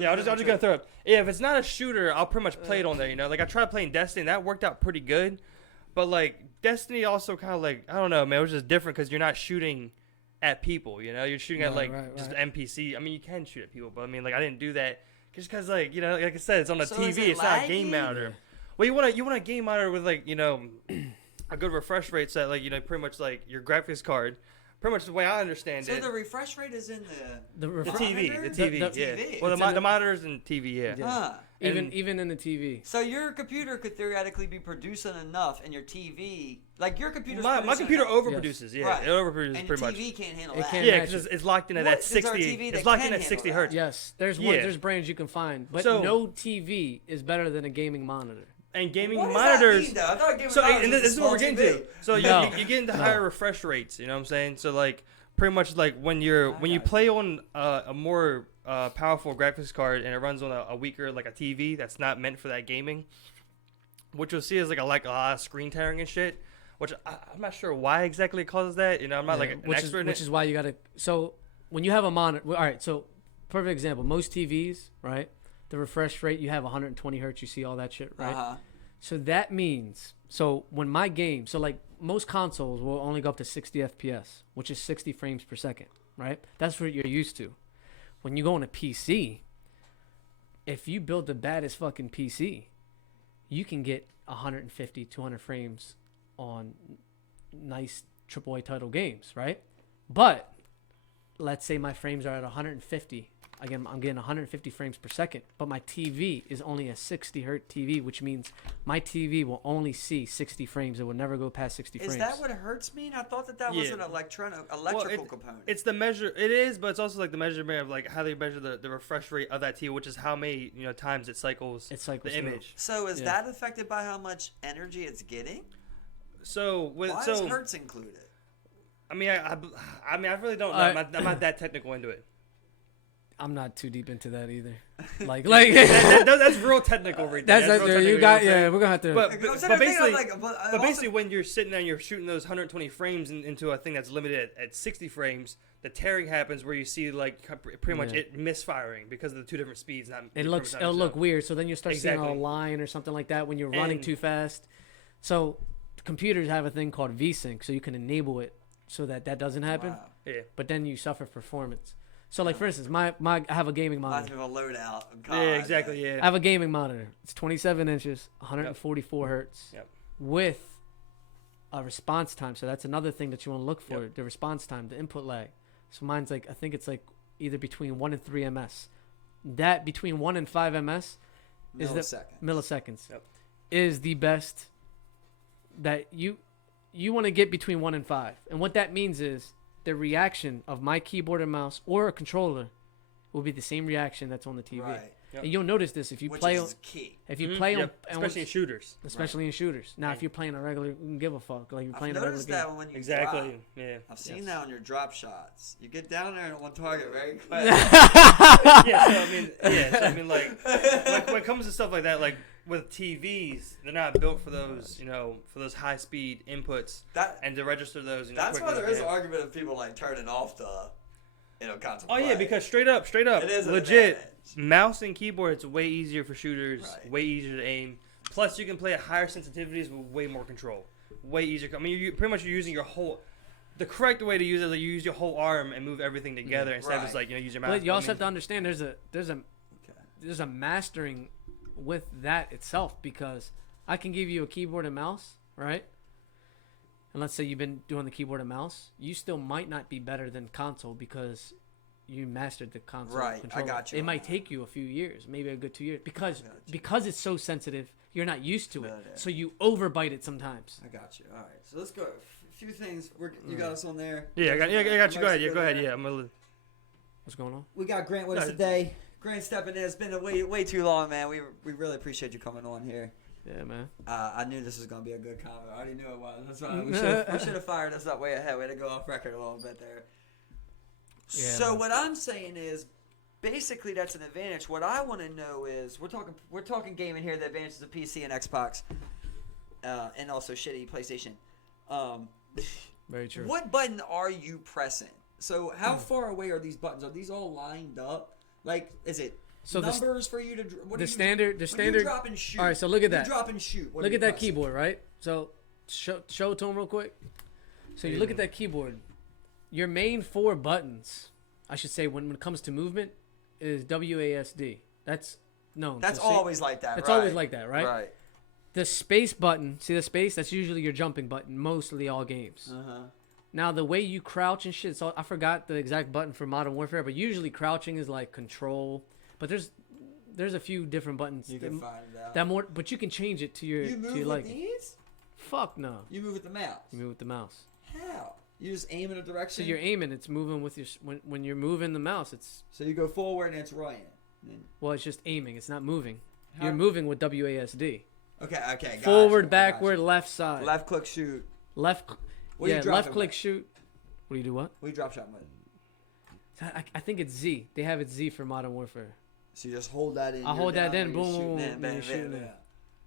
Yeah, I'll just go throw it. Yeah, if it's not a shooter, I'll pretty much play it on there. You know, like I tried playing Destiny, and that worked out pretty good. But like Destiny also kind of like I don't know, man. It was just different because you're not shooting at people. You know, you're shooting at like just NPC. I mean, you can shoot at people, but I mean, like I didn't do that just because like you know, like I said, it's on the TV. It's not a game monitor. Well, you want a game monitor with like you know a good refresh rate so that like you know pretty much like your graphics card. Pretty much the way I understand it. So the refresh rate is in the TV. The TV, yeah. TV. Well, the monitors and TV, yeah. Huh. Even in the TV. So your computer could theoretically be producing enough, and your TV, like your computer. My computer overproduces, yeah. Right. It overproduces and pretty much. And TV can't handle it that. Can't yeah, because it's locked in at that 60. It's locked in at 60 hertz. Yes, there's brands you can find, but no TV is better than a gaming monitor. And gaming what monitors. Does that mean, though? I thought gaming and this is what we're getting to. So you get into higher No. refresh rates. You know what I'm saying? So like pretty much like when you play on a more powerful graphics card and it runs on a weaker like a TV that's not meant for that gaming, what you'll see is like a lot of screen tearing and shit. Which I'm not sure why exactly it causes that. You know, I'm not like an expert in it. Which is why you gotta. So when you have a monitor, all right. So perfect example. Most TVs, right? The refresh rate, you have 120 hertz. You see all that shit, right? Uh-huh. So that means, when my game, so like most consoles will only go up to 60 FPS, which is 60 frames per second, right? That's what you're used to. When you go on a PC, if you build the baddest fucking PC, you can get 150, 200 frames on nice AAA title games, right? But let's say my frames are at 150. Again, I'm getting 150 frames per second, but my TV is only a 60 hertz TV, which means my TV will only see 60 frames. It will never go past 60 frames. Is that what hertz mean? I thought that was an electrical component. It's the measure. It is, but it's also like the measurement of like how they measure the refresh rate of that TV, which is how many times it cycles the image. So is that affected by how much energy it's getting? So why is hertz included? I mean, I really don't know. I'm not that technical into it. I'm not too deep into that either. Like that's real technical right there. That's you got. Yeah, we're gonna have to. But basically, when you're sitting there and you're shooting those 120 frames into a thing that's limited at 60 frames, the tearing happens where you see like pretty much it misfiring because of the two different speeds. It'll look weird. So then you start seeing a line or something like that when you're running too fast. So computers have a thing called VSync, so you can enable it so that doesn't happen. Wow. Yeah. But then you suffer performance. So, like, for instance, I have a gaming monitor. Lots of a loadout. Yeah, exactly, yeah. I have a gaming monitor. It's 27 inches, 144 hertz, with a response time. So that's another thing that you want to look for, the response time, the input lag. So mine's I think it's either between 1 and 3 ms. That between 1 and 5 ms is milliseconds. Is the best that you want to get between 1 and 5. And what that means is the reaction of my keyboard and mouse or a controller will be the same reaction that's on the TV. Right. Yep. And you'll notice this if you play on key. If you play on especially in shooters. Especially in shooters. Now if you're playing a regular, you can give a fuck. Like you're playing a regular game. That when you drop. Yeah. I've seen that on your drop shots. You get down there on target very quick. So I mean like when it comes to stuff like that, like with TVs, they're not built for those, for those high speed inputs and to register those. That's why there is an argument of people like turning off the, console. Oh yeah, because straight up, it is legit. Mouse and keyboard, it's way easier for shooters, way easier to aim. Plus, you can play at higher sensitivities with way more control. Way easier. I mean, you're using your whole. The correct way to use it is you use your whole arm and move everything together instead of just use your mouse. But you also have to understand there's a mastering with that itself, because I can give you a keyboard and mouse, right? And let's say you've been doing the keyboard and mouse, you still might not be better than console because you mastered the console controller. I got you. It might take you a few years, maybe a good 2 years, because it's so sensitive, you're not used to it. So you overbite it sometimes. I got you. All right. So let's go. A few things. You got us on there. Yeah, I got you. Go ahead. Yeah, go ahead. Yeah, What's going on? We got Grant with us today. Grant stepping in. It's been way too long, man. We really appreciate you coming on here. Yeah, man. I knew this was gonna be a good comment. I already knew it was. That's why we should have fired us up way ahead. We had to go off record a little bit there. Yeah, so what I'm saying is, basically that's an advantage. What I want to know is, we're talking gaming here, the advantages of PC and Xbox, and also shitty PlayStation. Very true. What button are you pressing? So how far away are these buttons? Are these all lined up? Like, is it So numbers for you to. What the do you, standard. when you drop and shoot. All right, so look at that. You drop and shoot. What Look are at you that pressing? keyboard, right? So show it to him real quick. So you look at that keyboard. Your main 4 buttons, I should say, when it comes to movement, is WASD. That's known. That's So always like that. It's right. always like that, right? Right. The space button, see the space? That's usually your jumping button, mostly all games. Now, the way you crouch and shit, so I forgot the exact button for Modern Warfare, but usually crouching is like control. But there's a few different buttons. You can find it out. That more, but you can change it to your You move to your with liking. these? Fuck no. You move with the mouse. You move with the mouse. How? You just aim in a direction. So you're aiming. It's moving with your when you're moving the mouse. It's So you go forward and it's right. well, it's just aiming. It's not moving. How- You're moving with WASD. Okay. Gotcha, Forward, gotcha. backward, left side. Left click shoot. Left. What do you Yeah, drop left it click with? shoot. What do you do? What? What do you drop shot with? I think it's Z. They have it Z for Modern Warfare. So you just hold that in. I you're hold that down, in, you're boom, shooting boom, in, boom, bam, you're bam, shooting bam.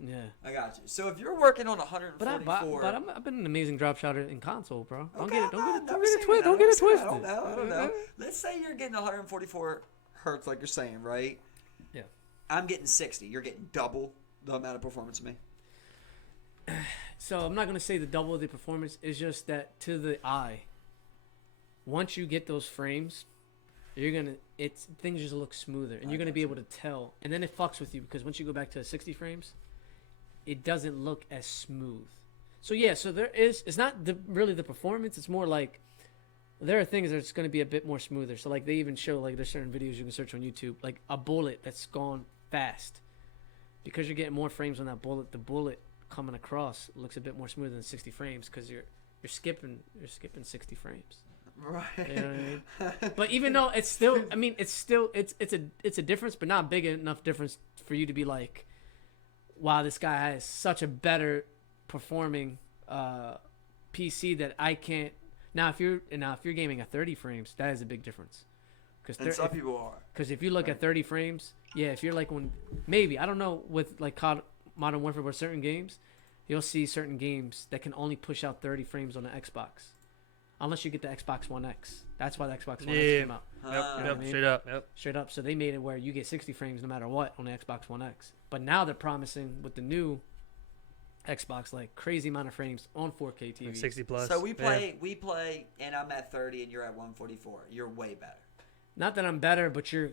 in. Yeah. I got you. So if you're working on But 144, I've been an amazing drop shotter in console, bro. Don't Okay, get it. I'm Don't not- get it. Don't I'm get it saying twisted. that. Don't get it I'm saying twisted. I don't know. Let's say you're getting 144 hertz, like you're saying, right? Yeah. I'm getting 60. You're getting double the amount of performance of me. So I'm not gonna say the double of the performance. It's just that to the eye, once you get those frames, things just look smoother, and you're gonna be able to tell. And then it fucks with you because once you go back to 60 frames, it doesn't look as smooth. So yeah, so it's not really the performance. It's more like there are things that's gonna be a bit more smoother. So like they even show like there's certain videos you can search on YouTube, like a bullet that's gone fast, because you're getting more frames on that bullet. The bullet coming across looks a bit more smooth than 60 frames because you're skipping 60 frames. Right. You know what I mean? But even though it's still, I mean, it's a difference, but not big enough difference for you to be like, wow, this guy has such a better performing PC that I can't. Now if you're gaming at 30 frames, that is a big difference. And some people are. Because if you look at 30 frames, yeah, if you're like maybe I don't know with like Modern Warfare, but certain games, you'll see certain games that can only push out 30 frames on the Xbox, unless you get the Xbox One X. That's why the Xbox One X came out. Yep, straight up. Yep. Straight up. So they made it where you get 60 frames no matter what on the Xbox One X. But now they're promising with the new Xbox like crazy amount of frames on 4K TV. 60 plus. So we play, and I'm at 30, and you're at 144. You're way better. Not that I'm better, but you're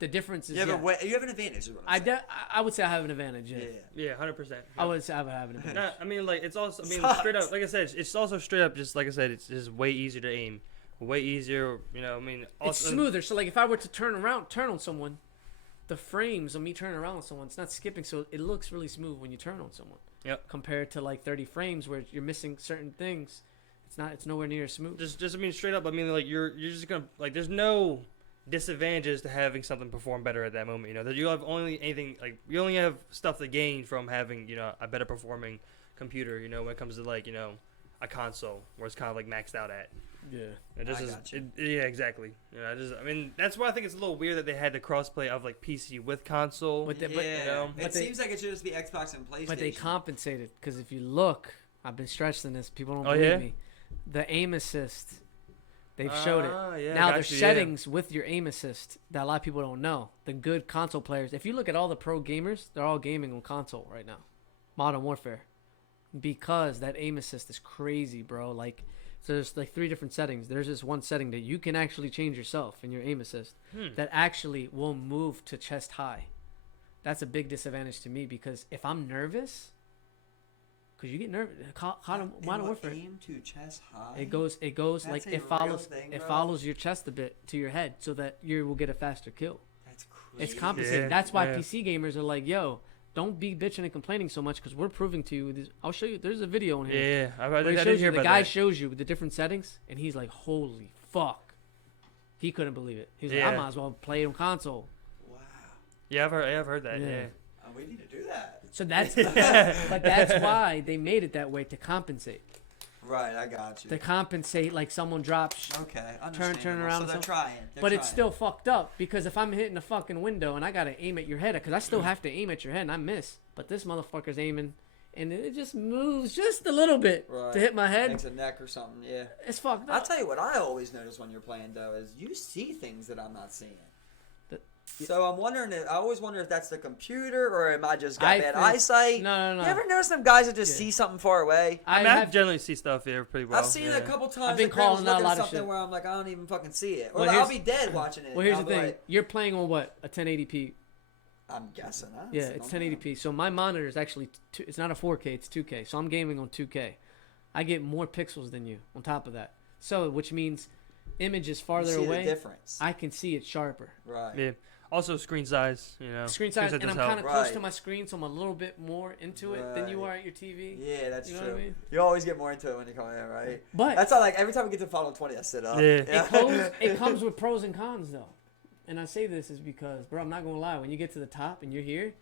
the difference is You have an advantage. Is what I'm saying. I would say I have an advantage. Yeah. Yeah, 100%. I would say I would have an advantage. Nah, I mean, like it's also. I mean, Sucks. straight up. Like I said, it's also straight up. Just like I said, it's just way easier to aim. Way easier. You know, I mean, also, It's smoother. So like if I were to turn on someone, the frames of me turning around on someone, it's not skipping, so it looks really smooth when you turn on someone. Yep. Compared to like 30 frames where you're missing certain things, it's nowhere near as smooth. Just I mean, straight up. I mean, like you're just gonna like. There's no disadvantages to having something perform better at that moment. You know that you have only anything like you only have stuff to gain from having a better performing computer. You know when it comes to like a console where it's kind of like maxed out at. Yeah. It just I is, got you. yeah, exactly. I mean that's why I think it's a little weird that they had the crossplay of like PC with console. But Yeah. they- but It seems like it should just be Xbox and PlayStation. But they compensated because if you look, I've been stressing this. People don't Oh, believe yeah? me. The aim assist, they've showed it. Yeah, Now got there's you, settings with your aim assist that a lot of people don't know. The good console players, if you look at all the pro gamers, they're all gaming on console right now. Modern Warfare. Because that aim assist is crazy, bro. Like, so there's like 3 different settings. There's this one setting that you can actually change yourself in your aim assist that actually will move to chest high. That's a big disadvantage to me because if I'm nervous, because you get nervous, Modern Warfare. Aim to chest high. It goes That's like a it real follows thing, it bro? follows your chest a bit to your head so that you will get a faster kill. That's crazy. It's compensating. Yeah, That's why yeah. PC gamers are like, yo, don't be bitching and complaining so much because we're proving to you. I'll show you. There's a video on here. Yeah, I where he did shows hear you, the about guy that. shows you the different settings and he's like, holy fuck. He couldn't believe it. He's like, I Yeah. might as well play it on console. Wow. Yeah, I've heard that. Yeah. Yeah. We need to do that. So that's but that's why they made it that way to compensate. Right, I got you. To compensate like someone drops. Okay, turn around So they're some- trying. But it's still fucked up because if I'm hitting a fucking window and I gotta aim at your head, because I still have to aim at your head and I miss, but this motherfucker's aiming and it just moves just a little bit to hit my head. Makes a neck or something. Yeah. It's fucked I'll up. tell you what I always notice when you're playing though is you see things that I'm not seeing. So I'm wondering. I always wonder if that's the computer or am I just got bad think- eyesight? No. You ever notice them guys that just Yeah. see something far away? I mean, I generally see stuff here pretty well. I've seen it a couple times. I've been like, Grant was calling out a looking lot at of something shit. where I'm like, I don't even fucking see it, or Well, like, I'll here's- be dead watching it. Well, here's I'll the be thing. like, You're playing on what? A 1080p. I'm guessing. Huh? Yeah, it's 1080p. So my monitor is actually it's not a 4K, it's 2K. So I'm gaming on 2K. I get more pixels than you on top of that. So which means image is farther see away. The difference. I can see it sharper. Right. Yeah. Also, screen size. Screen size, and does I'm help. kind of close Right. to my screen, so I'm a little bit more into it than you are at your TV. Yeah, that's You know true. what I mean? You always get more into it when you come in, right? But That's all. Like every time we get to Final 20, I sit up. Yeah. it comes with pros and cons though. And I say this is because, bro, I'm not gonna lie. When you get to the top and you're here,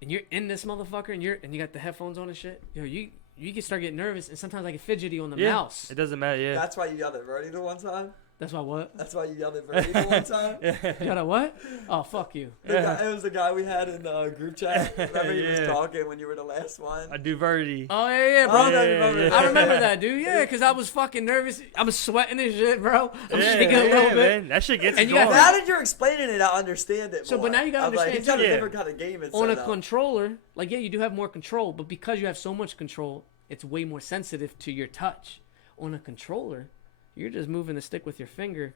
and you're in this motherfucker, and you got the headphones on and shit, you can start getting nervous, and sometimes I get fidgety on the mouse. It doesn't matter. Yeah. That's why you yelled at Verdi the one time. That's why what? That's why you yelled at Verdi the one time. You got a what? Oh, fuck you. The guy, it was the guy we had in the group chat. Remember he was Yeah. talking when you were the last one. I do Verdi. Oh yeah, bro. Oh, no, you remember that. I remember that, dude. Yeah, because I was fucking nervous. I was sweating and shit, bro. I'm Yeah, shaking a little bit. man. That shit gets And you going. got Now that you're explaining it, I understand it So, more. but now you gotta I'm like, understand, he's got too. a Yeah. different kind of game it's On a set up. controller, like yeah, you do have more control, but because you have so much control, it's way more sensitive to your touch. On a controller, you're just moving the stick with your finger.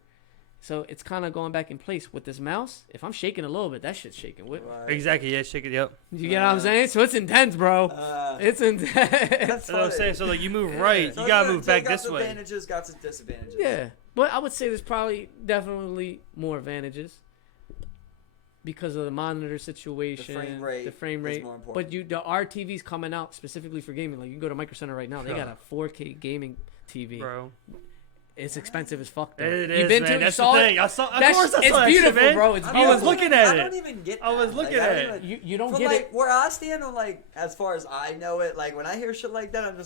So it's kind of going back in place with this mouse. If I'm shaking a little bit, that shit's shaking with me. Right. Exactly. Yeah. Shake it. Yep. You get what I'm saying? So it's intense, bro. It's intense. That's That's what I'm saying. So like you move right, So you gotta yeah, move so back got this some way. Advantages, got some disadvantages. Yeah, but I would say there's probably definitely more advantages because of the monitor situation, The frame rate is more important. But the RTV's coming out specifically for gaming. Like you can go to Micro Center right now, they got a 4K gaming TV. Bro. It's expensive as fuck. Though. It You've is, been man. to it? You That's saw the it? thing. I saw. Of That's- course, I it's saw that beautiful, shit, man. bro. It's I was beautiful. looking at I it. don't even get that. I was looking Like, at I it. don't even- You don't From get like it. where I stand on like as far as I know it, like when I hear shit like that, I'm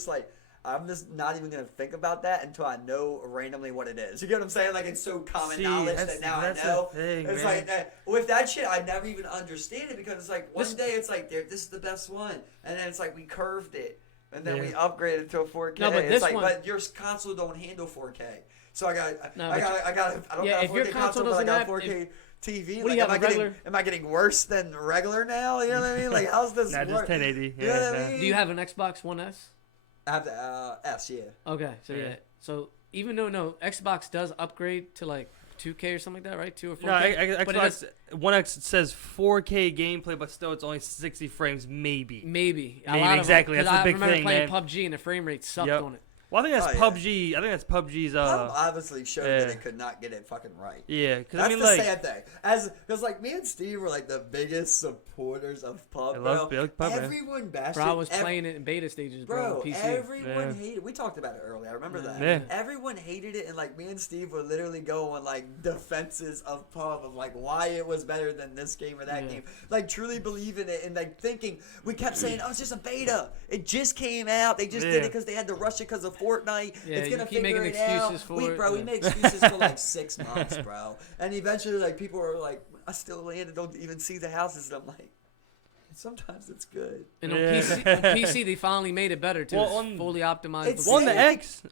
just not even gonna think about that until I know randomly what it is. You get what I'm saying? Like it's so common See, knowledge that's- that now I that's know. the thing, It's man. like that, with that shit, I never even understand it because it's like one day it's like this is the best one, and then it's like we curved it, and then we upgraded to a 4K. No, but it's this like, one- but your console don't handle 4K, so I don't Yeah, got a if your 4K console console, but I doesn't got a have- 4K TV. What do Like, you have, am I a getting regular? am I getting worse than regular now? You know what I mean? Like how's this Nah, work? just 1080. You know what I Yeah. mean? Do you have an Xbox One S? I have the S, yeah. Okay, so Yeah. yeah. So even though Xbox does upgrade to like 2K or something like that, right? 2 or 4K. No, But it Xbox One X says 4K gameplay, but still it's only 60 frames, maybe. Maybe. Maybe, lot of them, exactly. 'cause That's the I big remember thing, playing man. PUBG and the frame rate sucked Yep. on it. Well, I think that's Oh, yeah. PUBG. I think that's PUBG's. Obviously showed that yeah. they could not get it fucking right. Yeah, because That's I mean, the like, sad thing. Because like me and Steve were like the biggest supporters of PUBG. I love PUBG, man. Everyone bashed Bro, I was it. playing it in beta stages, bro, Bro, on PC. everyone Yeah. hated. We talked about it earlier. I remember that. Yeah. Everyone hated it, and like me and Steve would literally go on like defenses of PUBG of like why it was better than this game or that Yeah. game. Like truly believing it and like thinking. We kept saying, "Oh, it's just a beta. It just came out. They just did Yeah. it because they had to rush it because of Fortnite. Yeah, it's gonna you keep figure making it out." excuses for we, it, bro, we yeah. made excuses for like 6 months, bro. And eventually, like people were like, "I still landed. Don't even see the houses." And I'm like. Sometimes it's good. And on Yeah. PC, they finally made it better too. Well, It's on- fully optimized. It's- before.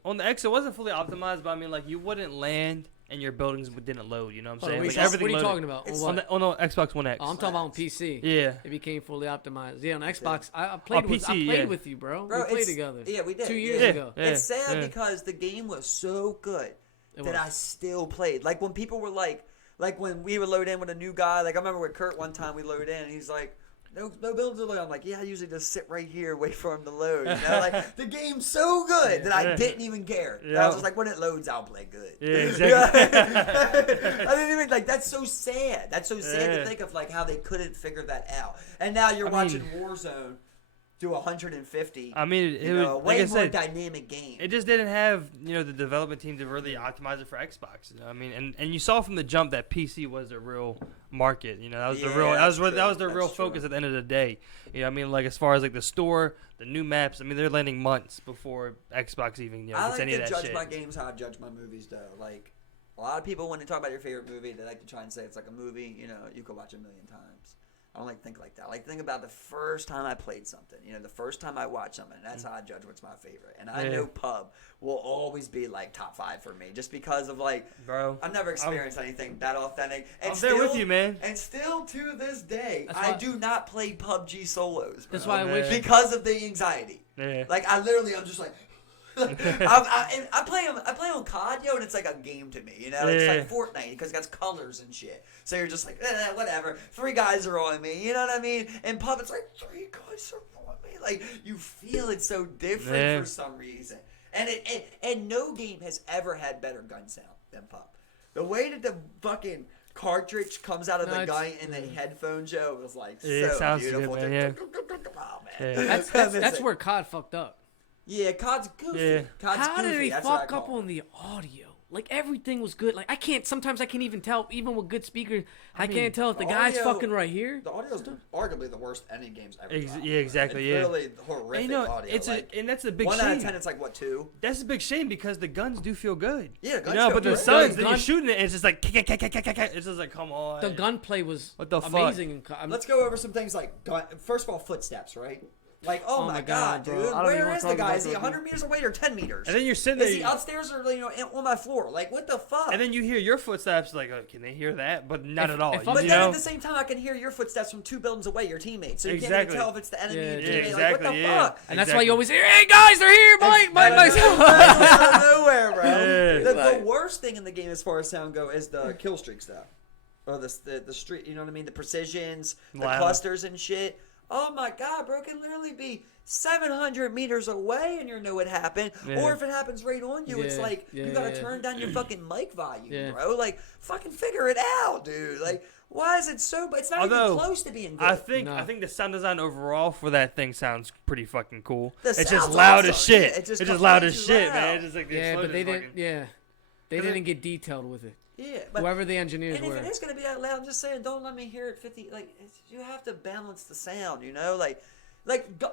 on the X, it wasn't fully optimized, but I mean, like, you wouldn't land and your buildings didn't load. You know what I'm Hold on, saying? what Like, are you everything talking loaded. about? On It's what? On the Xbox One X. Oh, I'm talking about on PC. Yeah. It became fully optimized. Yeah, on Xbox, I played, PC, I played yeah. with you, bro. Bro, we played it's- together. Yeah, we did. 2 years Yeah. ago. Yeah. It's sad Yeah. because the game was so good It that was. I still played. Like when people were like when we would load in with a new guy. Like I remember with Kurt one time we loaded in and he's like, no builds are loaded. I'm like, yeah, I usually just sit right here, wait for him to load. You know, like the game's so good that I Yeah. didn't even care. Yeah. I was just like, when it loads, I'll play good. Yeah, exactly. I didn't even like. That's so sad. That's so sad to Yeah. think of like how they couldn't figure that out. And now you're I mean- watching Warzone do 150. I mean, You know, was, way like I more said, dynamic game. it just didn't have, the development team to really optimize it for Xbox. You know what I mean, and you saw from the jump that PC was the real market. That was the Yeah, real that's that was true. the real That's true. focus at the end of the day. I mean, like as far as like the store, the new maps. I mean, they're landing months before Xbox even I gets like any to of that judge shit. my games how I judge my movies, though. Like, a lot of people, when they talk about your favorite movie, they like to try and say it's like a movie, you could watch a million times. I don't like to think like that. I like to think about the first time I played something. You know, the first time I watched something. And that's how I judge what's my favorite. And I know pub will always be like top 5 for me, just because of like, bro, I've never experienced anything that authentic. And I'm there with you, man. And still to this day, I do not play PUBG solos. Bro, that's why I wish because of the anxiety. Yeah. Like I'm just like. I play on COD, yo, and it's like a game to me, you know. It's like Fortnite because it got colors and shit. So you're just like, whatever. 3 guys are on me, you know what I mean? And pub, it's like 3 guys are on me. Like you feel it so different for some reason. And no game has ever had better gun sound than pub. The way that the fucking cartridge comes out of the gun and the headphones, yo, it was like so beautiful. Good, man, Oh man, that's where COD fucked up. Yeah, COD's goofy. Yeah. How did he fuck up on the audio? Like everything was good. Like sometimes I can't even tell, even with good speakers, I can't tell if the guy's fucking right here. The audio's arguably the worst any game's ever done. Yeah, exactly. It's really horrific audio. And that's a big 1 shame. 1 out of 10, it's like what, 2? That's a big shame because the guns do feel good. Yeah, guns feel but the good. suns, then you're shooting it, and it's just like, it's just like, come on. The gunplay was what the amazing. Let's go over some things like first of all, footsteps, right? Like, oh my god, dude, bro. where is the guy? Is he 100 meters away or 10 meters? And then you're sitting there. Is he upstairs or on my floor? Like, what the fuck? And then you hear your footsteps, like, oh, can they hear that? But not at all. But then at the same time, I can hear your footsteps from 2 buildings away, your teammates. So you can't even tell if it's the enemy or your teammate. Exactly, like, what the fuck? And that's why you always hear, hey guys, they're here, Mike. Out of nowhere, bro. Yeah. The worst thing in the game as far as sound go is the kill streak stuff. Or the street, you know what I mean? The precisions, the clusters and shit. Oh my god, bro, it can literally be 700 meters away and you know what happened. Yeah. Or if it happens right on you, it's like you gotta turn down your fucking mic volume, bro. Like, fucking figure it out, dude. Like, why is it so? But it's not even close to being good. I think the sound design overall for that thing sounds pretty fucking cool. It's just loud as shit. Yeah, it's just loud as shit, man. It's just like but they didn't. They didn't get detailed with it. Yeah, but whoever the engineers were. And if it is gonna be that loud, I'm just saying, don't let me hear it 50. Like, you have to balance the sound, you know, like,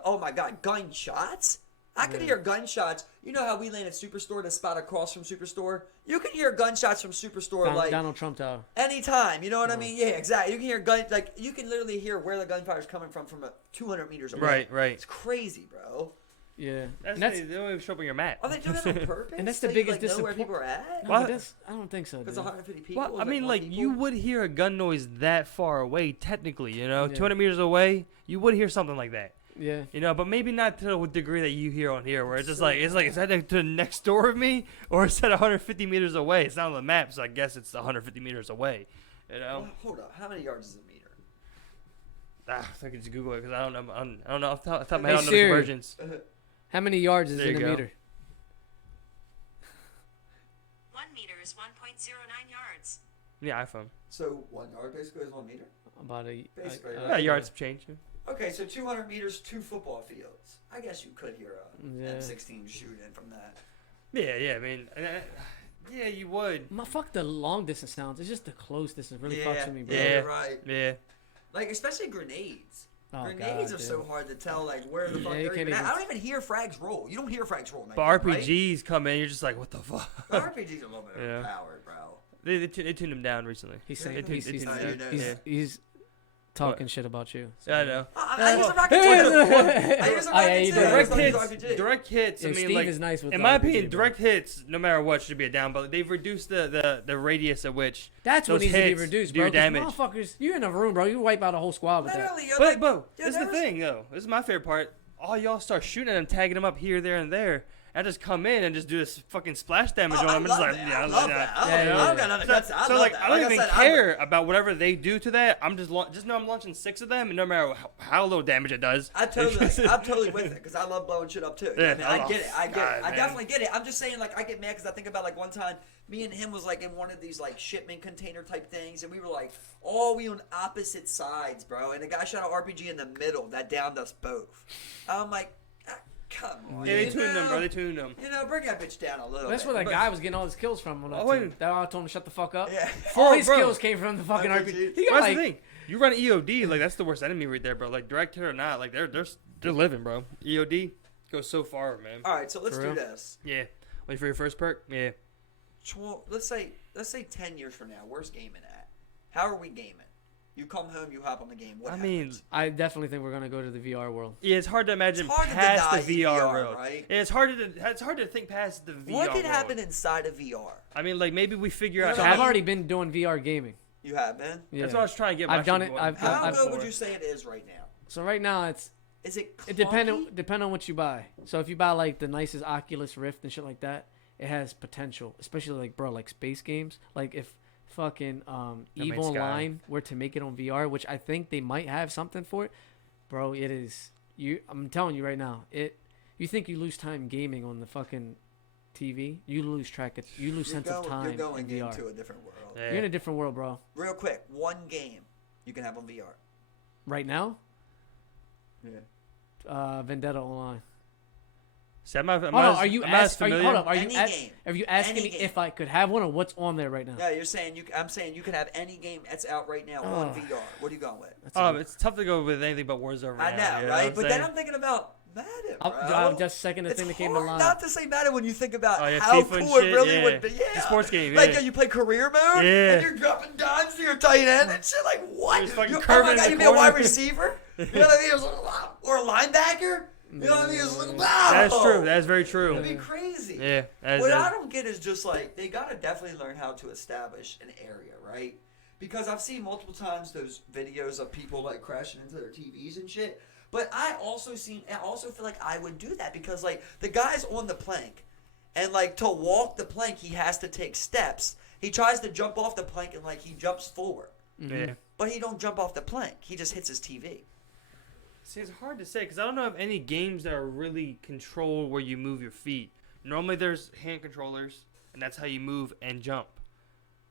oh my god, gunshots. I could hear gunshots. You know how we land at Superstore, the spot across from Superstore? You can hear gunshots from Superstore like Donald Trump Tower. Anytime, you know what I mean? Yeah, exactly. You can hear you can literally hear where the gunfire is coming from 200 meters away. Right. It's crazy, bro. Yeah, they don't even show up on your map. Are they doing it on purpose? And that's the biggest know where people are at? No, I don't think so. Because 150 people. Well, I mean, like you would hear a gun noise that far away. Technically, you know, 200 meters away, you would hear something like that. Yeah. You know, but maybe not to the degree that you hear on here, where it's just like is that to the next door of me, or is that 150 meters away? It's not on the map, so I guess it's 150 meters away. You know. Well, hold up, how many yards is a meter? I can just Google it because I don't know. I don't know off the top of my head. I don't know Siri. conversions. How many yards is There in you a go. meter? 1 meter is 1.09 yards. Yeah, iPhone. So 1 yard basically is 1 meter? About Basically, Yeah, yards change. Okay, so 200 meters, 2 football fields. I guess you could hear a M16 shoot in from that. Yeah. I mean, yeah, you would. Fuck the long distance sounds. It's just the close distance really fucks with me, bro. Yeah, you're right. Yeah. Like, especially grenades. Oh, Grenades God, are so hard to tell, like, where the fuck they're even at. I don't even hear frags roll. You don't hear frags roll. But RPGs come in, you're just like, what the fuck? The RPGs are a little bit overpowered, bro. They tuned them down recently. He's saying he's talking shit about you. So. Yeah, I know. I use a rocket too. I use a rocket too. Direct hits. I mean, Steve like, is nice with in my opinion, direct hits, no matter what, should be a down. But they've reduced the radius at which that's what needs to be reduced, bro. Damage. Motherfuckers, you're in a room, bro. You wipe out a whole squad with that. But bro, this is the thing, though. This is my favorite part. All y'all start shooting at them, tagging them up here, there, and there. I just come in and just do this fucking splash damage on them. I'm just like, I love that. I don't got nothing against that. So like, I don't even care about whatever they do to that. I'm just know I'm launching 6 of them, and no matter how little damage it does. I'm totally with it because I love blowing shit up too. Yeah, I get it. I definitely get it. I'm just saying, like, I get mad because I think about like one time me and him was like in one of these like shipment container type things, and we were like, we on opposite sides, bro. And the guy shot an RPG in the middle that downed us both. I'm like, come on. Yeah, they tuned them, bro. They tuned them. You know, bring that bitch down a little. That's bit. where that guy was getting all his kills from. When I told him to shut the fuck up. Yeah. All his kills came from the fucking RPG. That's the thing. You run EOD, like that's the worst enemy right there, bro. Like direct hit or not, like they're living, bro. EOD goes so far, man. All right, so let's do this. Yeah. Wait for your first perk. Yeah. Let's say 10 years from now, where's gaming at? How are we gaming? You come home, you hop on the game. What I happens? mean, I definitely think we're gonna go to the VR world. yeah, it's hard to imagine It's hard to past deny the VR, VR, world. right? Yeah, it's hard to think past the VR. What could world. happen inside of VR? I mean, like maybe we figure out. So how I've already been doing VR gaming. You have been. Yeah. That's what I was trying to get. My I've done shit it. going. I've- How I've- good would you say it is right now? So right now Is it? it clunky? depend on what you buy. So if you buy like the nicest Oculus Rift and shit like that, it has potential. Especially like bro, like space games. Like if fucking EVE Man's Sky. Online were to make it on VR, which I think they might have something for it, bro. It is you. I'm telling you right now. You think you lose time gaming on the fucking TV? You lose track. You lose sense of time. You're going in VR. into a different world. Yeah. You're in a different world, bro. Real quick, one game you can have on VR. Right now, Yeah. Vendetta Online. See, I'm not, Hold on, as- are you I'm not as asking? familiar. Hold up, Any game. are you asking Any me game. if I could have one or what's on there right now? No, you're saying I'm saying you can have any game that's out right now on Oh. VR. What are you going with? That's a good- It's tough to go with anything but Warzone right I now. know, you right? what But I'm then saying? I'm thinking about Madden, bro. I'm just second the It's thing that came to hard mind. not to say Madden when you think about Oh, yeah, how FIFA and cool it shit, really yeah. would be. It's Yeah, a sports game, Like yeah. you play career mode, Yeah. and you're dropping dimes to your tight end and shit. Like what? You're fucking Oh curving my in god, the you be a wide corner. receiver? You know what I mean? Or a linebacker? You know what I mean? It's like, wow. That's true. That's very true. It'd be crazy. Yeah. What I don't get is just like they gotta definitely learn how to establish an area, right? Because I've seen multiple times those videos of people like crashing into their TVs and shit. But I also feel like I would do that because like the guy's on the plank, and like to walk the plank he has to take steps. He tries to jump off the plank and like he jumps forward, Yeah. but he don't jump off the plank. He just hits his TV. See, it's hard to say because I don't know of any games that are really controlled where you move your feet. Normally, there's hand controllers, and that's how you move and jump.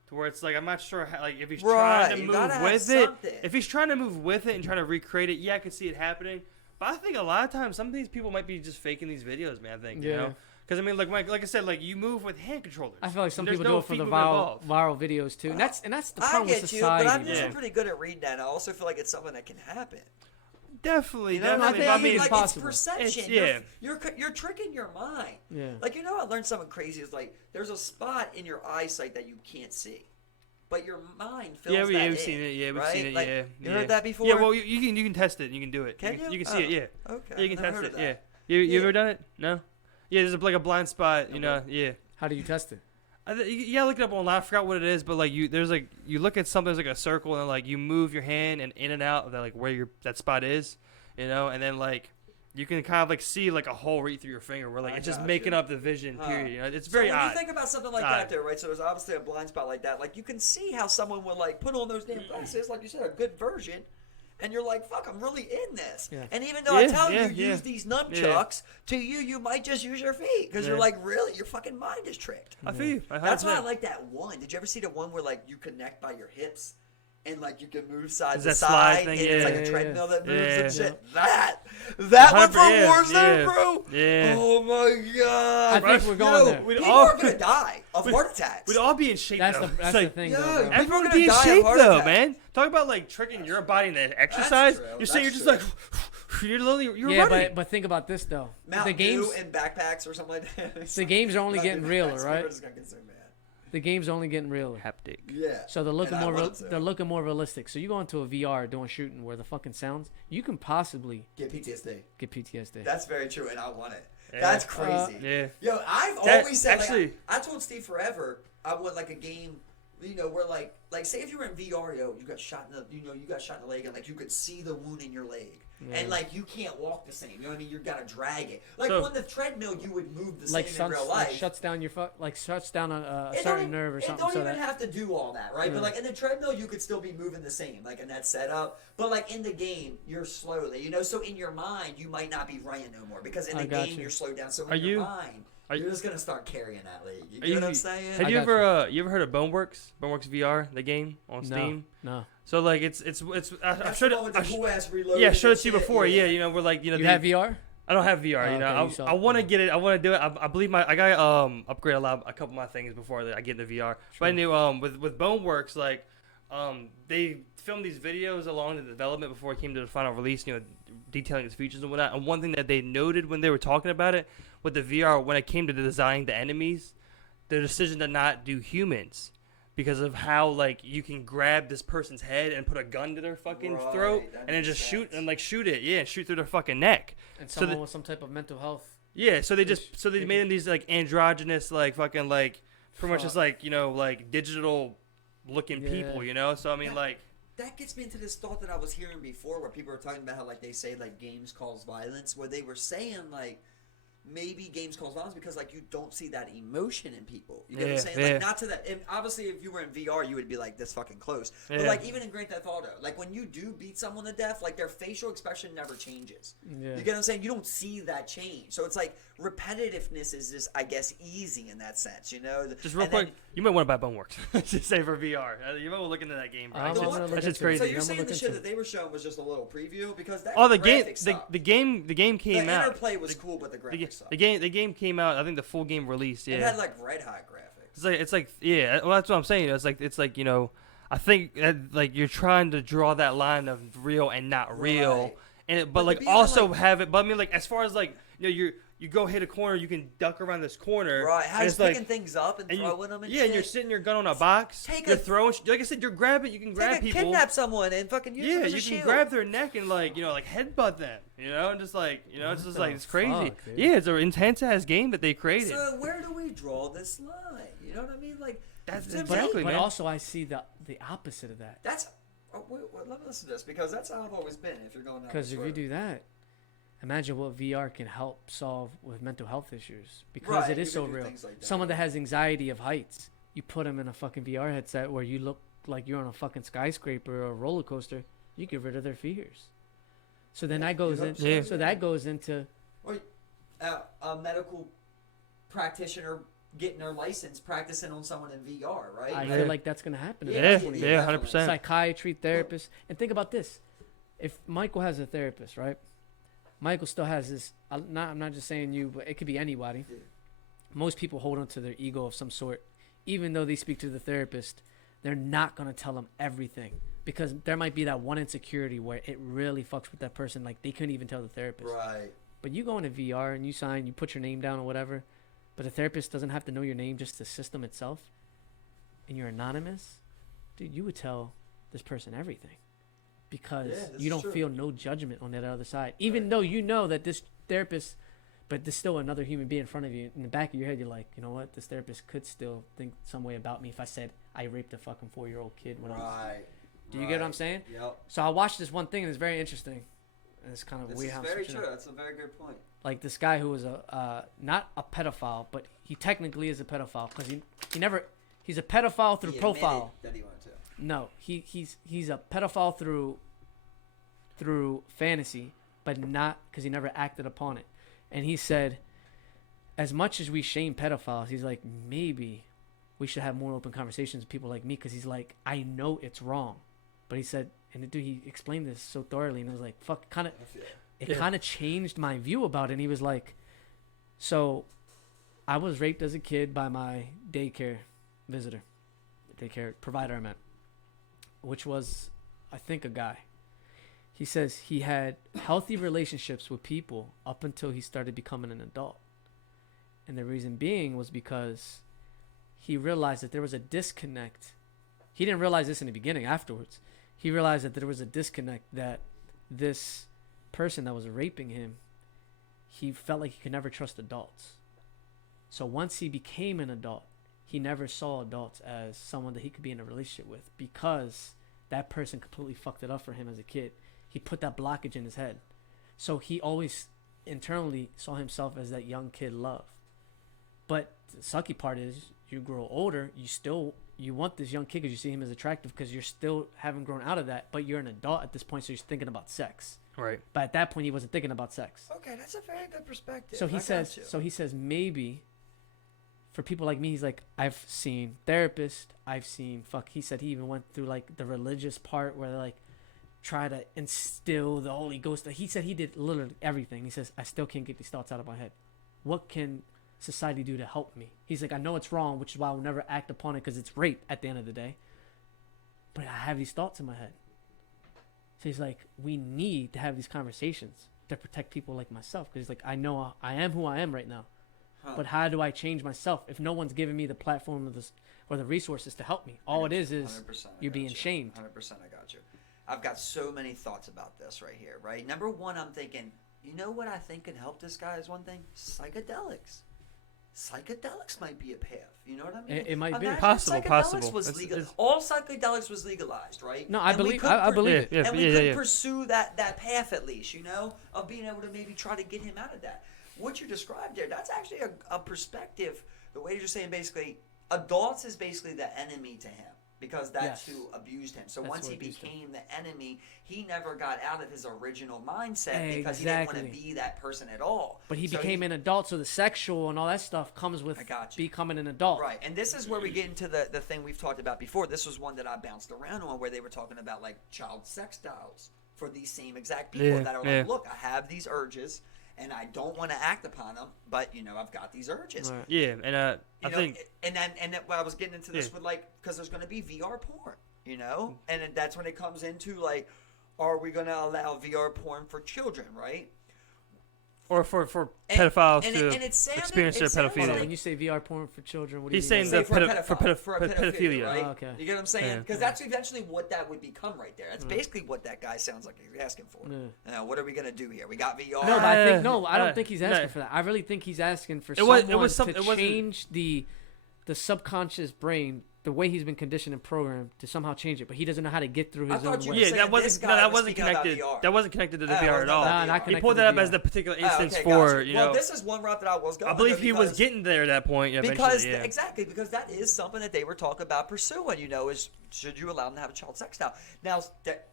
To where it's like I'm not sure how, like if he's Right, trying to you gotta move have with it. something. If he's trying to move with it and trying to recreate it, yeah, I could see it happening. But I think a lot of times some of these people might be just faking these videos, man. I think you Yeah. know. Because I mean, like I said, like you move with hand controllers. I feel like some There's people no do it for feet the movement involved. viral videos too. And that's the I problem with get you, society. but I'm bro. usually Yeah. pretty good at reading that. I also feel like it's something that can happen. Definitely, You know, definitely. I But I think mean, it's like possible. it's perception. It's- You're tricking your mind. Yeah. Like you know, I learned something crazy. Is like there's a spot in your eyesight that you can't see, but your mind fills yeah, that we've in, seen it. Yeah, we've right? seen it. Like, yeah, you yeah. heard that before? Yeah, well, you can test it. You can do it. Can you? You can see it. Yeah. Okay. Yeah, you can I've never test heard it. of Yeah. You Yeah. ever done it? No. Yeah, there's like a blind spot. You know. Yeah. How do you test it? Yeah, look it up online. I forgot what it is, but like you look at something there's like a circle and like you move your hand and in and out of that like where that spot is, you know, and then like you can kind of like see like a hole right through your finger where like I it's just got making you. up the vision. Huh. Period. You know, it's So very when odd. you think about something like It's that, odd. there, right? So there's obviously a blind spot like that. Like you can see how someone would like put on those damn glasses, like you said, a good version, and you're like, "Fuck, I'm really in this." Yeah. And even though I Yeah, tell yeah, you yeah. use these nunchucks, to you might just use your feet because you're Yeah. like, really, your fucking mind is tricked. I feel you. That's why I 100%. like that one. Did you ever see the one where like you connect by your hips? And like you can move side Is to that slide side, thing? and it's like Yeah. a treadmill that moves Yeah. and shit. That one from 100%, Warzone, yeah. bro. Yeah. Oh my god. I think we're going there. We'd People all- are gonna die of heart attacks. We'd all be in shape That's though. the It's that's like, the thing, yo, though, bro. People everyone are would gonna be in die of shape heart though, attacks. man. Talk about like tricking your body into exercise. true. You're saying you're That's just like you're literally you're Yeah, running. but think about this though. Mountain the games Dew and backpacks or something like that. the games are only getting realer, That's right? what it's gonna get so mad. The game's only getting realer. Haptic. Yeah. So they're looking And I more want to. they're looking more realistic. So you go into a VR doing shooting where the fucking sounds, you can possibly Get PTSD. get PTSD. That's very true, and I want it. Yeah. That's crazy. Yeah. Yo, I've That- always said actually- like, I told Steve forever I want like a game, you know, where like say if you were in VR, yo, you got shot in the leg and like you could see the wound in your leg. And like you can't walk the same, you know what I mean? You gotta drag it. Like So- on the treadmill, you would move the like same in real life. shuts down your shuts down a It certain don't- nerve or It something. don't So even that have to do all that, right? Yeah. But like in the treadmill, you could still be moving the same, like in that setup. But like in the game, you're slowly, you know. So in your mind, you might not be running no more because in I the got game, you. you're slowed down. So Are in your you- mind, are you're you- just gonna start carrying that league. You Are get what you- I'm saying? Have I you got ever heard of Boneworks? Boneworks VR, the game on Steam. no. So like it's I That's showed the one with the it. cool ass reloading. Yeah, I showed and it to you shit, before. Yeah, you know we're like you know You they- have VR? I don't have VR. Oh, You know, okay, you saw I want to it. get it. I want to do it. I believe I got upgrade a couple of my things before I get into VR. But I knew with Boneworks like they filmed these videos along the development before it came to the final release. You know, detailing its features and whatnot. And one thing that they noted when they were talking about it with the VR when it came to designing the enemies, the decision to not do humans. because of how like you can grab this person's head and put a gun to their fucking throat and then just shoot it, and shoot through their fucking neck. And someone with some type of mental health. Yeah, so they made them these like androgynous like fucking like pretty much just like, you know, like digital looking people, you know. So I mean like. That gets me into this thought that I was hearing before, where people were talking about how like they say like games cause violence, where they were saying like maybe games cause violence because like you don't see that emotion in people. You know what I'm saying? Like not to that. And obviously, if you were in VR, you would be like this fucking close. But like even in Grand Theft Auto, like when you do beat someone to death, like their facial expression never changes. Yeah. You get what I'm saying? You don't see that change. So it's like repetitiveness is just, I guess, easy in that sense. You know? Just real quick, you might want to buy Boneworks. Just say for VR. You might want to look into that game, bro. That's just crazy. So you're saying the shit that they were showing was just a little preview because that the game came out. The interplay was cool, but the graphics. The game came out. I think the full game released. Yeah, it had like red hot graphics. It's like yeah. Well, that's what I'm saying. It's like you know, I think that, like you're trying to draw that line of real and not real, but like also like, have it. But I mean, like as far as like you know, you go hit a corner, you can duck around this corner. Right, how he's picking things up and throwing them and shit. Yeah, and you're sitting your gun on a box. You're throwing, like I said, you're grabbing, you can grab people. Kidnap someone and fucking use them as a shield. You can grab their neck and like, you know, like headbutt them, you know, and just like, you know, it's just like, it's crazy. Yeah, it's an intense-ass game that they created. So where do we draw this line? You know what I mean? Like, that's exactly, man. But also I see the opposite of that. That's, let me listen to this because that's how I've always been if you're going down because if you do that, imagine what VR can help solve with mental health issues because it is so real. Like someone that has anxiety of heights, you put them in a fucking VR headset where you look like you're on a fucking skyscraper or a roller coaster, you get rid of their fears. So then that goes in. So that goes into a medical practitioner getting their license, practicing on someone in VR, right? I feel like that's gonna happen. Yeah, 100%. Psychiatry, therapist, and think about this: if Michael has a therapist, right? Michael still has this. I'm not just saying you, but it could be anybody. Yeah. Most people hold on to their ego of some sort, even though they speak to the therapist. They're not gonna tell them everything because there might be that one insecurity where it really fucks with that person. Like they couldn't even tell the therapist. Right. But you go into VR and you put your name down or whatever, but the therapist doesn't have to know your name, just the system itself, and you're anonymous, dude. You would tell this person everything. Because you don't feel no judgment on that other side. Even though you know that this therapist, but there's still another human being in front of you. In the back of your head, you're like, you know what? This therapist could still think some way about me if I said I raped a fucking 4-year-old kid when I was... Do you get what I'm saying? Yep. So I watched this one thing and it's very interesting. And it's kind of weird how it's very true. That's a very good point. Like this guy who was not a pedophile, but he technically is a pedophile because he's a pedophile through profile. That he wanted to. No, he's a pedophile through fantasy, but not because he never acted upon it. And he said, as much as we shame pedophiles, he's like, maybe we should have more open conversations with people like me because he's like, I know it's wrong. But he said, and the dude, he explained this so thoroughly, and I was like, fuck, it kind of changed my view about it. And he was like, so I was raped as a kid by my daycare provider, I meant, which was, I think, a guy. He says he had healthy relationships with people up until he started becoming an adult. And the reason being was because he realized that there was a disconnect. He didn't realize this in the beginning. Afterwards, he realized that there was a disconnect, that this person that was raping him, he felt like he could never trust adults. So once he became an adult, he never saw adults as someone that he could be in a relationship with because that person completely fucked it up for him as a kid. He put that blockage in his head. So he always internally saw himself as that young kid love. But the sucky part is you grow older, you want this young kid because you see him as attractive because you're still haven't grown out of that, but you're an adult at this point, so you're thinking about sex. Right. But at that point, he wasn't thinking about sex. Okay, that's a very good perspective. So he says maybe for people like me, he's like, I've seen therapists, he said he even went through like the religious part where they like try to instill the Holy Ghost. He said he did literally everything. He says, I still can't get these thoughts out of my head. What can society do to help me? He's like, I know it's wrong, which is why I will never act upon it because it's rape at the end of the day. But I have these thoughts in my head. So he's like, we need to have these conversations to protect people like myself. Because he's like, I know I am who I am right now. But how do I change myself if no one's giving me the platform or the resources to help me? All it is 100%, you're being shamed. 100%, I got you. I've got so many thoughts about this right here, right? Number one, I'm thinking, you know what I think can help this guy is one thing? Psychedelics. Psychedelics might be a path. You know what I mean? It might be. Imagine Possible. psychedelics was legal. All psychedelics was legalized, right? No, I And we believe. could I believe Yeah, it. and we could pursue that path at least, you know, of being able to maybe try to get him out of that. What you described there, that's actually a perspective. The way you're saying basically, adults is basically the enemy to him because that's Yes. who abused him. So That's once who he abused him. became the enemy, he never got out of his original mindset because he didn't want to Exactly. be that person at all. But he So became an adult, so the sexual and all that stuff comes with I got you. becoming an adult. Right, and this is where we get into the thing we've talked about before. This was one that I bounced around on where they were talking about like child sex dolls for these same exact people Yeah, that are yeah. like, look, I have these urges and I don't want to act upon them, but you know, I've got these urges. Right. Yeah, and I You know, think and then I was getting into this Yeah. with like because there's going to be VR porn, you know, and then that's when it comes into like, are we going to allow VR porn for children, right? or for And- pedophiles and to it sounded- experience it their sounds Hold on, pedophilia. when you say VR porn for children, what do you He's mean? saying by the that? for a pedophile, for a pedophilia. right? Oh, okay. You get what I'm saying? Yeah. Because that's eventually what that would become right there. That's basically what that guy sounds like he's asking for. Yeah. Now, what are we gonna do here? We got VR. No, but I think I no, don't think he's asking no. for that. I really think he's asking for It was- someone it to wasn't- change the subconscious brain, the way he's been conditioned and programmed to somehow change it, but he doesn't know how to get through I his thought own you way. were Yeah, saying that this wasn't guy no, that was wasn't speaking about connected. VR. That wasn't connected to the Oh, VR it at was all. not Nah, VR. not He connected pulled to that up VR. as the particular instance okay, for gotcha. you Well, know. this is one route that I was going. I believe with he was because- getting there at that point. Eventually, because yeah. exactly because that is something that they were talking about pursuing. You know, is should you allow them to have a child sex doll? Now,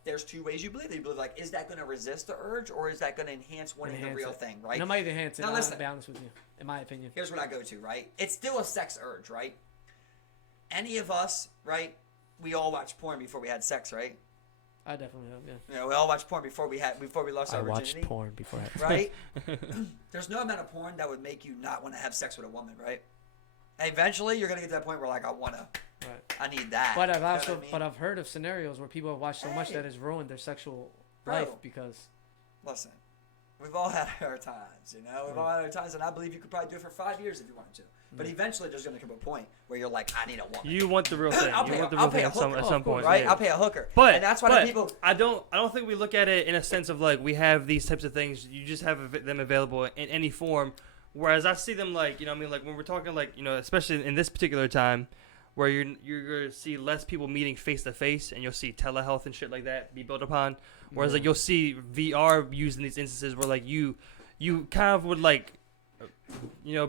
there's two ways you believe it. You believe like, is that going to resist the urge, or is that going to enhance wanting the Enhance real it. thing? Right? No, might enhance it. Now, I'll listen. be honest with you, in my opinion. Here's what I go to, right? It's still a sex urge, right? Any of us, right? We all watched porn before we had sex, right? I definitely have, yeah. You know, we all watched porn before we lost I our watched virginity, porn before I had right? There's no amount of porn that would make you not want to have sex with a woman, right? And eventually, you're gonna get to that point where like, Right. I need that. But I've You know what also, I mean? but I've heard of scenarios where people have watched so much Hey. that has ruined their sexual Bro. life because Listen, we've all had our times, you know. We've all had our times, and I believe you could probably do it for 5 years if you wanted to. But eventually, there's going to come a point where you're like, I need a woman. You want the real thing. I'll You pay want the a- real I'll pay thing a at some hooker. at Oh, some of course, point. right? yeah. I'll pay a hooker. But and that's why but people. I don't think we look at it in a sense of like we have these types of things. You just have them available in any form. Whereas I see them like I mean like when we're talking like especially in this particular time, where you're gonna see less people meeting face to face, and you'll see telehealth and shit like that be built upon. Whereas like you'll see VR used in these instances where like you kind of would like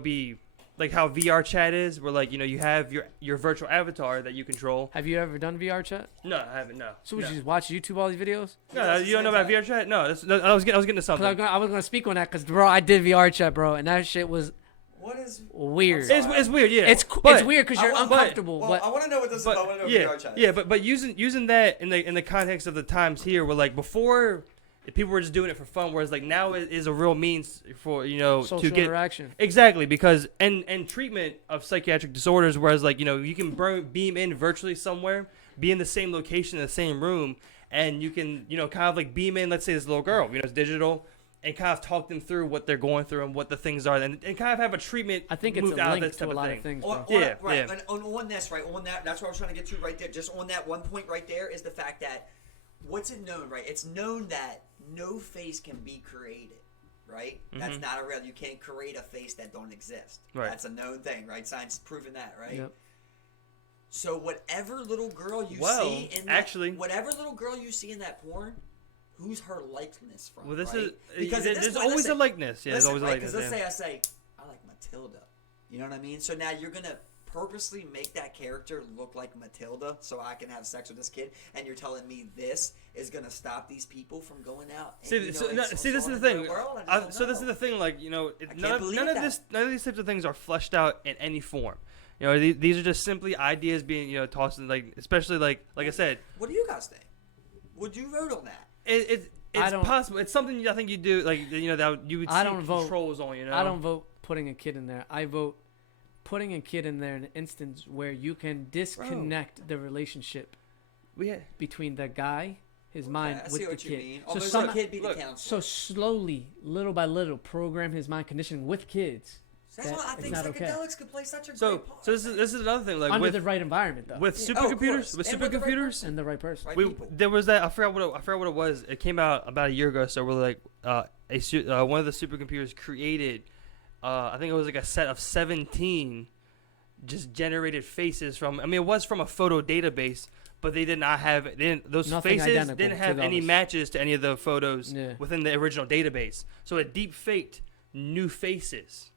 be like how VR chat is, where like you have your virtual avatar that you control. have you ever done VR chat? No, I haven't. No. So would no. you just watch YouTube all these videos? No, you don't know about VR chat? No, I was getting to Cause something. I was gonna speak on that because bro, I did VR chat, bro, and that shit was What is? weird. I'm It's weird, yeah. It's But- it's weird because I you're want- uncomfortable, Well, but I want to know what this is about. I want to know yeah, what VR chat is. yeah, but using that in the context of the times here, where like before, people were just doing it for fun, whereas like now it is a real means for social to get interaction. exactly because and treatment of psychiatric disorders, whereas like you can beam in virtually somewhere, be in the same location in the same room, and you can kind of like beam in. Let's say this little girl, it's digital. And kind of talk them through what they're going through and what the things are, and kind of have a treatment. I think it's moved a out of link this to type a lot thing. of things, On, bro. Yeah, right. yeah. And on this, right, on that, that's what I was trying to get to right there. Just on that one point right there is the fact that what's it known, right? It's known that no face can be created, right? That's not a real. You can't create a face that don't exist. Right. That's a known thing, right? Science has proven that, right? Yep. So whatever little girl you Well, see in that, actually- whatever little girl you see in that porn, who's her likeness from? Well, this right? is Because at this there's point, always listen, a likeness. Yeah, there's listen, always a right? likeness. Because let's yeah. say I say I like Matilda. You know what I mean? So now you're gonna purposely make that character look like Matilda so I can have sex with this kid, and you're telling me this is gonna stop these people from going out? And, See, you know, so, and no, so- see, this so is on the in thing. real world? I just So don't this is know. the thing. Like can't believe none of that. none of these types of things are fleshed out in any form. These are just simply ideas being tossed in, like, especially like I said. What do you guys think? Would you vote on that? I It's don't- possible. It's something I think you do that you would I see don't vote. controls on. I don't vote putting a kid in there. I vote putting a kid in there in an instance where you can disconnect the relationship between the guy, his mind, I with see the what you kid. mean. So Almost like kid be the look, counselor. so slowly, little by little, program his mind conditioning with kids. That's why I it's think not okay. psychedelics could play such a So great part. so this is another thing. Like Under with the right environment, though. with Yeah, oh, of course. supercomputers, with And with the right supercomputers, And the right person. Right. we people. there was that I forgot what it was. It came out about a year ago. So we're like one of the supercomputers created. I think it was like a set of 17 just generated faces from. I mean, it was from a photo database, but they did not have those Nothing faces identical didn't to have any those. matches to any of the photos Yeah. within the original database. So it deep faked new faces.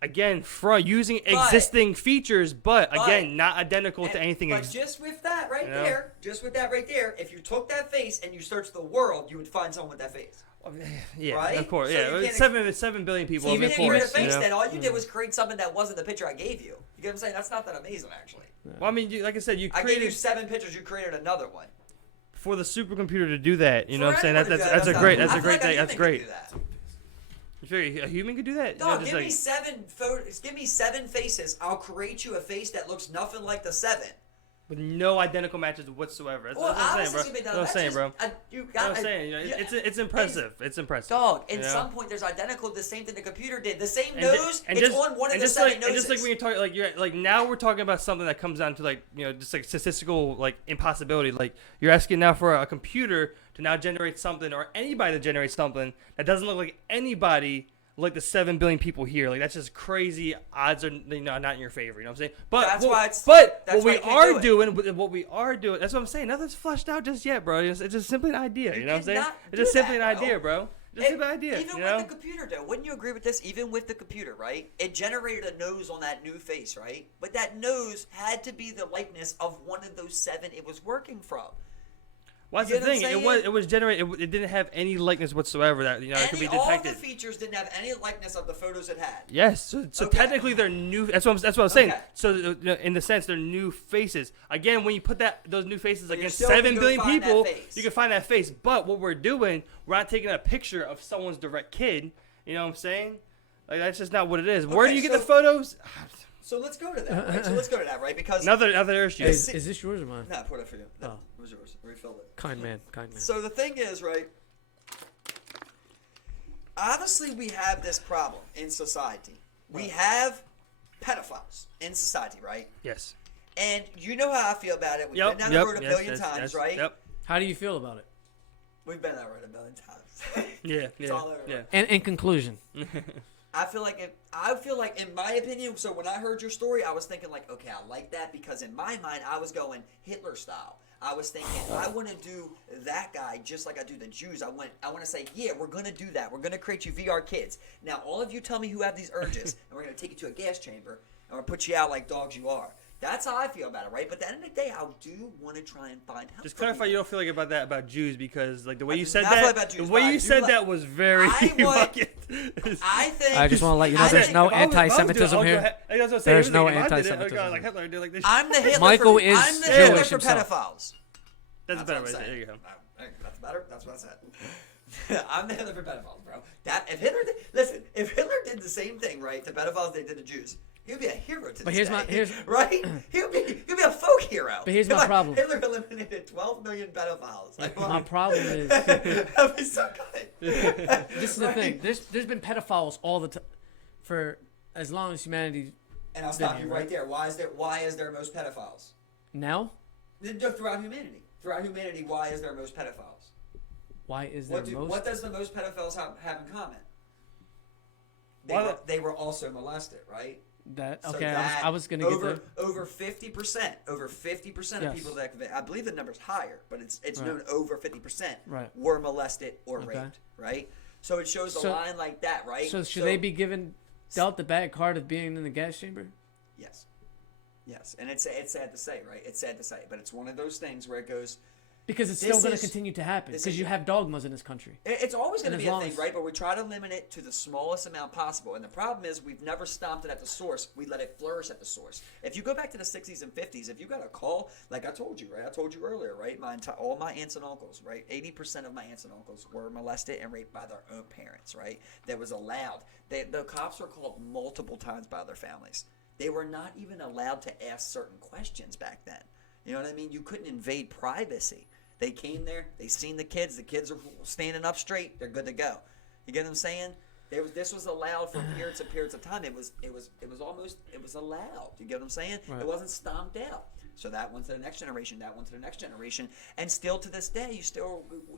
Again, using existing features, but again, not identical to anything. But just with that right You know? there, if you took that face and you searched the world, you would find someone with that face. Yeah, Right? of course. So Yeah, you can't 7 billion people. Even of if you create a course, you face, know? then all you did was create something that wasn't the picture I gave you. You get what I'm saying? That's not that amazing, actually. Well, I mean, like I said, you I gave you created 7 pictures. You created another one. for the supercomputer to do that. You know what I'm saying? For anyone to That's do a that, great not- I that's a feel great like thing. human That's could great. do that. You figure a human could do that? Dog, just give like, me 7 photos. Give me 7 faces. I'll create you a face that looks nothing like the 7. with no identical matches whatsoever. That's, Well, that's what I'm honestly, saying, bro. speaking, That's what I'm saying, bro. You That's got. what I'm saying. You know, yeah, it's impressive. It's impressive. Dog, you at know? some point there's identical the same thing the computer did. The same And nose, and it's just, on one of and the just 7 like, noses. And just like when you're talking, like you're like now we're talking about something that comes down to like just like statistical like impossibility. Like you're asking now for a computer to now generate something or anybody to generate something that doesn't look like anybody like the 7 billion people here. Like that's just crazy. Odds are not in your favor. You know what I'm saying? But That's why it's- but that's what why we you can't are do it. doing, what we are doing. That's what I'm saying. Nothing's fleshed out just yet, bro. It's just simply an idea. You know what I'm saying? cannot It's just do simply that, an idea, bro. Just simply an idea. Even you with know? the computer, though, wouldn't you agree with this? Even with the computer, right? It generated a nose on that new face, right? But that nose had to be the likeness of one of those 7 it was working from. Well, that's You the get what thing. I'm saying? It was generated. It didn't have any likeness whatsoever that it could be All the detected. features didn't have any likeness of the photos it had. Yes, so Okay. technically they're new. That's what I'm saying. Okay. So in the sense they're new faces. Again, when you put those new faces But you against still 7 can go billion find that people, face. you can find that face. But what we're doing, we're not taking a picture of someone's direct kid. You know what I'm saying? Like that's just not what it is. Where do Okay, you get so- the photos? So let's go to that, right? Because Another issue. Is- Is this yours or mine? no, I put it for you. No, Oh. it was yours. I refilled it. Kind man. So the thing is, right? Obviously, we have this problem in society. We have pedophiles in society, right? Yes. And you know how I feel about it. We've Yep. been down Yep. the road a yes, billion yes, times, yes, right? Yep. How do you feel about it? We've been that road a billion times. Yeah. It's all over. Yeah. And in conclusion, I feel like, in my opinion, so when I heard your story, I was thinking like, okay, I like that because in my mind, I was going Hitler style. I was thinking, I want to do that guy just like I do the Jews. I want to say, yeah, we're going to do that. We're going to create you VR kids. Now, all of you tell me who have these urges, and we're going to take you to a gas chamber, and we're going to put you out like dogs you are. That's how I feel about it, right? But at the end of the day, I do want to try and find help. Just for clarify, people. you don't feel like about Jews because like the way I you do said not feel that, about Jews, the way but I you do said like- that was very. I want- fucking- I think. I just want to let you know I there's think no If I was doing it, anti-Semitism I would go here. ahead- that's what I'm saying. There's If no I did it, I'd go, anti-Semitism. Like Hitler did like this. I'm the Hitler Michael for, is I'm the Jewish Hitler for himself. pedophiles. That's a better way. what I'm There saying. you go. Hey, that's better. That's what I said. I'm the Hitler for pedophiles, bro. That if Hitler did the same thing, right, to pedophiles they did to Jews, he would be a hero to But this here's day, my- right? He'd be a folk hero. But here's my Like, problem. Hitler eliminated 12 million pedophiles. Like, my problem is that'd be so good. this is the thing. There's been pedophiles all the time for as long as humanity. And I'll stop Been you here, right there. Why is there most pedophiles? Now, Throughout humanity. Throughout humanity, why is there most pedophiles? why is there most? What does the most pedophiles have in common? Why They were also molested, right? That So okay? that I was gonna get there. over 50%. Over 50% of Yes. people that I believe the number's higher, but it's Right. known over 50% Right. were molested or Okay. raped, right? So it shows a So- line like that, right? So should they be dealt the bad card of being in the gas chamber? Yes, yes, and it's sad to say, right? It's sad to say, but it's one of those things where it goes. Because it's This still going to is- continue to happen. this Because is- you have dogmas in this country. It's always going to And be as a long thing, as- right? But we try to limit it to the smallest amount possible. And the problem is we've never stopped it at the source. We let it flourish at the source. If you go back to the 60s and 50s, if you got a call, like I told you, right? I told you earlier, right? All my aunts and uncles, right? 80% of my aunts and uncles were molested and raped by their own parents, right? That was allowed. The cops were called multiple times by their families. They were not even allowed to ask certain questions back then. You know what I mean? You couldn't invade privacy. They came there, they seen the kids are standing up straight, they're good to go. You get what I'm saying? This was allowed for periods and periods of time. It was allowed. You get what I'm saying? Right. It wasn't stomped out. So that went to the next generation. That went to the next generation. And still to this day,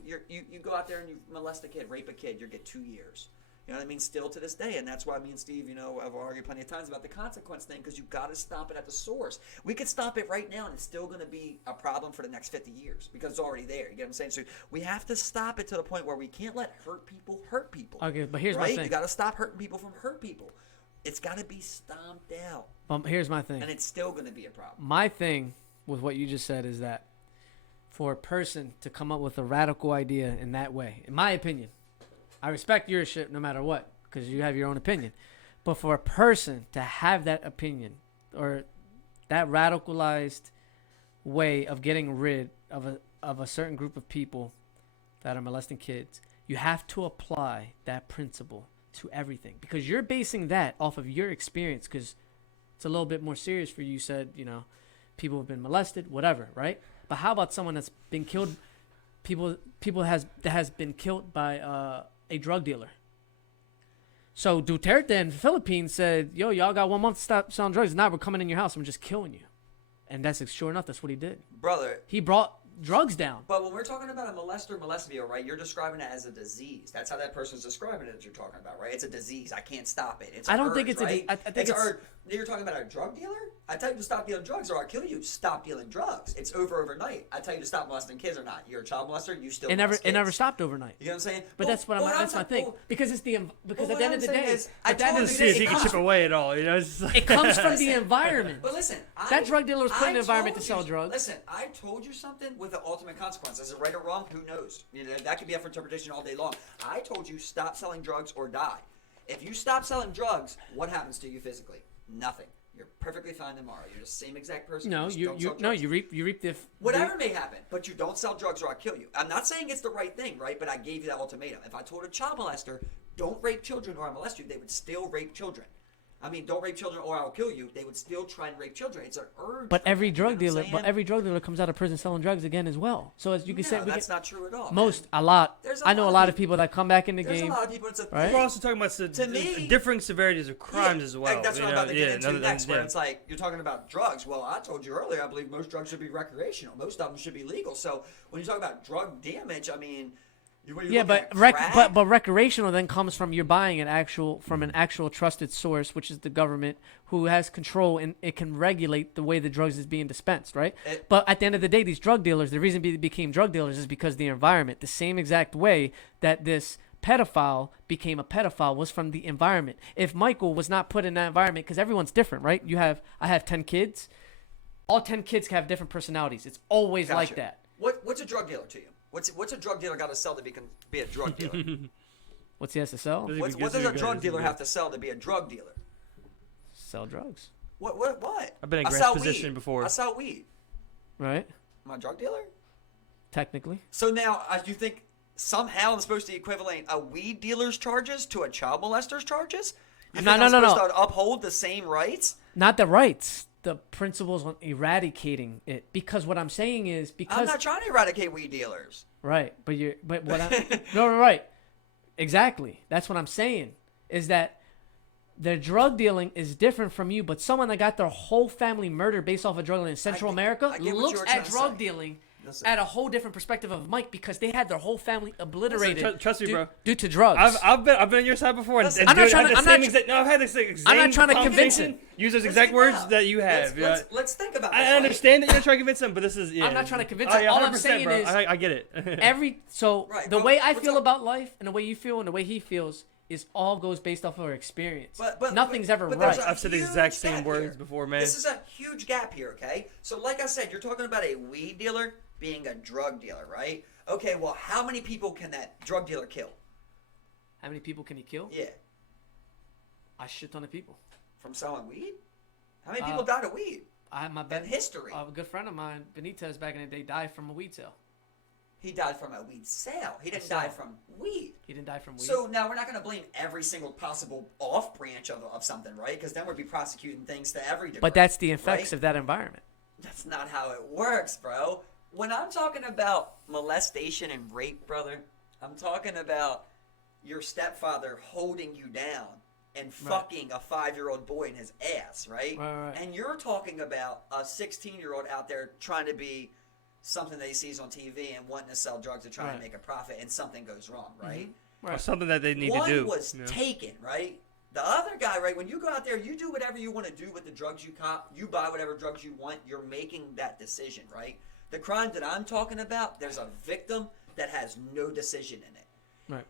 you go out there and you molest a kid, rape a kid, you get 2 years. You know what I mean? Still to this day. And that's why me and Steve, have argued plenty of times about the consequence thing, because you got to stop it at the source. We could stop it right now, and it's still going to be a problem for the next 50 years because it's already there. You get what I'm saying? So we have to stop it to the point where we can't let hurt people hurt people. Okay, but here's my right? thing. You got to stop hurting people from hurt people. It's got to be stomped out. Here's my thing. And it's still going to be a problem. My thing with what you just said is that for a person to come up with a radical idea in that way, in my opinion, I respect your shit no matter what, because you have your own opinion. But for a person to have that opinion or that radicalized way of getting rid of a certain group of people that are molesting kids, you have to apply that principle to everything, because you're basing that off of your experience, because it's a little bit more serious for you. You said, people have been molested, whatever, right? But how about someone that's been killed, that has been killed by a drug dealer? So Duterte in the Philippines said, yo, y'all got 1 month to stop selling drugs. Now we're coming in your house and we're just killing you. And that's sure enough, that's what he did. Brother. He brought drugs down. But when we're talking about a molester, molestivia, right, you're describing it as a disease. That's how that person's describing it that you're talking about, right? It's a disease. I can't stop it. It's I don't urge, think it's right? I think it's You're talking about a drug dealer? I tell you to stop dealing drugs or I'll kill you. Stop dealing drugs. It's over overnight. I tell you to stop molesting kids or not. You're a child molester, you still molest kids. It never stopped overnight. You know what I'm saying? But that's my thing. Because it's because at the end of the day, at the end of the See day, if he can chip away at all. It's just like, it comes from the environment. But listen, that drug dealer was put in the environment to told sell you- drugs. Listen, I told you something with the ultimate consequence. Is it right or wrong? Who knows? That could be up for interpretation all day long. I told you stop selling drugs or die. If you stop selling drugs, what happens to you physically? Nothing. You're perfectly fine tomorrow. You're the same exact person. No, you reap the whatever may happen, but you don't sell drugs or I'll kill you. I'm not saying it's the right thing, right? But I gave you that ultimatum. If I told a child molester, don't rape children or I'll molest you, they would still rape children. I mean, don't rape children or I'll kill you. They would still try and rape children. It's an urge. But every drug dealer comes out of prison selling drugs again as well. So as you can say, that's not true at all. A lot. I know a lot of people people that come back in the There's game. a lot of people. It's a Right? we're also talking about To me- differing severities of crimes as well. Like, that's what I'm about to get into next. Where yeah. it's like you're talking about drugs. Well, I told you earlier. I believe most drugs should be recreational. Most of them should be legal. So when you talk about drug damage, I mean. But recreational then comes from you're buying an actual trusted source, which is the government, who has control and it can regulate the way the drugs is being dispensed, right? But at the end of the day, these drug dealers, the reason they became drug dealers is because the environment, the same exact way that this pedophile became a pedophile was from the environment. If Michael was not put in that environment, because everyone's different, right? I have 10 kids. All 10 kids have different personalities. It's always like that. What's a drug dealer to you? What's a drug dealer got to sell to be a drug dealer? What's he has to sell? What does a drug dealer have to sell to be a drug dealer? Sell drugs. What? I've been in I Grant's sell position weed. before. I sell weed. Right? Am I a drug dealer? Technically. So now, you think somehow I'm supposed to equivalent a weed dealer's charges to a child molester's charges? You think I'm supposed to uphold the same rights? Not the rights. The principles on eradicating it, because what I'm saying is I'm not trying to eradicate weed dealers. Right, right, exactly. That's what I'm saying is that the drug dealing is different from you, but someone that got their whole family murdered based off of drug dealing in Central America looks at drug dealing at a whole different perspective of Mike, because they had their whole family obliterated. Trust me, bro. Due to drugs. I've been on your side before. And I'm not trying to. I've had this exact I'm not trying to convince him. Use those exact words that you have. Let's think about this. I understand that you're trying to convince him, but this is. Yeah. I'm not trying to convince him. All I'm saying bro. is, I get it. The way I feel about life and the way you feel and the way he feels is all goes based off of our experience. Nothing's ever right. I've said the exact same words before, man. This is a huge gap here, okay? So like I said, you're talking about a weed dealer being a drug dealer, right? Okay, well, how many people can that drug dealer kill? How many people can he kill? Yeah. A shit ton of people. From selling weed? How many people died of weed? In history. A good friend of mine, Benitez, back in the day, died from a weed sale. He died from a weed sale. He didn't die from weed. He didn't die from weed. So now we're not going to blame every single possible off branch of something, right? Because then we'd be prosecuting things to every degree. But that's the effects right? of that environment. That's not how it works, bro. When I'm talking about molestation and rape, brother, I'm talking about your stepfather holding you down and fucking a 5-year-old boy in his ass, right? Right. And you're talking about a 16-year-old out there trying to be something that he sees on TV and wanting to sell drugs to try and make a profit, and something goes wrong, right? Or something that they need One to do. was taken, right? The other guy, right, when you go out there, you do whatever you want to do with the drugs you cop. You buy whatever drugs you want. You're making that decision, right? The crime that I'm talking about, there's a victim that has no decision in it. Right.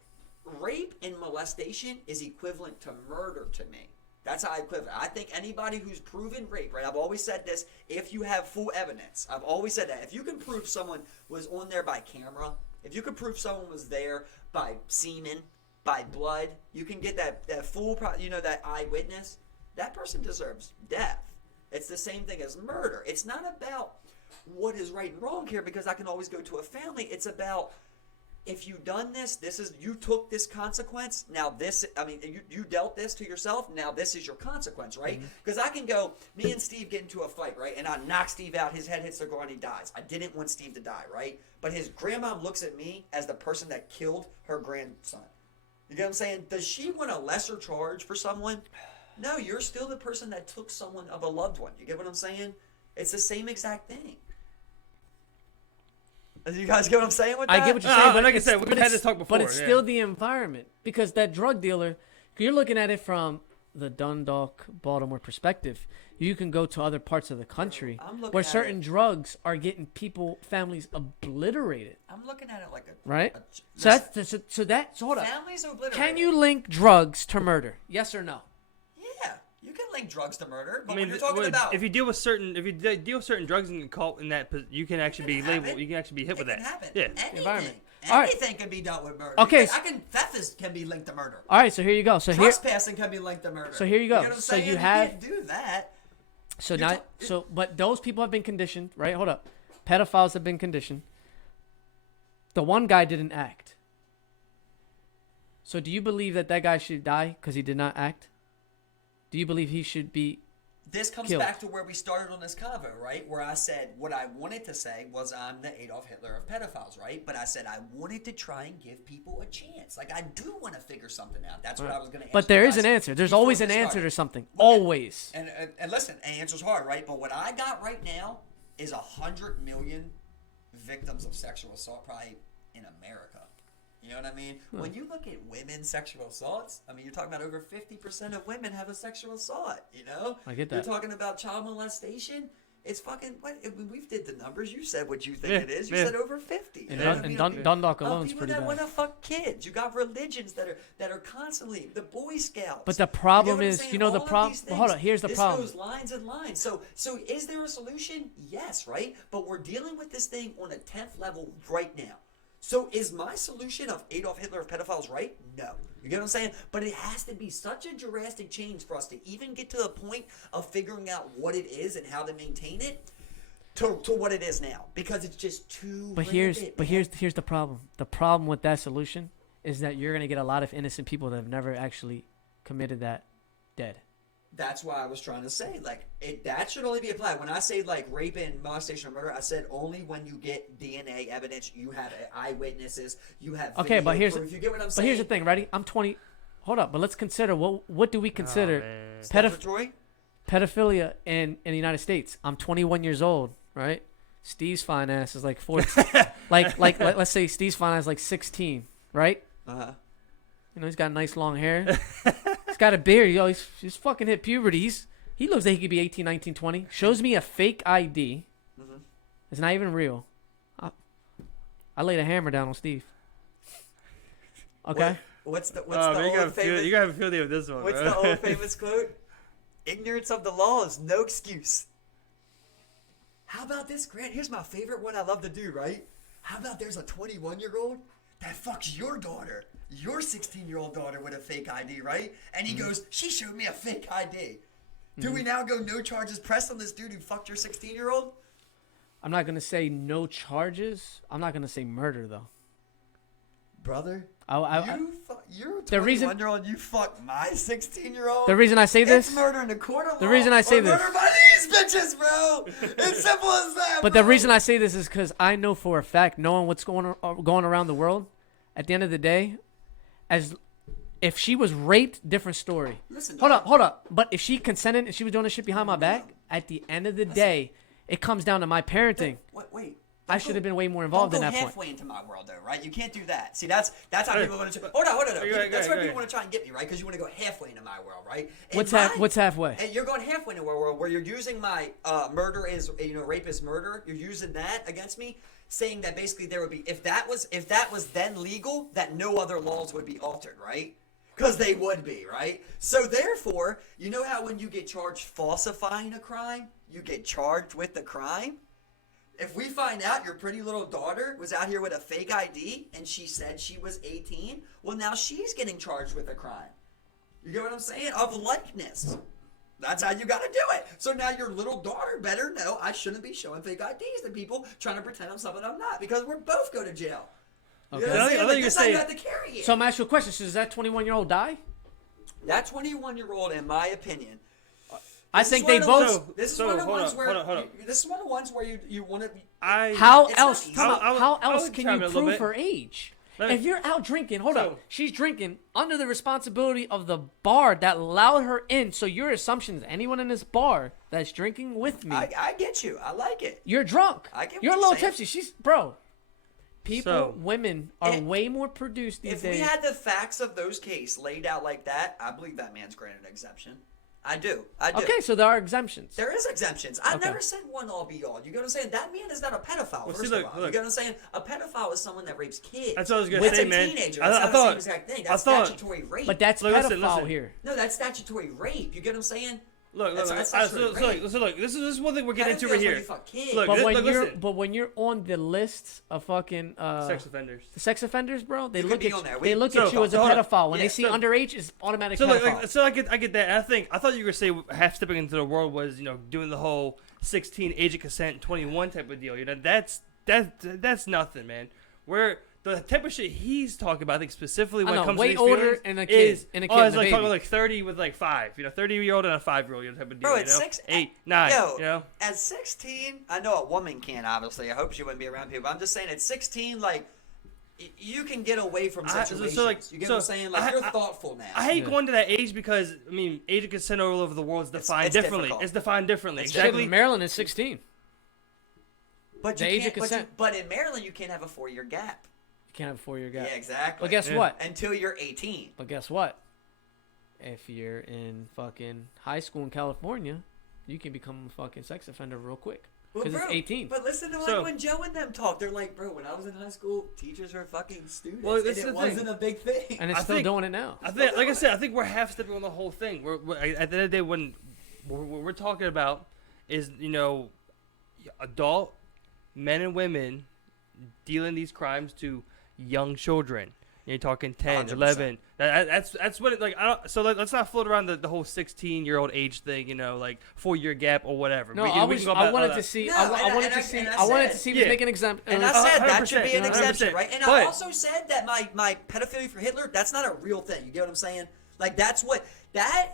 Rape and molestation is equivalent to murder to me. That's how I equivalent. I think anybody who's proven rape, right? I've always said this, if you have full evidence. I've always said that. If you can prove someone was on there by camera, if you can prove someone was there by semen, by blood, you can get that full, that eyewitness, that person deserves death. It's the same thing as murder. It's not about what is right and wrong here, because I can always go to a family. It's about, if you done this, you took this consequence. Now you dealt this to yourself. Now this is your consequence, right? Because I can go, me and Steve get into a fight, right? And I knock Steve out. His head hits the ground. He dies. I didn't want Steve to die, right? But his grandmom looks at me as the person that killed her grandson. You get what I'm saying? Does she want a lesser charge for someone? No, you're still the person that took someone of a loved one. You get what I'm saying? It's the same exact thing. You guys get what I'm saying with that? I get what you're saying, but like I said, we've had this talk before. But it's still the environment, because that drug dealer, you're looking at it from the Dundalk, Baltimore perspective. You can go to other parts of the country where certain drugs are getting families obliterated. I'm looking at it like a right. So hold up. Families obliterated. Can you link drugs to murder? Yes or no? Yeah, you can link drugs to murder. But when you're talking about, if you deal with certain drugs and cult in that, you can actually be labeled. You can actually be hit with that. Happen. Yeah. Environment. All right. Anything can be dealt with murder. Okay. Theft can be linked to murder. All right. So here you go. So trespassing can be linked to murder. So here you go. You know what I'm so saying? you have can't do that. So now, but those people have been conditioned, right? Hold up. Pedophiles have been conditioned. The one guy didn't act. So do you believe that guy should die because he did not act? Do you believe he should be This comes killed? Back to where we started on this convo, right? Where I said what I wanted to say was I'm the Adolf Hitler of pedophiles, right? But I said I wanted to try and give people a chance. Like, I do want to figure something out. That's what I was going to answer. But there is an answer. There's always an answer to something. Always. And listen, an answer's hard, right? But what I got right now is 100 million victims of sexual assault probably in America. You know what I mean? When you look at women's sexual assaults, I mean, you're talking about over 50% of women have a sexual assault, you know? I get that. You're talking about child molestation. It's fucking, we did the numbers. You said what you think it is. You said over 50. And Dundalk alone is people pretty that bad. want to fuck kids. You got religions that are constantly, the Boy Scouts. But the problem you know is, what I'm you know, the saying? problem. All of Hold on, these here's the things, problem. This goes lines and lines. So is there a solution? Yes, right? But we're dealing with this thing on a 10th level right now. So is my solution of Adolf Hitler of pedophiles right? No. You get what I'm saying? But it has to be such a drastic change for us to even get to the point of figuring out what it is and how to maintain it to what it is now. Because it's just too here's the problem. The problem with that solution is that you're gonna get a lot of innocent people that have never actually committed that dead. That's why I was trying to say, like, that should only be applied. When I say, like, rape and molestation or murder, I said only when you get DNA evidence, you have eyewitnesses, you have okay, but here's proof. You get what I'm but saying? here's the thing, ready? I'm 20. Hold up, but let's consider what do we consider pedophilia in the United States? I'm 21 years old, right? Steve's fine ass is like 14. like let's say Steve's fine ass is like 16, right? Uh-huh. You know, he's got nice long hair. He's got a beard. Yo, he's fucking hit puberty. He looks like he could be 18, 19, 20. Shows me a fake ID. Mm-hmm. It's not even real. I laid a hammer down on Steve. Okay? What's the old famous... You gotta have a feeling with this one, What's the old famous quote? Ignorance of the law is no excuse. How about this, Grant? Here's my favorite one I love to do, right? How about there's a 21-year-old that fucks your daughter, your 16-year-old daughter with a fake ID, right? And he goes, she showed me a fake ID. Do we now go no charges pressed on this dude who fucked your 16-year-old? I'm not going to say no charges. I'm not going to say murder, though. Brother, you're a 21-year-old, you fuck my 16-year-old? The reason I say this... It's murder in the court of law. The reason I say this... murder by these bitches, bro! It's simple as that, But bro. the reason I say this is because I know for a fact, knowing what's going around the world, at the end of the day, as if she was raped, different story. Listen, Hold up. But if she consented and she was doing this shit behind my back, at the end of the day, it comes down to my parenting. Wait. I should have been way more involved in that Don't go point. halfway into my world, though, right? You can't do that. See, that's how people want to. Hold on. That's why people want to try and get me, right? Because you want to go halfway into my world, right? What's halfway? And you're going halfway into my world where you're using my murder is rape is murder. You're using that against me, saying that basically there would be if that was then legal, that no other laws would be altered, right? Because they would be, right? So therefore, you know how when you get charged falsifying a crime, you get charged with the crime. If we find out your pretty little daughter was out here with a fake ID and she said she was 18, well, now she's getting charged with a crime. You get what I'm saying? Of likeness. That's how you got to do it. So now your little daughter better know I shouldn't be showing fake IDs to people trying to pretend I'm something I'm not because we're both go to jail. Okay. You know what I'm saying? I Like, think that's you're how you saying- have to carry it. So I'm asking you a question. So does that 21-year-old die? That 21-year-old, in my opinion, I think they both. This is So, one of the hold ones on, where hold on. this is one of the ones where you want to. How It's else? not easy. How I else would can chime in you a little prove bit. her age? Let me- If you're out drinking, hold So- up, she's drinking under the responsibility of the bar that allowed her in. So your assumption is anyone in this bar that's drinking with me, I get you. I like it. you're drunk. I get what You're a you're little saying. tipsy. She's bro. People, So- women are And way more produced these If days. we had the facts of those cases laid out like that, I believe that man's granted an exemption. I do. Okay, so there are exemptions. There is exemptions. I've Okay. never said one all be all. You get what I'm saying? That man is not a pedophile, Well, first see, of look, all. look. You get what I'm saying? A pedophile is someone that rapes kids. That's what I was gonna That's say, a man. teenager. I That's not thought- the same exact thing. I That's thought- statutory rape. But that's Look, pedophile listen. here. No, that's statutory rape. You get what I'm saying? Look, That's so look, this is one thing we're getting into Pedophiles right when here. you fuck kids. Look, But listen. when you're on the list of fucking Sex offenders. sex offenders, bro, they You could look be at on there. they We- look so- at you as a so hold on. pedophile. When Yeah, they see so- underage, it's automatic So pedophile. look, so I get that. I thought you were gonna say half stepping into the world was doing the whole 16 age of consent 21 type of deal. That's nothing, man. Where the type of shit he's talking about, I think specifically when I it know, comes way to these older feelings, and a kid- is and a kid oh, and it's a like talking baby. like 30 with like 5, 30-year-old and a 5-year-old type of deal. Bro, at 6, 8, 9, Yo, at 16, I know a woman can't, obviously. I hope she wouldn't be around people. But I'm just saying, at 16, like, you can get away from so, situations. like, you get so what I'm saying? Like, you're thoughtful now. I hate Yeah. going to that age because age of consent all over the world is defined it's differently. difficult. It's defined differently. It's Shit, Exactly. Maryland is 16. But the you age of can't, consent. but in Maryland, you can't have a 4-year gap. You can't have a 4-year gap. Yeah, exactly. But guess Yeah. what? Until you're 18. But guess what? If you're in fucking high school in California, you can become a fucking sex offender real quick because Well, it's bro, 18. But listen to So- when Joe and them talk. They're like, bro, when I was in high school, teachers were fucking students. Well, and this it is the wasn't thing. a big thing. And it's I still think- doing it now. I think, like I said, I think we're half stepping on the whole thing. We're at the end of the day, when what we're talking about is adult men and women dealing these crimes to young children. You're talking 10, 100%. 11. That's what it like. Let's not float around the whole 16-year-old age thing. Like 4-year gap or whatever. No, We can go I about wanted all to that. see. No, I and wanted I- to see. and I I wanted to said- see if Yeah. make an example. And I said that 100%, should be an 100%, exemption, right? And I but- also said that my pedophilia for Hitler, that's not a real thing. You get what I'm saying? Like, that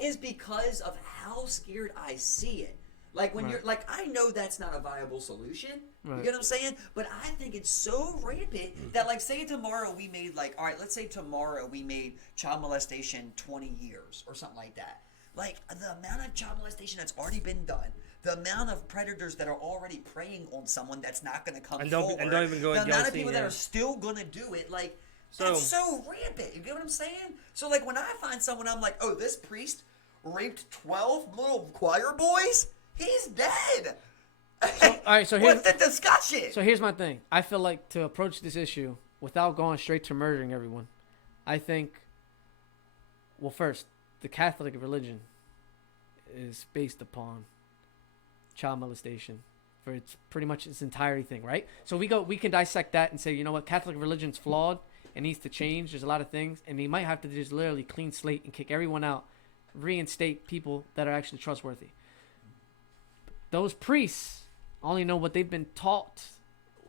is because of how scared I see it. Like, when Right. you're, like, I know that's not a viable solution. You Right. get what I'm saying? But I think it's so rampant that, like, say tomorrow we made, like, all right, let's say tomorrow we made child molestation 20 years or something like that. Like, the amount of child molestation that's already been done, the amount of predators that are already preying on someone that's not going to come And forward, don't even go the and amount of guilty, people that yeah. are still going to do it, like, So- that's so rampant. You get what I'm saying? So, like, when I find someone, I'm like, oh, this priest raped 12 little choir boys? He's dead. All right, so here's What's the discussion? So here's my thing. I feel like to approach this issue without going straight to murdering everyone, I think, well, first, the Catholic religion is based upon child molestation for its pretty much its entirety thing, right? So we can dissect that and say, you know what, Catholic religion's flawed and needs to change. There's a lot of things, and they might have to just literally clean slate and kick everyone out, reinstate people that are actually trustworthy. Those priests only know what they've been taught,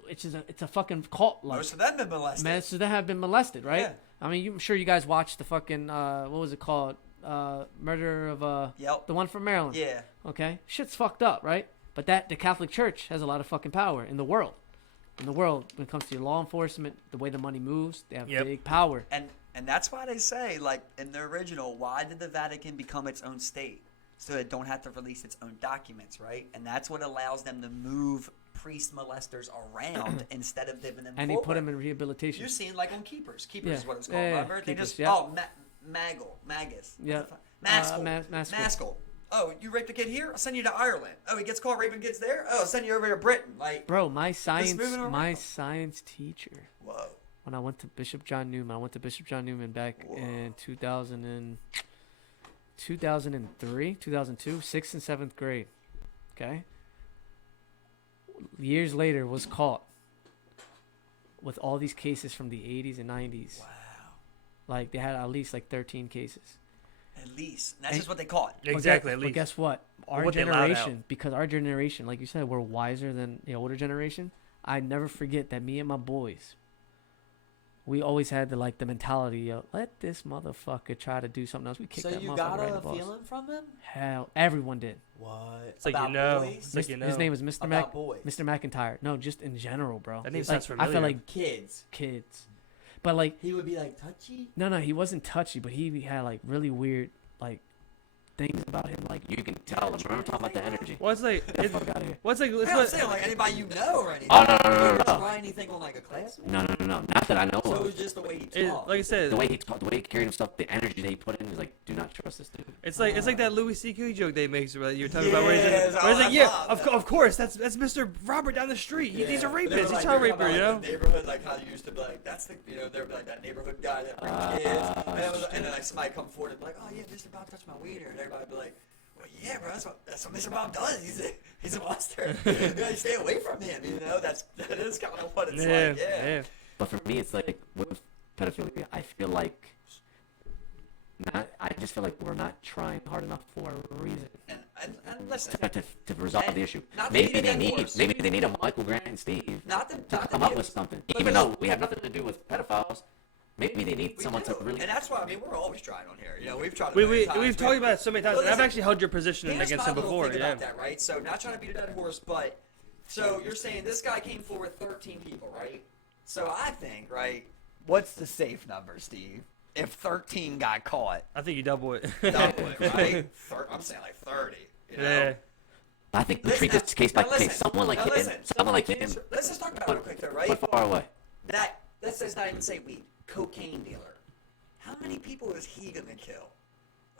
which is it's a fucking cult. Most of them have been molested. Most of them have been molested, right? Yeah. I mean, I'm sure you guys watched the fucking what was it called? Murder of Yep. the one from Maryland. Yeah. Okay, shit's fucked up, right? But the Catholic Church has a lot of fucking power in the world. In the world, when it comes to your law enforcement, the way the money moves, they have Yep. big power. And And that's why they say, like, in the original, why did the Vatican become its own state? So it don't have to release its own documents, right? And that's what allows them to move priest molesters around instead of giving them And forward. he put him in rehabilitation. You're seeing, like, on Keepers. Keepers Yeah. is what it's called, Yeah, yeah, remember? They Keepers, just, yeah. Magus. Yeah. Maskell. Maskell. Maskell. Oh, you raped a kid here? I'll send you to Ireland. Oh, he gets caught raping kids there? Oh, I'll send you over to Britain. Like, Bro, my science teacher. whoa. When I went to Bishop John Newman back in 2003, 2002, 6th and 7th grade. Okay? Years later was caught with all these cases from the 80s and 90s. Wow. Like, they had at least like 13 cases. At least. And that's just what they caught. Exactly, at But least. guess what? Our what they allowed generation, because our generation, like you said, we're wiser than the older generation. I never forget that me and my boys, we always had the mentality of, let this motherfucker try to do something else. We kicked So that you motherfucker got right in the a balls. feeling from him? Hell, everyone did. What? It's like, About you know. boys? It's like, you know. His name was Mr. About boys. Mr. McIntyre. No, just in general, bro. That name Like, sounds familiar. I feel like Kids. kids. But like, He would be like touchy? no, he wasn't touchy, but he had like really weird like things about him. Like, you can tell. Remember talking about the energy. Well, it's like, Get the fuck out of here. what's like, it's I'm like, saying like anybody you know or anything. Oh, no. You didn't try anything on like a classmate? No. Not that I know So it of. was just the way he talked. like I said, The way he talked, the way he carried himself, the energy that he put in is like, do not trust this dude. it's like that Louis C.K. joke they make. Right? You were talking about where he's, Yes, where he's I like, yeah, love of course, that's Mr. Robert down the street. He's a rapist. He's a child raper, you know. The neighborhood, like how you used to be like, that's the, you know, they'd be like that neighborhood guy that brings kids. And then like somebody come forward and be like, oh yeah, Mr. Bob touched my wiener. And everybody be like, well, yeah, bro, that's what Mr. Bob does. He's a monster. You gotta stay away from him. You know, that is kind of what it's like. Yeah. But for me, it's like with pedophilia, I feel like I just feel like we're not trying hard enough for a reason And listen, to resolve the issue. not to Maybe beat a they dead need horse. a Michael Grant and Steve not to to come up with something. Even though we have nothing to do with pedophiles, maybe they need someone to really. And that's why, I mean, we're always trying on here. You know, we've tried it We many times. we've talked about it so many times, But and I've listen, actually held your position Here's against my him little before. thing Yeah. about that, right? So, not trying to beat a dead horse, but so you're saying this guy came forward 13 people, right? So I think, right? What's the safe number, Steve? If 13 got caught, I think you double it. double it, right? I'm saying like 30. You know? Yeah. I think we treat this case by Now case. listen, Someone like now him. listen. Someone like him. Let's just talk about it real quick, though, right? But far away. That says not even say weed, cocaine dealer. How many people is he gonna kill?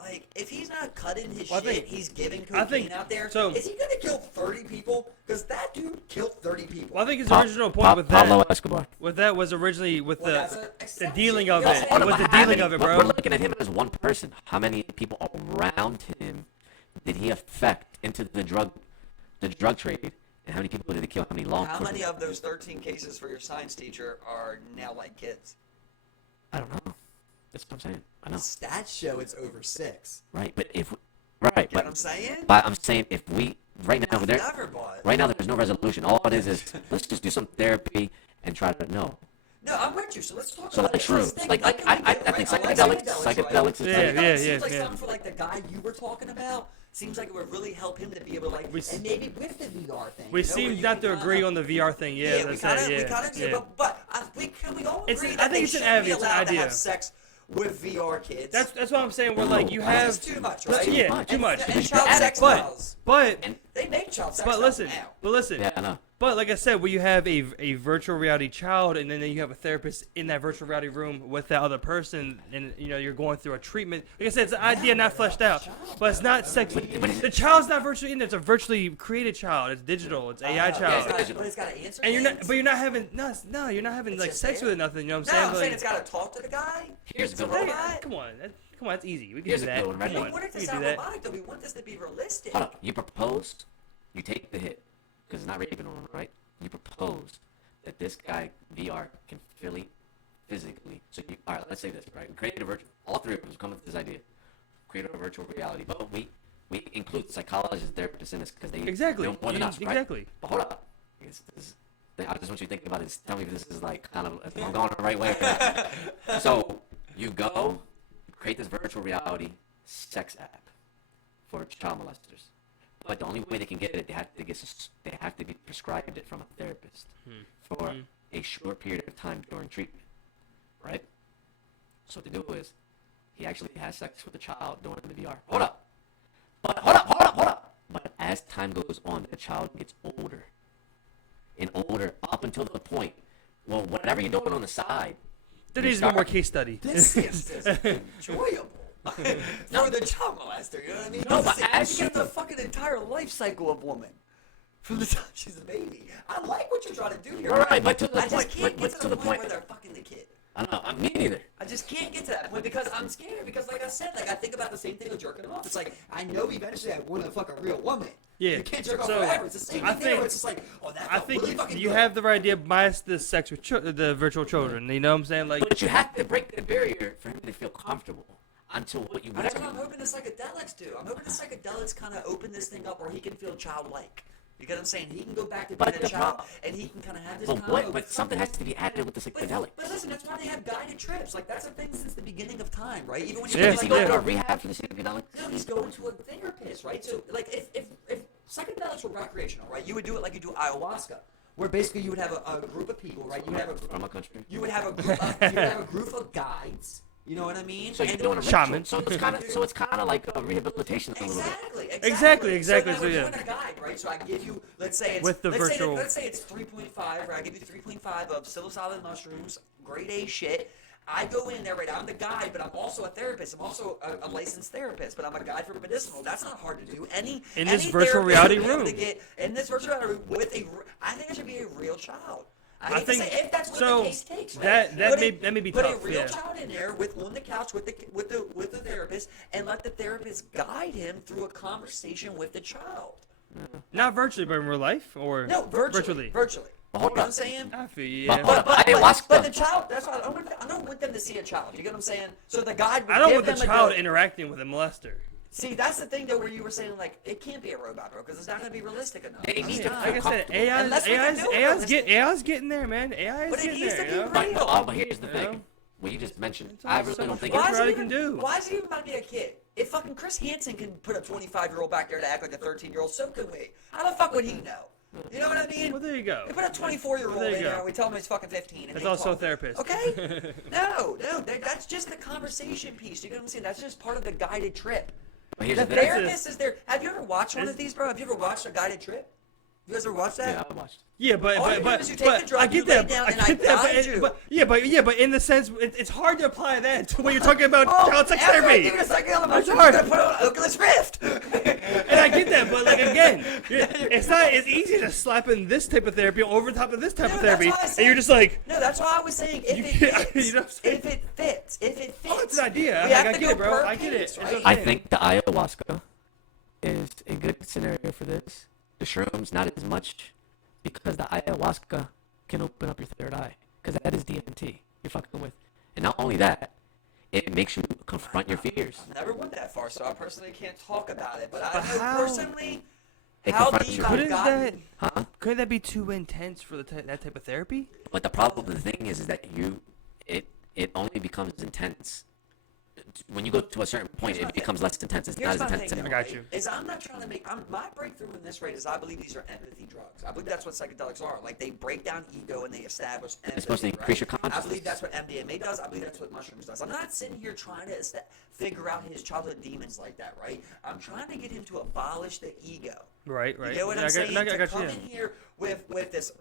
Like, if he's not cutting his Well, I shit, think- he's giving I cocaine think- out there. so- Is he gonna kill 30 people? Because that dude killed 30 people. Well, I think his original point with Pablo that Escobar. was originally with Well, that's an the exception. dealing of You know it. what I'm It saying? was the dealing of it, We're bro. looking at him as one person. How many people around him did he affect into the drug trade? And how many people did he kill? How many law How enforcement? many of those 13 cases for your science teacher are now like kids? I don't know. That's what I'm saying. I know. Stats show it's over 6. Right, but if Get what I'm saying? but I'm saying if we right now I've there never bought. right now there's no resolution. All it is let's just do some therapy and try to know. No, I'm with you. So let's talk So about like this. Let's shrooms, think like I we do, think right? I like psychedelics is Yeah, like, yeah, Seems like yeah. something for like the guy you were talking about. Seems like it would really help him to be able to like, and maybe with the VR thing. We you know, where seem you not can to kinda- agree on the VR thing. Yeah, we that's kind of, it. we kind of do, Yeah. but we all It's- agree I that think they it's an shouldn't be avenue, it's an allowed to idea. have sex with VR kids. That's what I'm saying. We're like, you have That's too much, right? yeah, too much. And child sex But dolls. but They make child sex but dolls listen, now. but listen. yeah, I know. But like I said, where you have a virtual reality child, and then you have a therapist in that virtual reality room with that other person, and you know you're going through a treatment. Like I said, it's an idea not fleshed out, but it's not sex. The child's not virtually in there; it's a virtually created child. It's digital. It's AI child. But it's got to answer. And you're not, things. but you're not having no, you're not having It's like just sex there? with it, nothing. You know what No, I'm saying? I'm But, saying like, it's got to talk to the guy. Here's a good hey, one. come on, that's easy. We can Here's do a that. good one, right? Come We on, want it to we can do sound that. robotic, though. We want this to be realistic. Hold up. You proposed, you take the hit, because it's not raping on right? You proposed that this guy, VR, can physically. So, all right, let's say this, right? We created a virtual, all three of us come up with this idea. Create a virtual reality. But we include psychologists and therapists in this because they Exactly. know more than us, right? Exactly. But hold up. I just want you to think about this. Tell me if this is like kind of, if I'm going the right way. Or not. So, you go, create this virtual reality sex app for child molesters. But the only way they can get it, they have to be prescribed it from a therapist for a short period of time during treatment, right? So what they do is, he actually has sex with the child during the VR. Hold up. But hold up. But as time goes on, the child gets older. And older up until the point, well, whatever you're doing on the side. There needs to be more case study. This is enjoyable. For the child molester, you know what I mean? No, but as you get the fucking entire life cycle of woman. From the time she's a baby. I like what you're trying to do here. Right, but to the I just point, can't get but to the point where they're fucking the kid. I don't know, me neither. I just can't get to that point because I'm scared. Because like I said, like I think about the same thing with jerking off. It's like I know eventually I want to fuck a real woman. Yeah. You can't jerk off So, forever. It's the same I thing there. think- It's just like, oh, that I felt think really fucking you good. have the right idea, minus the sex with the virtual children. You know what I'm saying? Like, But you have to break the barrier for him to feel comfortable until what you That's what want. I'm hoping the psychedelics do. I'm hoping the psychedelics kind of open this thing up where he can feel childlike. You get what I'm saying? He can go back to being But a the child, pro- and he can kind of have this But kind of... but something has to be added with the psychedelics. But listen, that's why they have guided trips. Like, that's a thing since the beginning of time, right? Even when you Yeah, Does he like, go to yeah. a rehab for the psychedelics? no, he's going to a therapist, right? So, like, if psychedelics were recreational, right, you would do it like you do ayahuasca, where basically you would have a group of people, right? You would have a From a country. you would have a group of, you would have a group of guides. You know what I mean? So you're And- doing a Shaman. ritual. So it's kind of like a rehabilitation a little bit. Exactly. Exactly, So, so now yeah. we're doing a guide, right? So I give you, let's say it's With the let's virtual- Say, let's say it's 3.5, right? I give you 3.5 of psilocybin mushrooms, grade A shit. I go in there, right? I'm the guide, but I'm also a therapist. I'm also a licensed therapist, but I'm a guide for medicinal. That's not hard to do. In this any virtual therapist reality would be able room. to get in this virtual reality room with a. I think it should be a real child. I hate think- to say if that's what so the case takes, right? that may be put tough, a real yeah. child in there on the couch with the therapist, and let the therapist guide him through a conversation with the child. not virtually, but in real life, or No, virtually. Virtually. Hold You know what on. I'm saying? I feel you. But Yeah. hold on. But Ayahuasca. the child, that's why I don't want them to see a child. You get what I'm saying? So the guide would I don't give want the them a child dose. interacting with a molester. See, that's the thing, though, where you were saying, like, it can't be a robot, bro, because it's not going to be realistic enough. They need It's to not. Like I said, Unless we can do it AI's getting there, man. AI is But it getting needs there. to You be know? real. But here's the You thing. know? What you just mentioned, It's I all really so don't think much it's fun. Virtual reality can do. Why is he even about to be a kid? If fucking Chris Hansen can put a 25-year-old back there to act like a 13-year-old, so can we. How the fuck would he know? You know what I mean? Well, there you go. We put a 24-year-old Well, there you in there go. and we tell him he's fucking 15. And That's they also call a therapist. Okay? No, that's just the conversation piece. You know what I'm saying? That's just part of the guided trip. But here's The the thing. therapist is there. Have you ever watched one of these, bro? Have you ever watched a guided trip? You guys ever watched that? Yeah, I watched. Yeah, but All you do is you take the drug, I you get lay that. down, I and I get that. guide you. But in the sense, it's hard to apply that to when you're talking about Oh, child sex after I therapy. give you a psychedelic That's mushroom, hard. you're gonna put on Oculus Rift. And I get that, but like again, it's not as easy to slap in this type of therapy over top of this type No, of that's therapy, why I and said- you're just like, No, that's why I was saying if You it can't- fits. you know what I'm saying? If it fits. If it fits. oh, it's an idea. We Like, have I to get go it, bro. per I get it. case, It's right? okay. I think the ayahuasca is a good scenario for this. The shrooms, not as much, because the ayahuasca can open up your third eye, because that is DMT you're fucking with. And not only that, it makes you confront your fears. I never went that far, so I personally can't talk about it. But I But know how- personally It how confronts deep you. I've Couldn't gotten. that couldn't that be too intense for that type of therapy? But the problem, the thing is that it only becomes intense when you go to a certain point. Here's my It becomes less intense. It's not Here's as my intense thing, anymore. I got you. Is I'm not trying to make. My breakthrough in this rate is I believe these are empathy drugs. I believe that's what psychedelics are. Like they break down ego and they establish empathy. It's supposed to increase your I consciousness. believe that's what MDMA does. I believe that's what mushrooms does. I'm not sitting here trying to figure out his childhood demons like that, right? I'm trying to get him to abolish the ego. Right. You know what Yeah, I'm I saying? got To you. come in here with this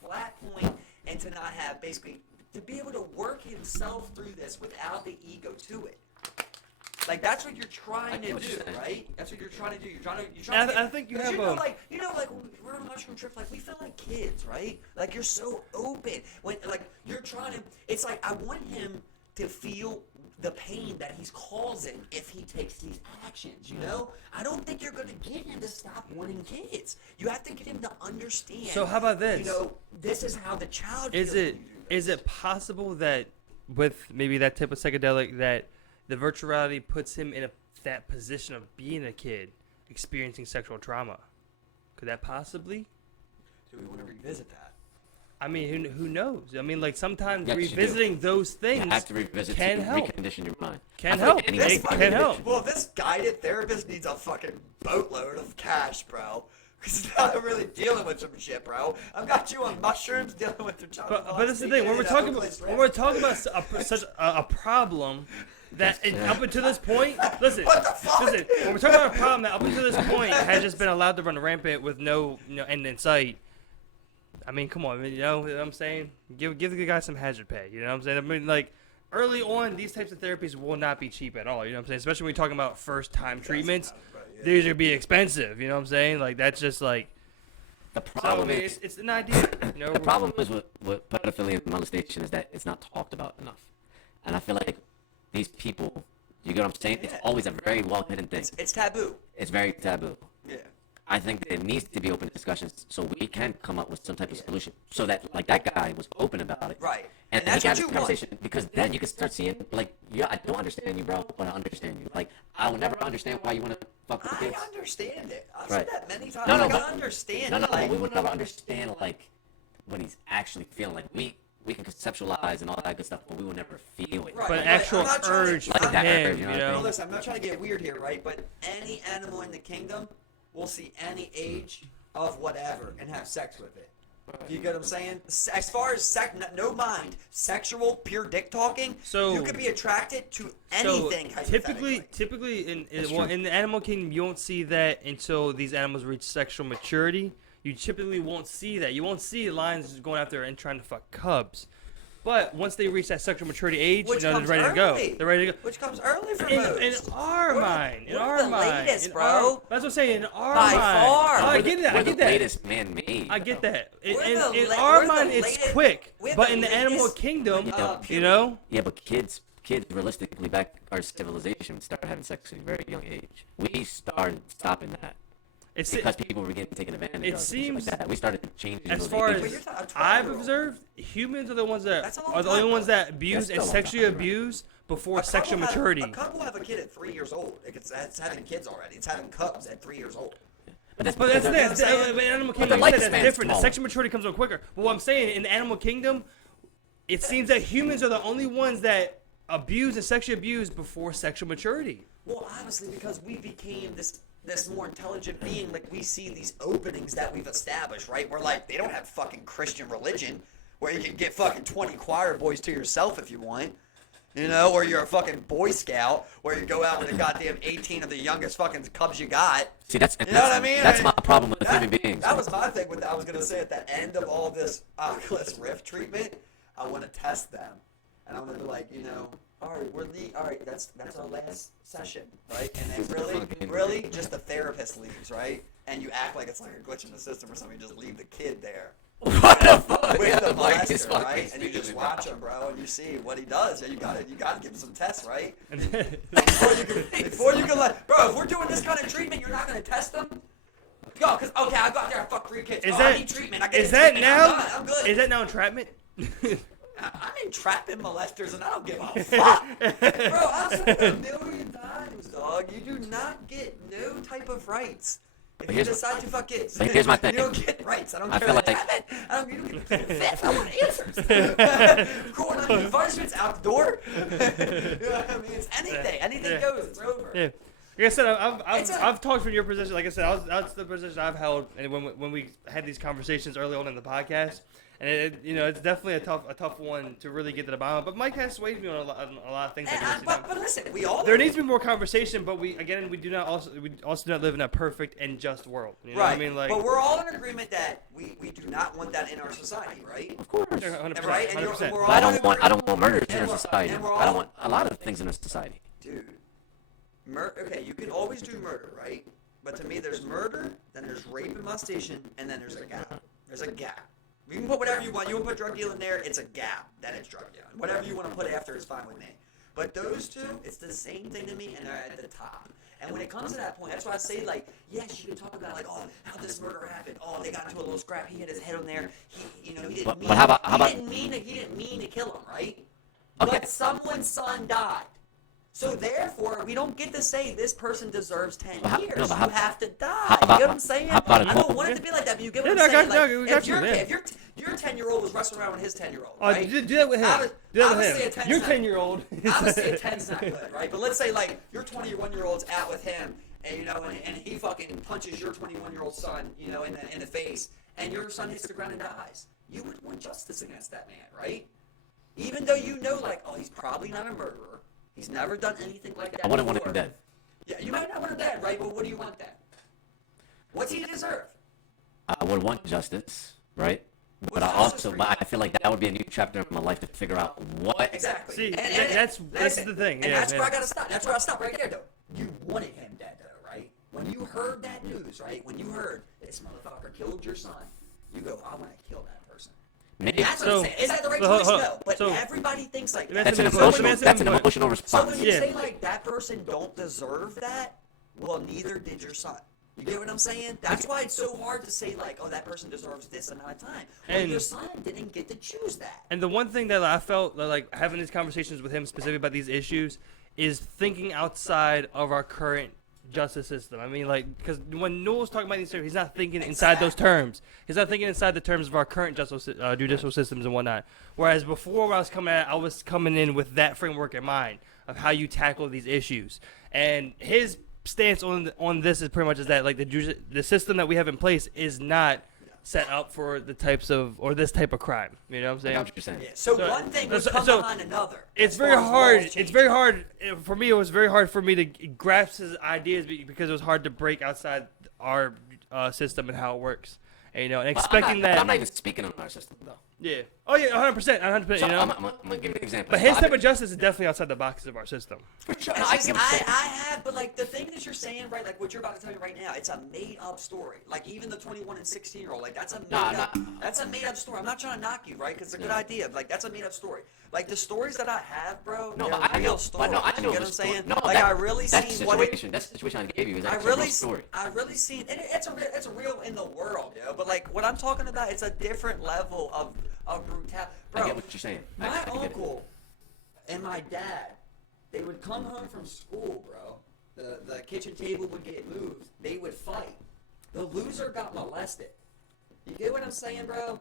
flat point and to not have basically to be able to work himself through this without the ego to it. Like that's what you're trying to get what do, you're saying. right? That's what you're trying to do. You're trying to. I think you have know, a- like when we're on a mushroom trip, like we feel like kids, right? Like you're so open when like you're trying to. It's like I want him to feel the pain that he's causing if he takes these actions. You know, I don't think you're gonna get him to stop wanting kids. You have to get him to understand. So how about this? You know, this is how the child. Is feels it when you do this. is it possible that with maybe that type of psychedelic that the virtual reality puts him in that position of being a kid experiencing sexual trauma? Could that possibly? Do we want to revisit that? I mean, who knows? I mean, like sometimes Yes, you do. revisiting those You things have to revisit can to help. recondition your mind. Can I feel help. like any It game can help. Well, this guided therapist needs a fucking boatload of cash, bro. Because now I'm really dealing with some shit, bro. I've got you on mushrooms dealing with your child. But this is the thing. When we're talking about such a problem that up until this point, listen. What the fuck? Listen. When we're talking about a problem that up until this point has just been allowed to run rampant with no end in sight. I mean, come on, you know what I'm saying? Give the guy some hazard pay. You know what I'm saying? I mean, like. Early on, these types of therapies will not be cheap at all. You know what I'm saying? Especially when you're talking about first-time treatments. These are going to be expensive. You know what I'm saying? Like, that's just like... The problem is... It's an idea. You know? The problem is with pedophilia and molestation is that it's not talked about enough. And I feel like these people... You get what I'm saying? It's always a very well-hidden thing. It's taboo. It's very taboo. Yeah. I think that it needs to be open discussions so we can come up with some type of solution. So that, like, that guy was open about it. Right. And that's he what had you this conversation because then you can start seeing, like, yeah, I don't understand you, bro, but I understand you. Like, I will never understand why you want to fuck with the kids. I understand it. I've Right. said that many times. No, like, but- I understand No, it. Like, we would never understand, like, what he's actually feeling. Like, we can conceptualize and all that good stuff, but we will never feel it. Right. But Like, actual I'm not trying to- urge Like from that him, urge, you you know? know? Well, listen, I'm not trying to get weird here, right? But any animal in the kingdom will see any age of whatever and have sex with it. You get what I'm saying? As far as no mind, sexual, pure dick talking, So- you could be attracted to anything. So hypothetically. typically in That's well, true. in the animal kingdom, you won't see that until these animals reach sexual maturity. You typically won't see that. You won't see lions just going out there and trying to fuck cubs. But once they reach that sexual maturity age, Which they're comes ready to early. go. They're ready to go. Which comes early for In most. our We're the- mind, in we're our the mind, latest, in bro. our- that's what I'm saying. In our By mind, far. Oh, I get that. I We're the get that. latest man-made. I get that. In, We're in, the in la- our we're the mind, it's latest- quick. we're But the in the animal latest, kingdom, puberty. you know, Yeah, but kids realistically back our civilization started having sex at a very young age. We started stopping that it's because people were getting taken advantage it of. and shit seems- like that. We started changing as those far ages. But you're as talking a I've 12-year-old. observed, humans are the ones that That's a long are the only time, ones bro. that abuse That's and still a long sexually time, bro. abuse before A sexual couple maturity. A couple have a kid at 3 years old. It's having kids already. It's having cubs at 3 years old. But that's But that's because that's what I'm saying? in animal But the kingdom. You said lifespan's that's different. The smaller. sexual maturity comes on quicker. But what I'm saying in the animal kingdom, it seems that humans are the only ones that abuse and sexually abuse before sexual maturity. Well, honestly, because we became this more intelligent being, like we see these openings that we've established, right? We're like, they don't have fucking Christian religion where you can get fucking 20 choir boys to yourself if you want. You know, or you're a fucking Boy Scout where you go out with a goddamn 18 of the youngest fucking cubs you got. See, that's You know what I mean? That's my problem with That- human beings. That was my thing with I was gonna say at the end of all this Oculus Rift treatment, I want to test them, and I'm gonna be like, you know, all right, that's our last session, right? And then really, just the therapist leaves, right? And you act like it's like a glitch in the system or something. You just leave the kid there What the fuck? with the Like, molester, it's fucking right? And you just stupid. watch him, bro, and you see what he does. And you gotta give him some tests, right? And then- Before you can like, bro, if we're doing this kind of treatment, you're not gonna test them. Go, cause okay, I got there, I fucked 3 kids. Is I that need treatment. I get is the that treatment. now? I'm good. Is that now entrapment? I'm entrapping molesters, and I don't give a fuck, bro. I've said it a million times, dog. You do not get no type of rights. If you Here's- decide to fuck kids, but here's my thing. you don't get rights. I don't I care feel about like- entrapment. You don't get fifth. I want answers. Going on the punishments out the door. You know what I mean? It's anything. Anything Yeah. goes. It's over. Yeah. Like I said, It's a- I've talked from your position. Like I said, that's the position I've held, and when we had these conversations early on in the podcast, and it's definitely a tough one to really get to the bottom of. But Mike has swayed me on a lot of things. But listen, we all There needs to be more conversation, but we do also not live in a perfect and just world. You know right. what I mean? Like, but we're all in agreement that we do not want that in our society, right? Of course. 100%. Right? And 100%. we're all But in agreement. I don't want murder in And our we're- society. and we're I don't all- want a lot of things in our society. Dude, okay, you can always do murder, right? But to me, there's murder, then there's rape and molestation, and then there's a gap. There's a gap. You can put whatever you want. You want to put drug dealing there, it's a gap. Then it's drug dealing. Whatever you want to put after is fine with me. But those two, it's the same thing to me, and they're at the top. And when it comes to that point, that's why I say, like, yes, you can talk about, like, oh, how this murder happened. Oh, they got into a little scrap. He hit his head on there. He didn't mean. But how about- He didn't mean to kill him, right? Okay. But someone's son died. So therefore, we don't get to say this person deserves 10 But how- years. no, but You how- have to die. how about- you get what I'm saying? how about a I don't quote? want it to be like that, but you get Yeah, what no, I'm saying. I got you, Like, got if you, your yeah. if your 10-year-old was wrestling around with his 10-year-old, Oh, right? do that with him. I would- Do that I would with say a him. 10's You're not- 10-year-old. Obviously, a 10's not good, right? But let's say, like, your 21-year-old's out with him, and and he fucking punches your 21-year-old son, in the face, and your son hits the ground and dies, you would want justice against that man, right? Even though like, oh, he's probably not a murderer. He's never done anything like that. I wouldn't want him dead. Yeah, you might not want him dead, right? But what do you want then? What's he deserve? I would want justice, right? But I feel like that would be a new chapter in my life to figure out what. Exactly. See, that's the thing. And that's where I gotta stop. That's where I stop right there, though. You wanted him dead, though, right? When you heard that news, right? When you heard this motherfucker killed your son, you go, I want to kill that person. Maybe. That's what I'm saying. Is that the right choice? No. But everybody thinks like that. That's an emotional response. So when you say like that person don't deserve that, well, neither did your son. You get what I'm saying? That's why it's so hard to say like, oh, that person deserves this amount of time. Well, your son didn't get to choose that. And the one thing that I felt like having these conversations with him specifically about these issues is thinking outside of our current justice system. I mean, like, because when Newell's talking about these things, he's not thinking inside those terms. He's not thinking inside the terms of our current judicial systems and whatnot. Whereas before, when I was coming in with that framework in mind of how you tackle these issues. And his stance on this is pretty much is that like the system that we have in place is not set up for the types of or this type of crime. You know what I'm saying? I know what you're saying. Yeah. So one thing would come behind another. It's very hard. It's very hard for me. It was very hard for me to grasp his ideas because it was hard to break outside our system and how it works. And, and expecting that. I'm not even speaking on our system though. Yeah. Oh yeah, 100%, 100%. So You know. I'm gonna give you an example. But his type of justice is definitely outside the boxes of our system. For sure. I have, but like the thing that you're saying, right? Like what you're about to tell me right now, it's a made-up story. Like even the 21 and 16-year-old, like that's a made-up story. I'm not trying to knock you, right? Because it's a good idea. Like that's a made-up story. Like the stories that I have, bro, they're real stories. No, I know you get what I'm saying? No, like I really that seen what it. That situation I gave you is I actually a real really, story. I really seen, and it's a real in the world, yo. But like what I'm talking about, it's a different level of brutality. Bro, I get what you're saying. My uncle and my dad, they would come home from school, bro. The kitchen table would get moved. They would fight. The loser got molested. You get what I'm saying, bro?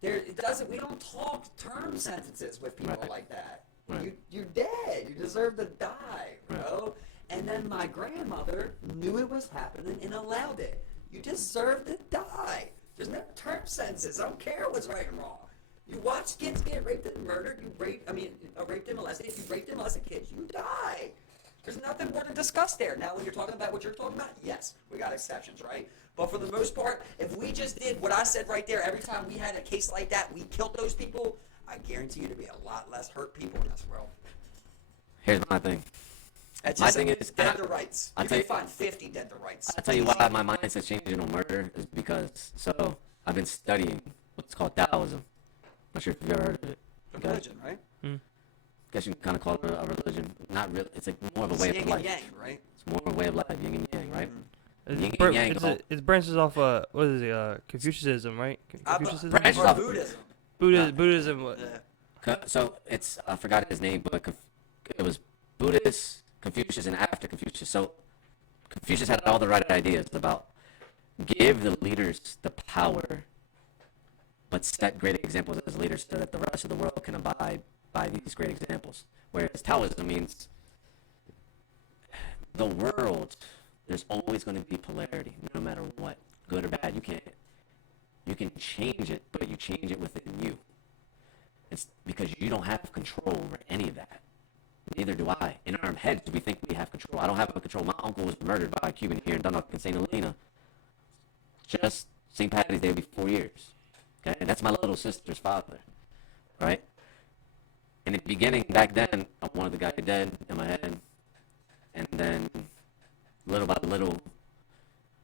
We don't talk term sentences with people like that. Right. You're dead. You deserve to die, bro. Right. And then my grandmother knew it was happening and allowed it. You deserve to die. There's no term sentences. I don't care what's right and wrong. You watch kids get raped and murdered. Raped and molested. If you raped and molested kids, you die. There's nothing more to discuss there. Now, when you're talking about what you're talking about, yes, we got exceptions, right? But for the most part, if we just did what I said right there, every time we had a case like that, we killed those people, I guarantee you there'd be a lot less hurt people in this world. Here's my thing. My thing is dead to rights. You can find 50 dead to rights. I'll tell you why my mindset's changing on murder is because, I've been studying what's called Taoism. Not sure if you've ever heard of it. A religion, right? Guess you can kind of call it a religion. Not really. It's like more of a way of life. Yin and yang, right? It's more of a way of life, yin and yang, right? Yin and yang. It branches off what is it? Confucianism, right? Confucianism. Branches off Buddhism. Buddhism. What? Yeah. So it's I forgot his name, but it was Buddhist, Confucius, and after Confucius. So Confucius had all the right ideas about give the leaders the power, but set great examples as leaders so that the rest of the world can abide by these great examples. Whereas Taoism means the world, there's always going to be polarity, no matter what, good or bad. You can change it, but you change it within you. It's because you don't have control over any of that. Neither do I. In our heads, we think we have control. I don't have control. My uncle was murdered by a Cuban here in Dundalk in St. Helena. Just St. Patty's Day will be 4 years. Okay, and that's my little sister's father, right? In the beginning, back then, I wanted the guy dead in my head, and then little by little, I'm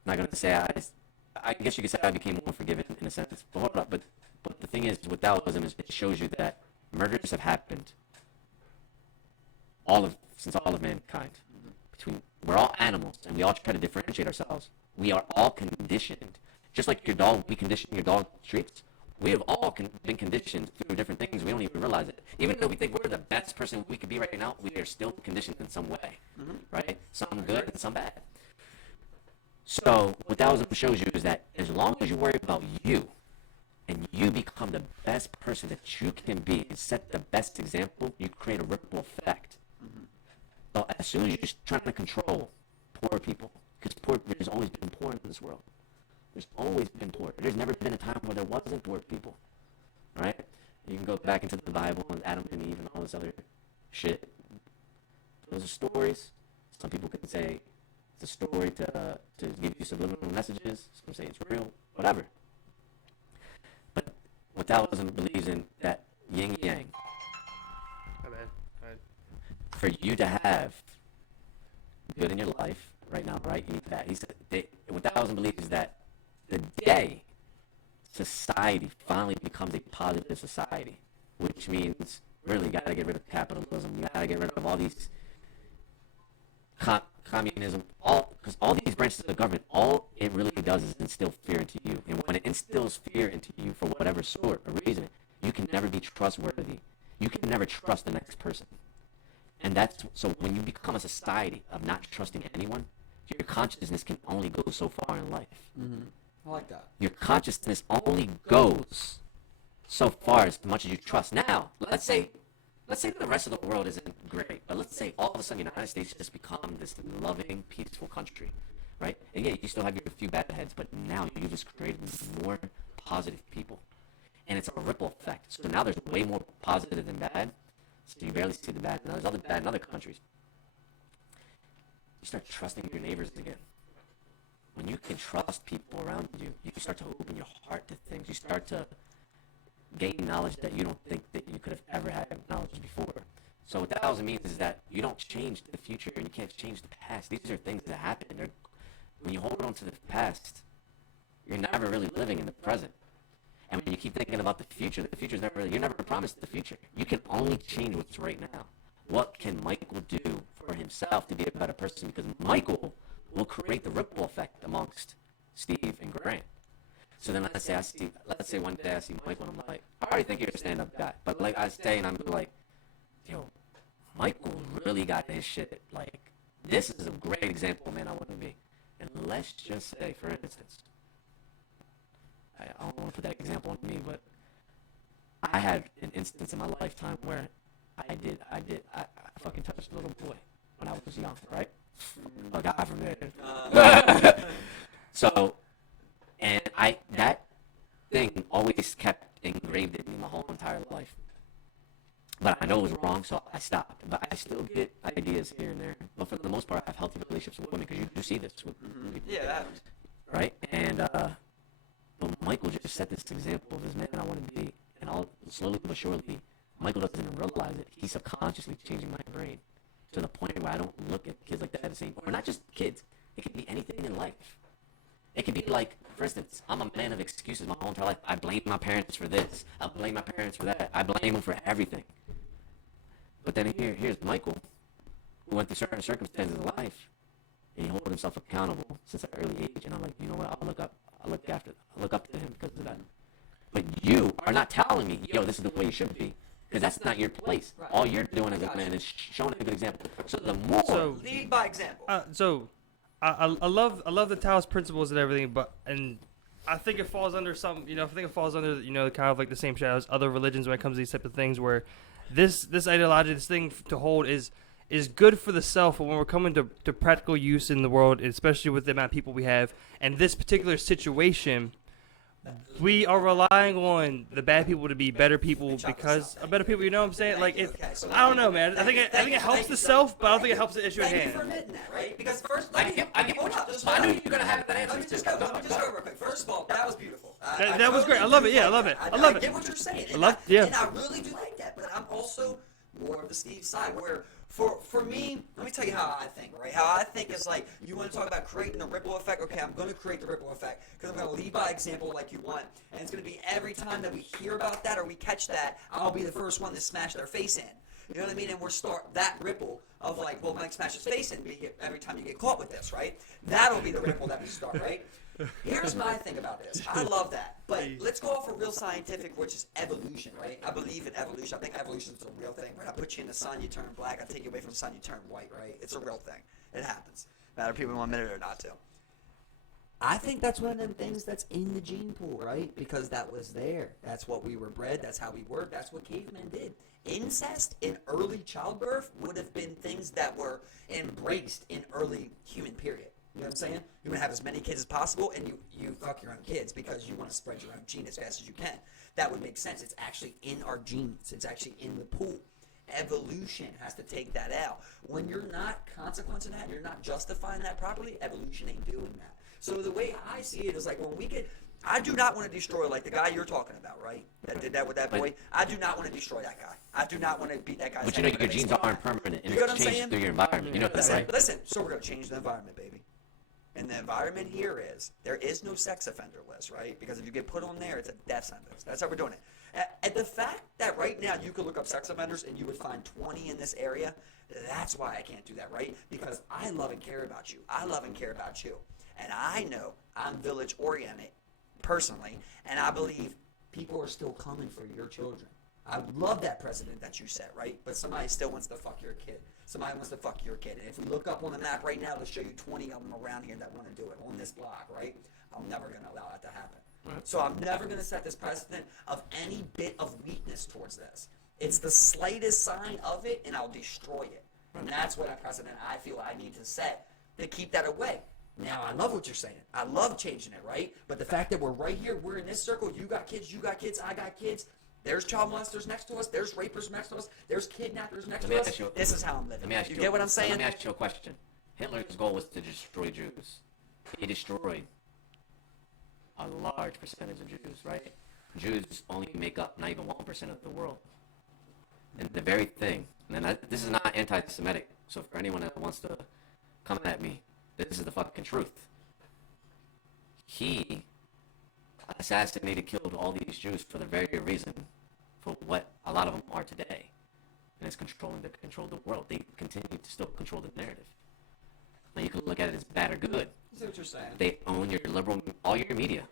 not gonna say I guess you could say I became more forgiving in a sense. But hold up, but the thing is, with Taoism, is it shows you that murders have happened since all of mankind. We're all animals, and we all try to differentiate ourselves. We are all conditioned. Just like your dog, we condition your dog treats. We have all been conditioned through different things. We don't even realize it. Even though we think we're the best person we could be right now, we are still conditioned in some way, right? Some good and some bad. So what Taoism shows you is that as long as you worry about you and you become the best person that you can be and set the best example, you create a ripple effect. So as soon as you're trying to control poor people, poor. There's always been poor in this world. There's always been poor. There's never been a time where there wasn't poor people, right? You can go back into the Bible and Adam and Eve and all this other shit. Those are stories. Some people could say it's a story to give you subliminal messages. Some say it's real, whatever. But what Taoism believes in, that yin yang. My bad. Alright. For you to have good in your life right now, right? You need that. He said, what Taoism believes is that the day society finally becomes a positive society, which means really you got to get rid of capitalism. You got to get rid of all these communism, because all these branches of the government, all it really does is instill fear into you. And when it instills fear into you for whatever sort of reason, you can never be trustworthy. You can never trust the next person. And that's so when you become a society of not trusting anyone, your consciousness can only go so far in life. Mm-hmm. I like that. Your consciousness only goes so far as much as you trust. Now, let's say the rest of the world isn't great, but let's say all of a sudden the United States just become this loving, peaceful country, right? And yeah, you still have your few bad heads, but now you just created more positive people. And it's a ripple effect. So now there's way more positive than bad. So you barely see the bad. Now there's other bad in other countries. You start trusting your neighbors again. When you can trust people around you, you start to open your heart to things. You start to gain knowledge that you don't think that you could have ever had knowledge before. So what that also means is that you don't change the future and you can't change the past. These are things that happen. When you hold on to the past, you're never really living in the present. And when you keep thinking about the future's never really, you're never promised the future. You can only change what's right now. What can Michael do for himself to be a better person? Because Michael will create the ripple effect amongst Steve and Grant. So then let's say one day I see Michael and I'm like, I already think you're a stand-up guy. But like I stay and I'm like, yo, Michael really got his shit. Like, this is a great example, man, I want to be. And let's just say, for instance, I don't want to put that example on me, but I had an instance in my lifetime where I fucking touched a little boy when I was young, right? Oh, God forbid. So, and that thing always kept engraved in me my whole entire life. But I know it was wrong, so I stopped. But I still get ideas here and there. But for the most part, I have healthy relationships with women, because you do see this with people. Yeah, that happens. Right? And, but Michael just set this example of this man I want to be. And all slowly but surely, Michael doesn't even realize it. He's subconsciously changing my brain to the point where I don't look at kids like that the same. Or not just kids. It could be anything in life. It could be like, for instance, I'm a man of excuses my whole entire life. I blame my parents for this. I blame my parents for that. I blame them for everything. But then here's Michael, who went through certain circumstances in life, and he holds himself accountable since an early age. And I'm like, you know what? I'll look up to him because of that. But you are not telling me, yo, this is the way you should be, because that's not your place. Right. All you're doing as a man is showing a good example. So the more lead by example. I love the Taoist principles and everything, and I think it falls under kind of like the same shadow as other religions when it comes to these type of things, where this ideology, this thing to hold is good for the self, but when we're coming to practical use in the world, especially with the amount of people we have, and this particular situation, we are relying on the bad people to be better people because of better people. You know what I'm saying? Like, I don't know, man. I think it helps the self, but I don't think it helps the issue at Thank you for hand. admitting that, right? Because first, I get what I knew you were gonna have that answer. Let me just go real quick. First of all, that was beautiful. That was great. I love it. Yeah, I love it. I love it. get what you're saying. I love. Yeah. And I really do like that, but I'm also more of the Steve side where. For me, let me tell you how I think, right? How I think is like, you want to talk about creating the ripple effect? Okay, I'm going to create the ripple effect because I'm going to lead by example like you want. And it's going to be every time that we hear about that or we catch that, I'll be the first one to smash their face in. You know what I mean? And we'll start that ripple of like, well, Mike smash his face in every time you get caught with this, right? That'll be the ripple that we start, right? Here's my thing about this. I love that. But let's go off a real scientific, which is evolution, right? I believe in evolution. I think evolution is a real thing. When I put you in the sun, you turn black. I take you away from the sun, you turn white, right? It's a real thing. It happens. Matter if people want to admit it or not to. I think that's one of them things that's in the gene pool, right? Because that was there. That's what we were bred. That's how we worked. That's what cavemen did. Incest in early childbirth would have been things that were embraced in early human period. You know what I'm saying? You want to have as many kids as possible, and you fuck your own kids because you want to spread your own gene as fast as you can. That would make sense. It's actually in our genes. It's actually in the pool. Evolution has to take that out. When you're not consequencing that, you're not justifying that properly, evolution ain't doing that. So the way I see it is like when we get, I do not want to destroy like the guy you're talking about, right? That did that with that boy. I do not want to destroy that guy. I do not want to beat that guy's But you know your genes aren't permanent, and You know it's what I'm changed saying? through your environment. You know that, Listen, right? listen. So we're gonna change the environment, baby. And the environment here is there is no sex offender list, right? Because if you get put on there, it's a death sentence. That's how we're doing it. And the fact that right now you could look up sex offenders and you would find 20 in this area, that's why I can't do that, right? Because I love and care about you. I love and care about you. And I know I'm village oriented personally, and I believe people are still coming for your children. I love that precedent that you set, right? But somebody still wants to fuck your kid. Somebody wants to fuck your kid. And if we look up on the map right now, they'll show you 20 of them around here that want to do it on this block, right? I'm never going to allow that to happen. So I'm never going to set this precedent of any bit of weakness towards this. It's the slightest sign of it, and I'll destroy it. And that's what a precedent I feel I need to set to keep that away. Now, I love what you're saying. I love changing it, right? But the fact that we're right here, we're in this circle, you got kids, I got kids, there's child molesters next to us, there's rapers next to us, there's kidnappers next to us. This is how I'm living. You get what I'm saying? Let me ask you a question. Hitler's goal was to destroy Jews. He destroyed a large percentage of Jews, right? Jews only make up not even 1% of the world. And the very thing, and this is not anti-Semitic, so for anyone that wants to come at me, this is the fucking truth. He assassinated, killed all these Jews for the very reason for what a lot of them are today. And it's controlling the control of the world. They continue to still control the narrative. Now you can look at it as bad or good. I see what you're saying. They own your liberal, all your media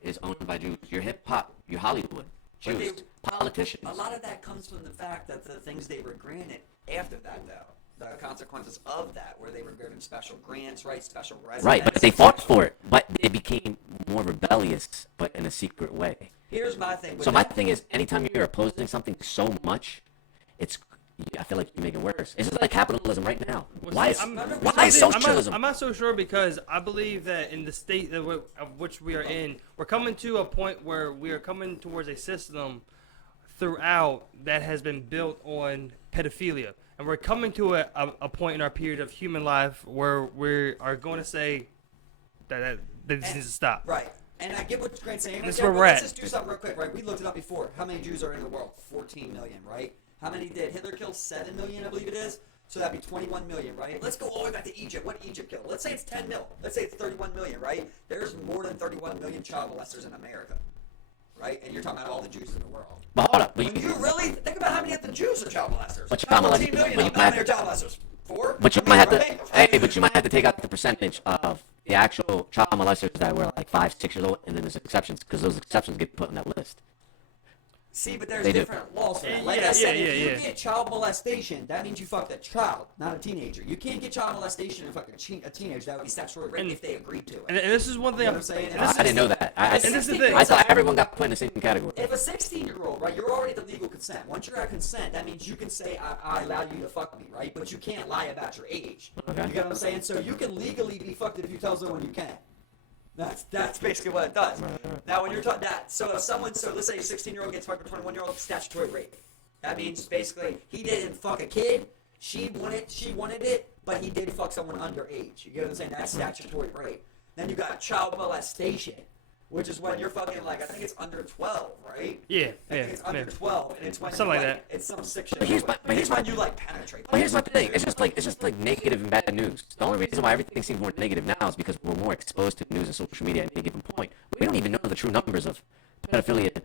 is owned by Jews. Your hip hop, your Hollywood, Jews, politicians. A lot of that comes from the fact that the things they were granted after that, though, the consequences of that, where they were given special grants, right, special residence. Right, but they fought for it. But they became more rebellious, but in a secret way. Here's my thing. So my thing is, anytime you're opposing something so much, I feel like you make it worse. It's just like capitalism right now. Why is socialism? I'm not so sure because I believe that in the state of which we are in, we're coming to a point where we are coming towards a system throughout that has been built on pedophilia. And we're coming to a point in our period of human life where we are going to say that this needs to stop. Right. And I get what Grant's saying. That's where we're at. Let's just do something real quick, right? We looked it up before. How many Jews are in the world? 14 million, right? How many did Hitler kill? 7 million, I believe it is. So that'd be 21 million, right? Let's go all the way back to Egypt. What did Egypt kill? Let's say it's 10 mil. Let's say it's 31 million, right? There's more than 31 million child molesters in America, right? And you're talking about all the Jews in the world. But hold up. When you really think about how many of the Jews are child molesters. But child 14 million. How many are child molesters? 4? But you might have to. Hey, but you might have to take out the percentage of the actual child molesters that were like 5, 6 years old, and then there's exceptions because those exceptions get put on that list. See, but there's different laws for that. Like I said, if you get child molestation, that means you fucked a child, not a teenager. You can't get child molestation and fuck a teenager. That would be statutory rape if they agreed to it. And this is one thing I'm saying. I didn't know that. And this is the thing. I thought everyone got put in the same category. If a 16-year-old, right, you're already at the legal consent. Once you're at consent, that means you can say, I allow you to fuck me, right? But you can't lie about your age. Okay. You get what I'm saying? So you can legally be fucked if you tell someone you can. That's basically what it does. Now, when you're talking that, so let's say a 16-year-old gets fucked with a 21-year-old, statutory rape. That means basically he didn't fuck a kid. She wanted it, but he did fuck someone underage. You get what I'm saying? That's statutory rape. Then you got child molestation, which is when you're fucking like, I think it's under 12, right? Yeah, I think it's under 12, and it's when something like that. It's some sick shit. But here's when you like penetrate. Well, here's my thing. It's just like negative and bad news. The only reason why everything seems more negative now is because we're more exposed to news and social media at any given point. We don't even know the true numbers of pedophilia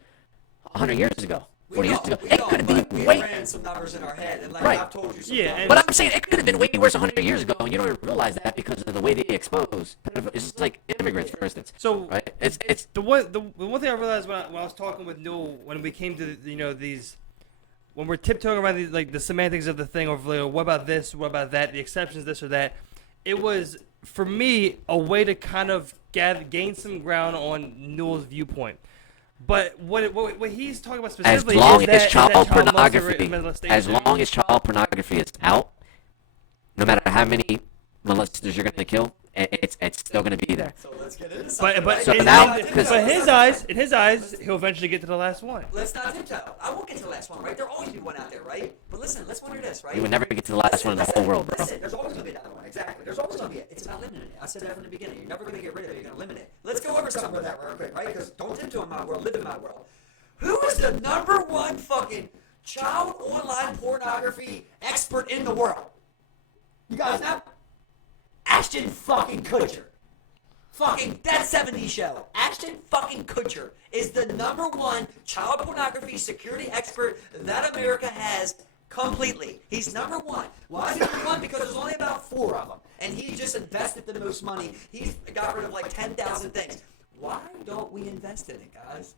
100 years ago, 40 years ago. It could have been we way. ran some numbers in our head, and like Right. I've told you. Yeah, But I'm saying it could have been way worse 100 years ago, and you don't even realize that because of the way they expose. It's just like immigrants, for instance. So right? It's the one thing I realized when I was talking with Newell when we came to these when we're tiptoeing around these, like the semantics of the thing of like, what about this, what about that, the exceptions, this or that. It was for me a way to kind of gain some ground on Newell's viewpoint. But what he's talking about specifically as long is as that child pornography, pornography, as long as child pornography is out, no matter how many molesters you're gonna kill, it's still gonna be there. So let's get into something. But right? So in, now- in, because- but in his eyes, he'll eventually get to the last one. Let's not tiptoe. I won't get to the last one, right? There'll always be one out there, right? But listen, let's wonder this, right? You would never get to the last one in the whole world, bro. Listen, there's always going to be another one. Exactly. There's always going to be it. It's about limiting it. I said that from the beginning. You're never going to get rid of it. You're going to limit it. Let's go over some of that real quick, right? Because don't tiptoe in my world. Live in my world. Who is the number one fucking child online pornography expert in the world? You guys know? Ashton fucking Kutcher. Fucking That 70s Show. Ashton fucking Kutcher is the number one child pornography security expert that America has completely. He's number one. Why is he number one? Because there's only about 4 of them. And he just invested the most money. He's got rid of like 10,000 things. Why don't we invest in it, guys?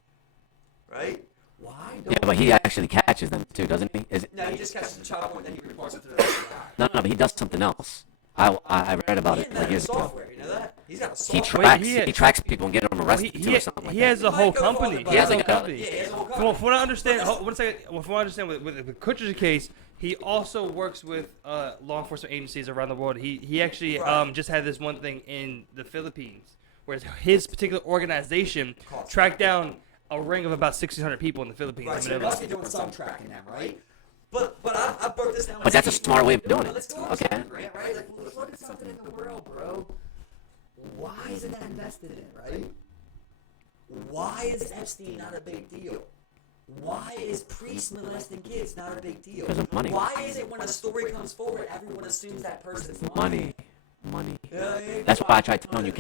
Right? Why don't Yeah, but he actually catches them too, doesn't he? No, he just catches the child porn and then he reports it to the No, but he does something else. I read about it like years ago. software, you know that? He's got a He software. tracks people and get them arrested too or something like he that. has a whole company. He has like a- company. Yeah, he has a whole company. From what I understand, from what I understand with Kutcher's case, he also works with law enforcement agencies around the world. He actually just had this one thing in the Philippines, where his particular organization tracked down a ring of about 1,600 people in the Philippines. Right, so he must be doing some tracking them, right? But I broke this down. But that's a smart way of doing it. Let's go over Okay. something, Grant, right? Like, let's look at something in the world, bro. Why isn't that invested in, right? Why is Epstein not a big deal? Why is priests molesting kids not a big deal? Because of money. Why is it when a story comes forward, everyone assumes that person's Money. Yeah. That's why I tried telling you,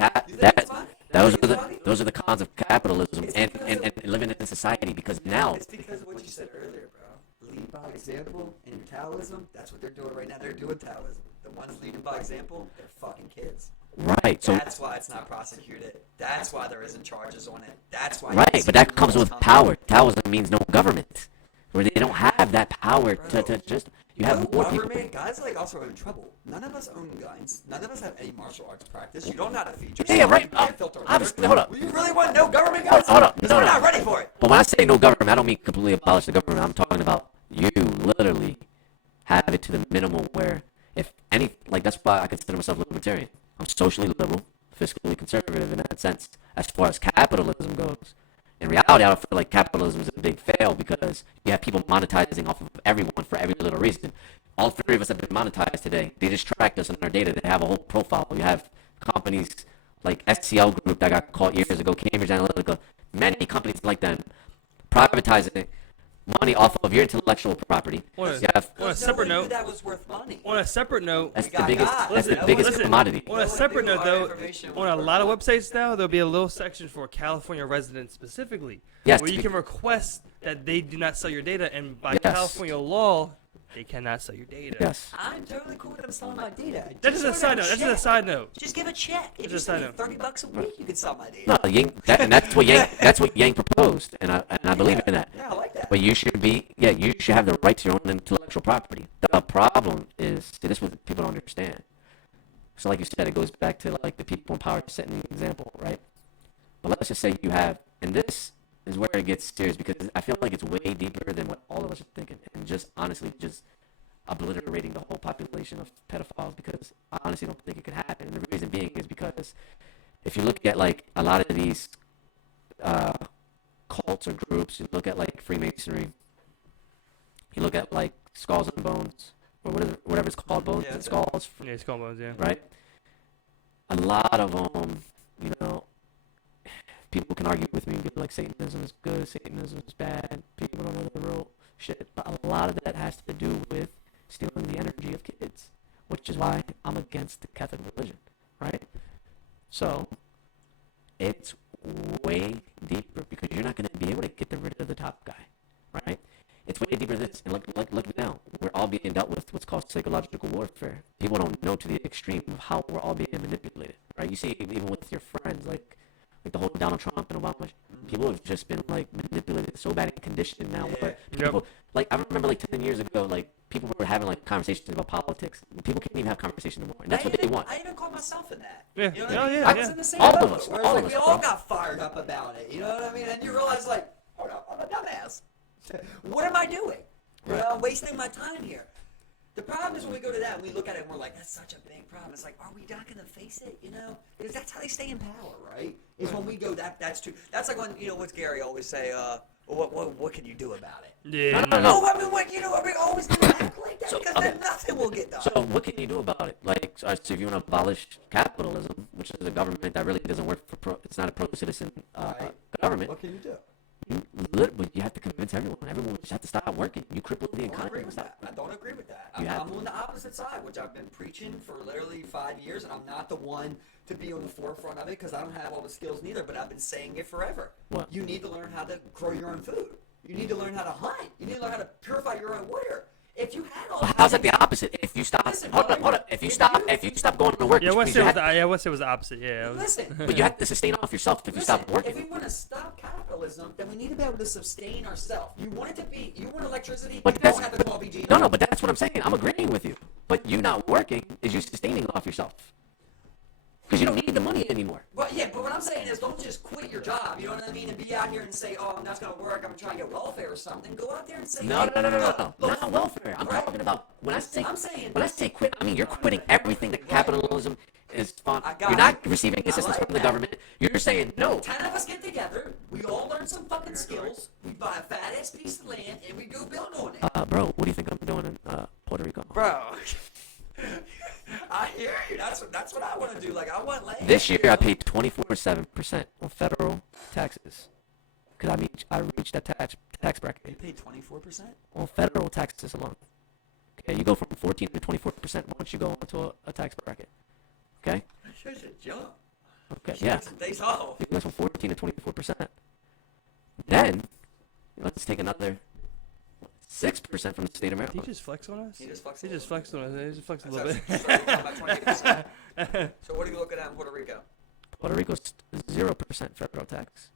those are the cons of capitalism and living in society. Because now, It's because of what you said earlier, bro. Lead by example and Taoism, that's what they're doing right now. They're doing Taoism. The ones leading by example, they're fucking kids. right? So That's why it's not prosecuted. That's why there isn't charges on it. That's why. right, but that comes with power. Taoism means no government, where they don't have that power to just. You have more people. government. Guys like us are in trouble. None of us own guns. None of us have any martial arts practice. You don't know how to feed yourself. Yeah, right. You can't filter Obviously, water. hold up. You really want no government guns? Hold up. Because No, we're no. not ready for it. But when I say no government, I don't mean completely abolish the government. I'm talking about you literally have it to the minimum where, if any, like that's why I consider myself libertarian. I'm socially liberal, fiscally conservative in that sense. As far as capitalism goes, in reality, I don't feel like capitalism is a big fail because you have people monetizing off of everyone for every little reason. All 3 of us have been monetized today. They just tracked us in our data. They have a whole profile. You have companies like SCL Group that got caught years ago, Cambridge Analytica, many companies like them privatizing money off of your intellectual property. On a- You have, on a separate No one knew note, that was worth money. on a separate note, that's We the got biggest. God. That's the Listen, biggest listen, commodity. on a separate note, Our though, information on a was lot of worth websites now, there'll be a little section for California residents specifically, Yes, where you can request that they do not sell your data, and by Yes. California law, they cannot sell your data. Yes. I'm totally cool with them selling my data. That's just a side note. That's just a side note. Just give a check. If you Just a send side me note. $30 a week, you can sell my data. No, Yang, and that's what Yang proposed, and I believe in that. Yeah, I like that. But you should you should have the right to your own intellectual property. The problem is, see, this is what people don't understand. So like you said, it goes back to like the people in power setting the example, right? But let's just say you have, and this is where it gets serious because I feel like it's way deeper than what all of us are thinking, and just honestly just obliterating the whole population of pedophiles because I honestly don't think it could happen. And the reason being is because if you look at like a lot of these cults or groups, you look at like Freemasonry, you look at like Skulls and Bones, or whatever it's called, Bones Yeah, and okay. Skulls, Yeah, it's called bones, yeah. right? A lot of them, people can argue with me and be like, Satanism is good, Satanism is bad, people don't know the real shit. But a lot of that has to do with stealing the energy of kids, which is why I'm against the Catholic religion, right? So it's way deeper because you're not going to be able to get rid of the top guy, right? It's way deeper than this. And look now, we're all being dealt with what's called psychological warfare. People don't know to the extreme of how we're all being manipulated, right? You see, even with your friends, like the whole Donald Trump and Obama, people have just been like manipulated so bad and conditioned now. Where people, like I remember like 10 years ago, like people were having like conversations about politics. People can't even have conversations anymore, and that's what they want. I even caught myself in that. Yeah. You know what Oh, I mean? yeah, I was yeah. in the same All boat, of us, where it's all like of we us, all bro. got fired up about it. You know what I mean? And you realize like, hold up, I'm a dumbass. What am I doing? You know, I'm wasting my time here. The problem is when we go to that and we look at it and we're like, that's such a big problem. It's like, are we not going to face it, you know? Because that's how they stay in power, right? Is when we go, that's true. That's like when, you know, what's Gary always say, what can you do about it? Yeah. No, I mean, what, you know, are we always going to act like that? So, Because okay. then nothing will get done. So what can you do about it? Like, so if you want to abolish capitalism, which is a government that really doesn't work for it's not a pro-citizen government. What can you do? You have to convince everyone. Everyone just have to stop working. You cripple the I don't agree economy. with that. I don't agree with that. You have I'm on the opposite side, which I've been preaching for literally 5 years, and I'm not the one to be on the forefront of it because I don't have all the skills neither, but I've been saying it forever. What? You need to learn how to grow your own food. You need to learn how to hunt. You need to learn how to purify your own water. If you had all Well, how's that the opposite? If you stop, Listen, hold brother, up. If you stop going to work, Yeah, which once means it you was, have- once it was the opposite. Yeah. It was, Listen, but you have to sustain off yourself if you listen, stop working. if we want to stop capitalism, then we need to be able to sustain ourselves. You want electricity, But you that's don't have to call BG. no, but that's what I'm saying. I'm agreeing with you. But you not working is you sustaining off yourself because you don't need the money anymore. But what I'm saying is don't just quit your job, you know what I mean, and be out here and say, oh, I'm not going to work, I'm trying to get welfare or something. Go out there and say, No, hey, no. look, Not welfare. I'm right. talking about when I say I'm saying- when I say quit, I mean you're quitting everything that capitalism is fun. I got You're it. not receiving I assistance like from the that. government. You're saying no. 10 of us get together, we all learn some fucking skills, we buy a fat ass piece of land, and we go build on it. Bro, what do you think I'm doing in Puerto Rico? Bro, I hear you. That's what I want to do. Like, I want land. This year I paid 24.7% on federal taxes because I reached that tax You bracket paid 24%? on federal taxes alone. Okay, you go from 14 to 24% once you go into a tax bracket. Okay. That's a jump. Okay. Yeah. Days off. It goes from 14 to 24%. Then let's take another 6% from the state of did he Maryland. just flex on us? He just flexed He a just little flexed on us. He just flexed a bit. little bit. So you're talking about 28%. So what are you looking at in Puerto Rico? Puerto Rico's 0% federal tax,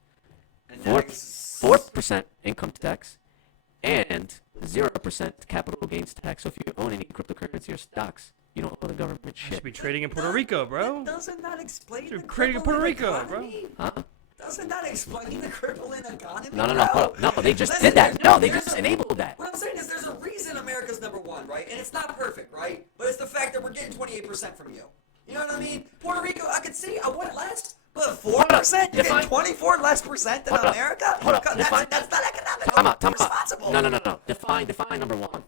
And 4% income tax, and 0% capital gains tax. So if you own any cryptocurrency or stocks, you don't owe the government I should shit. be trading in Puerto Rico, bro. Doesn't that explain You're the trading in Puerto crippling Rico, economy? Huh? Doesn't that explain the crippling economy? No, bro? hold up. No, they just Listen, did that. there's No, they there's just a- enabled that. What I'm saying is there's a reason America's #1, right? And it's not perfect, right? But it's the fact that we're getting 28% from you. You know what I mean? Puerto Rico, I could see, I want less. But 4%? You're getting Define- 24 less percent than Hold up. America? Hold up. That's not economically Time out. responsible. No. Define number one.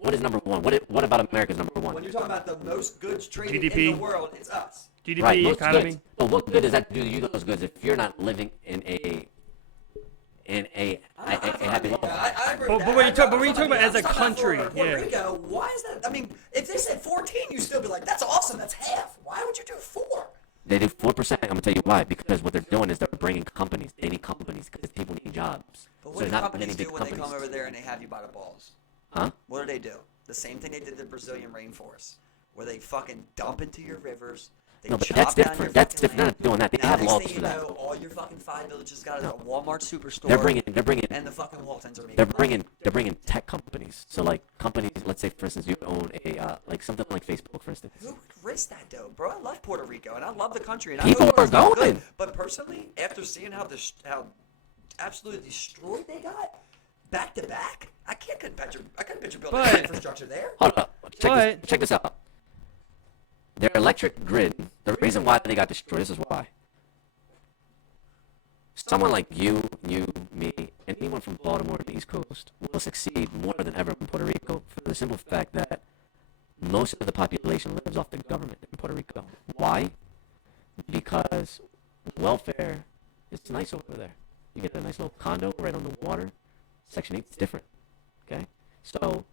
What is number one? What about America's number one? When you're talking about the most goods traded GDP? in the world, it's us. GDP, Right, most economy. goods. But what good does that do to you, those goods, if you're not living in a happy life? I agree But- with but that. when you talk- but when you talk about I'm as a talking country, Puerto yeah. Rico, why is that? I mean, if they said 14, you'd still be like, that's awesome, that's half. Why would you do 4? They do 4%. I'm gonna tell you why. Because what they're doing is they're bringing companies. They need companies because people need jobs. But So what do not companies many do big when they companies. come over there and they have you by the balls? Huh? What do they do? The same thing they did to the Brazilian rainforest, where they fucking dump into your rivers. They No, but chop that's down different. your That's fucking different. They're land. not doing that. They Now, have next laws thing for you that. know, all your fucking 5 villages got a Walmart superstore. They're bringing and the fucking Waltons are making they're bringing tech companies. So like companies, let's say for instance, you own a like something like Facebook, for instance. Who would risk that though, bro? I love Puerto Rico and I love the country. And People I know are it's not going. good, but personally, after seeing how absolutely destroyed they got back to back, I couldn't picture building But- infrastructure there. Hold up. But- Check this out. Their electric grid, the reason why they got destroyed, this is why. Someone like you, me, and anyone from Baltimore to the East Coast will succeed more than ever in Puerto Rico for the simple fact that most of the population lives off the government in Puerto Rico. Why? Because welfare is nice over there. You get a nice little condo right on the water. Section 8 is different. Okay? So,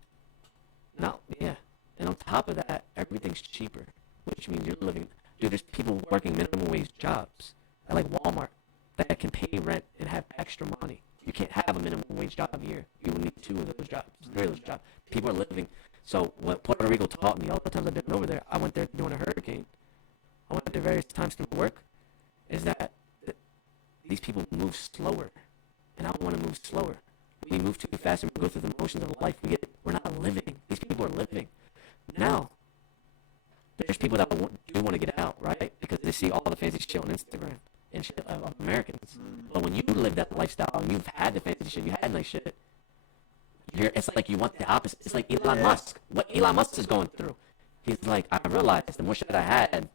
now, yeah. And on top of that, everything's cheaper, which means you're living. Dude, there's people working minimum wage jobs at like Walmart that can pay rent and have extra money. You can't have a minimum wage job here. You will need 2 of those jobs, 3 of those jobs. People are living. So what Puerto Rico taught me all the times I've been over there, I went there during a hurricane. I went there various times to work. Is that these people move slower, and I want to move slower. We move too fast and we go through the motions of life. We're not living. These people are living. Now, there's people that do want to get out, right? Because they see all the fancy shit on Instagram and shit of Americans. But when you live that lifestyle and you've had the fancy shit, you had nice shit, it's like you want the opposite. It's like Elon Musk. What Elon Musk is going through. He's like, I realized the more shit I had,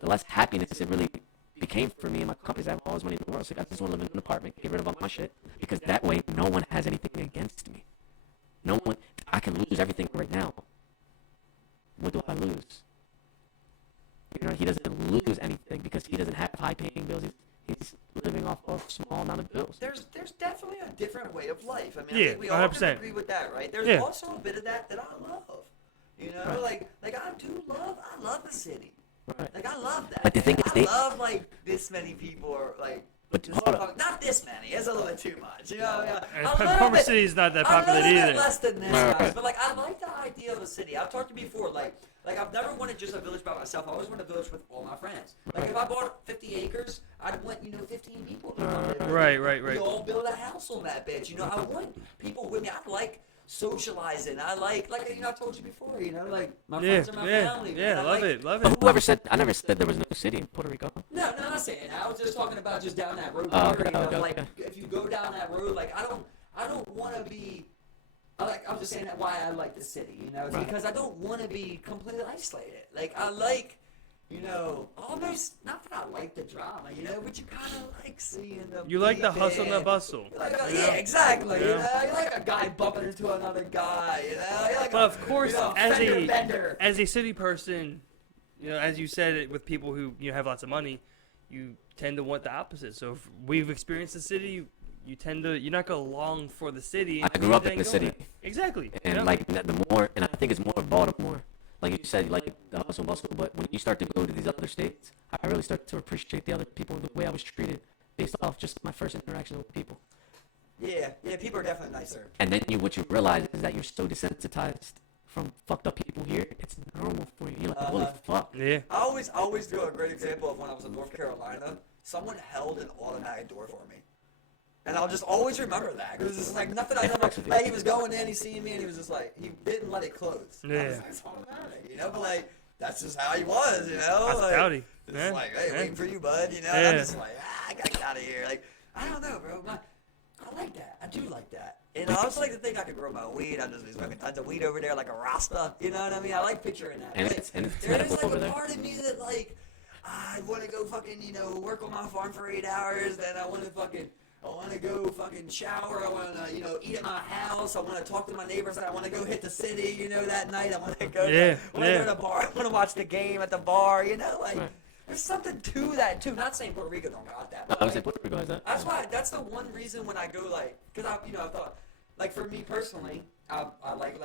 the less happiness it really became for me and my companies. I have all this money in the world, so I just want to live in an apartment, get rid of all my shit, because that way no one has anything against me. No one, I can lose everything right now. What do I lose? You know, he doesn't lose anything because he doesn't have high-paying bills. He's living off of a small amount of bills. There's definitely a different way of life. I mean, Yeah, I think we all 100%. can agree with that, right? There's Yeah. also a bit of that I love. You know, like I love the city. Right. Like I love that. But the thing is, I love like this many people are like. But this hold on. not this many. It's a little bit too much. You know, yeah. And A little Palmer bit- City is not that a popular little bit either. less than this, Right. guys. But like, I like the idea of a city. I've talked to you before. Like I've never wanted just a village by myself. I always wanted a village with all my friends. Like if I bought 50 acres, I'd want 15 people. To come in. Right. We all build a house on that bitch. You know, I want people with me. I like socializing. I like I told you before. You know, like my Yeah, friends are my yeah, family. yeah. man. I Love like, it, love But it. whoever said, I never said there was no city in Puerto Rico. No, I'm not saying that. I was just talking about just down that road. Oh, there, okay, you know, okay, like okay. if you go down that road, like I don't want to be. I'm just saying that why I like the city, you know, it's Right. because I don't want to be completely isolated. Like I like, you know, almost not that I like the drama, you know, but you kind of like seeing the. You like the hustle and the beat bustle. Like, you yeah, know? exactly. You Yeah. know, you like a guy bumping into another guy. You know, you like But of course, as fender a bender. as a city person, you know, as you said it with people who have lots of money, you tend to want the opposite. So if we've experienced the city, you're not gonna long for the city. I until grew you up then in the go city. there. Exactly. you And know? like the more, and I think it's more Baltimore. Like you said, like the hustle and bustle. But when you start to go to these other states, I really start to appreciate the other people, the way I was treated, based off just my first interaction with people. Yeah, people are definitely nicer. And then what you realize is that you're so desensitized from fucked up people here. It's normal for you. You're like, holy fuck. yeah. I always do a great example of when I was in North Carolina. Someone held an automatic door for me. And I'll just always remember that. Because it's like nothing I never. Like, he was going in, he seen me, and he was just like, he didn't let it close. I was Yeah. like, it's automatic, you know? But like, that's just how he was, you know? Hospitality. Like, it's Yeah, like, hey, yeah. waiting for you, bud, you know? Yeah. I'm just like, I gotta get out of here. Like, I don't know, bro. I like that. I do like that. And I also like to think I could grow my own weed. I just be smoking tons of weed over there like a Rasta. You know what I mean? I like picturing that. And But it's there is medical like over a there. part of me that like, I want to go fucking, work on my farm for 8 hours. Then I want to go fucking shower. I want to, eat at my house. I want to talk to my neighbors. I want to go hit the city, that night. I want to go, Yeah, I want to go to the bar. I want to watch the game at the bar, like, there's something to that, too. Not saying Puerto Rico don't got that. But I was like, like, Puerto Rico has that. that's the one reason when I go, like, because I thought, like, for me personally, I like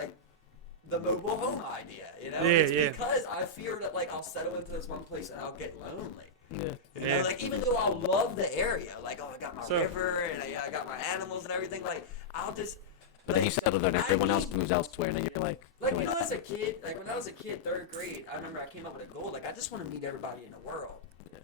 the mobile home idea, It's Yeah. because I fear that, like, I'll settle into this one place and I'll get lonely. Yeah. You know, like, even though I love the area, like, oh, I got my So- river and I got my animals and everything, like, I'll just. But then you settle there and I everyone else need- moves elsewhere, and then you're like, Like, as a kid, like, when I was a kid, 3rd grade, I remember I came up with a goal, like, I just want to meet everybody in the world.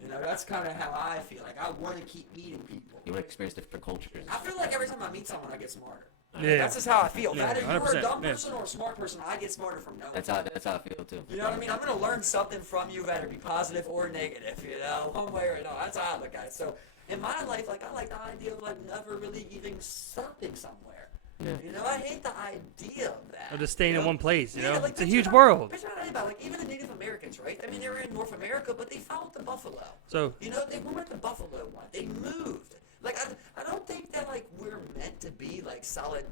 That's kind of how I feel. Like, I want to keep meeting people. you want to experience different cultures. I feel like every time I meet someone, I get smarter. Yeah. That's just how I feel. Yeah, That if you're a 100%, dumb yeah. person or a smart person, I get smarter from knowing. That's how I feel too. You know what I mean? I'm gonna learn something from you, whether it be positive or negative. One way or another. That's how I look at it. So in my life, like I like the idea of like never really even stopping somewhere. Yeah. I hate the idea of that. Or just staying in one place, Yeah, like, It's a picture huge that- world. Picture that about like even the Native Americans, right? I mean, they were in North America, but they followed the buffalo. So They weren't the buffalo one. They moved. Like I don't think that like we're meant to be like solid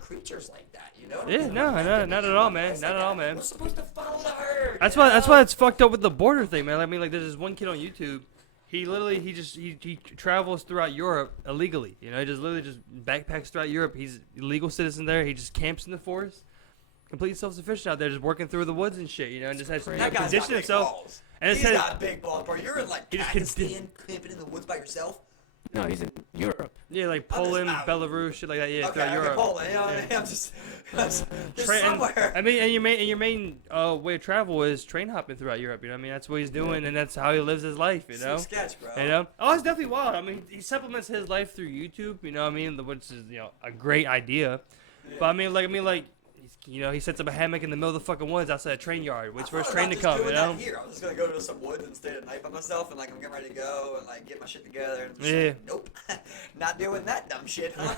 creatures like that. Yeah, no, not at all, man. Not at all, man. We're supposed to follow the herd. that's why it's fucked up with the border thing, man. I mean, like, there's this one kid on YouTube. He literally he travels throughout Europe illegally. He just literally just backpacks throughout Europe. He's a legal citizen there. He just camps in the forest, completely self-sufficient out there, just working through the woods and shit. And just has to That guy's got condition big himself. balls. And it He's says- got big balls, bro. You're in like He just Pakistan, camping in the woods by yourself. No, he's in Europe. Yeah, like I'm just Poland, out. Belarus, shit like that. Yeah, Okay, throughout Europe. Poland. You know what I mean? I'm just somewhere. I mean, and your main way of travel is train hopping throughout Europe. I mean, that's what he's doing, and that's how he lives his life. Sick sketch, bro. Oh, it's definitely wild. I mean, he supplements his life through YouTube. Which is a great idea. But I mean, like You know, he sets up a hammock in the middle of the fucking woods outside a train yard. Waits for his I train to thought come, about you just know? doing that here. I was just gonna go to some woods and stay the night by myself, and like I'm getting ready to go and like get my shit together. And just Yeah. like, nope, not doing that dumb shit, huh?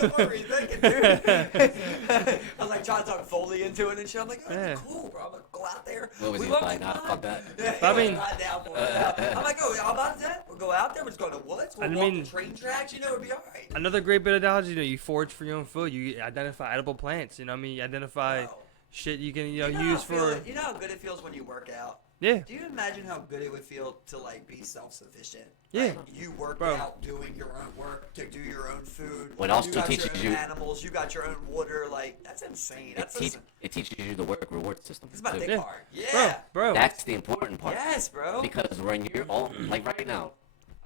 What were you thinking, dude? I was like trying to talk Foley into it and shit. I'm like, oh, Yeah. cool, bro. I'm gonna go out there. What was We he won't like? be Nah, blind. fuck that. Yeah, I he mean- was right down for it. I'm like, oh, y'all about that? We'll go out there. We'll just go to the woods. We'll I walk mean- the train tracks. You know, it'll be all right. Another great bit of knowledge, you know, you forage for your own food. You identify edible plants, you know what I mean? You identify Bro. shit you can, You know use how for... you know how good it feels when you work out? Yeah. Do you imagine how good it would feel to like be self-sufficient? Yeah. Like, you work Bro. out doing your own work to do your own food. What also you got teaches your own you- animals. You got your own water. Like that's insane. That's It teaches you the work reward system. it's my too. dick Yeah. hard. Yeah. Bro. That's the important part. Yes, bro. Because when you're all like right now,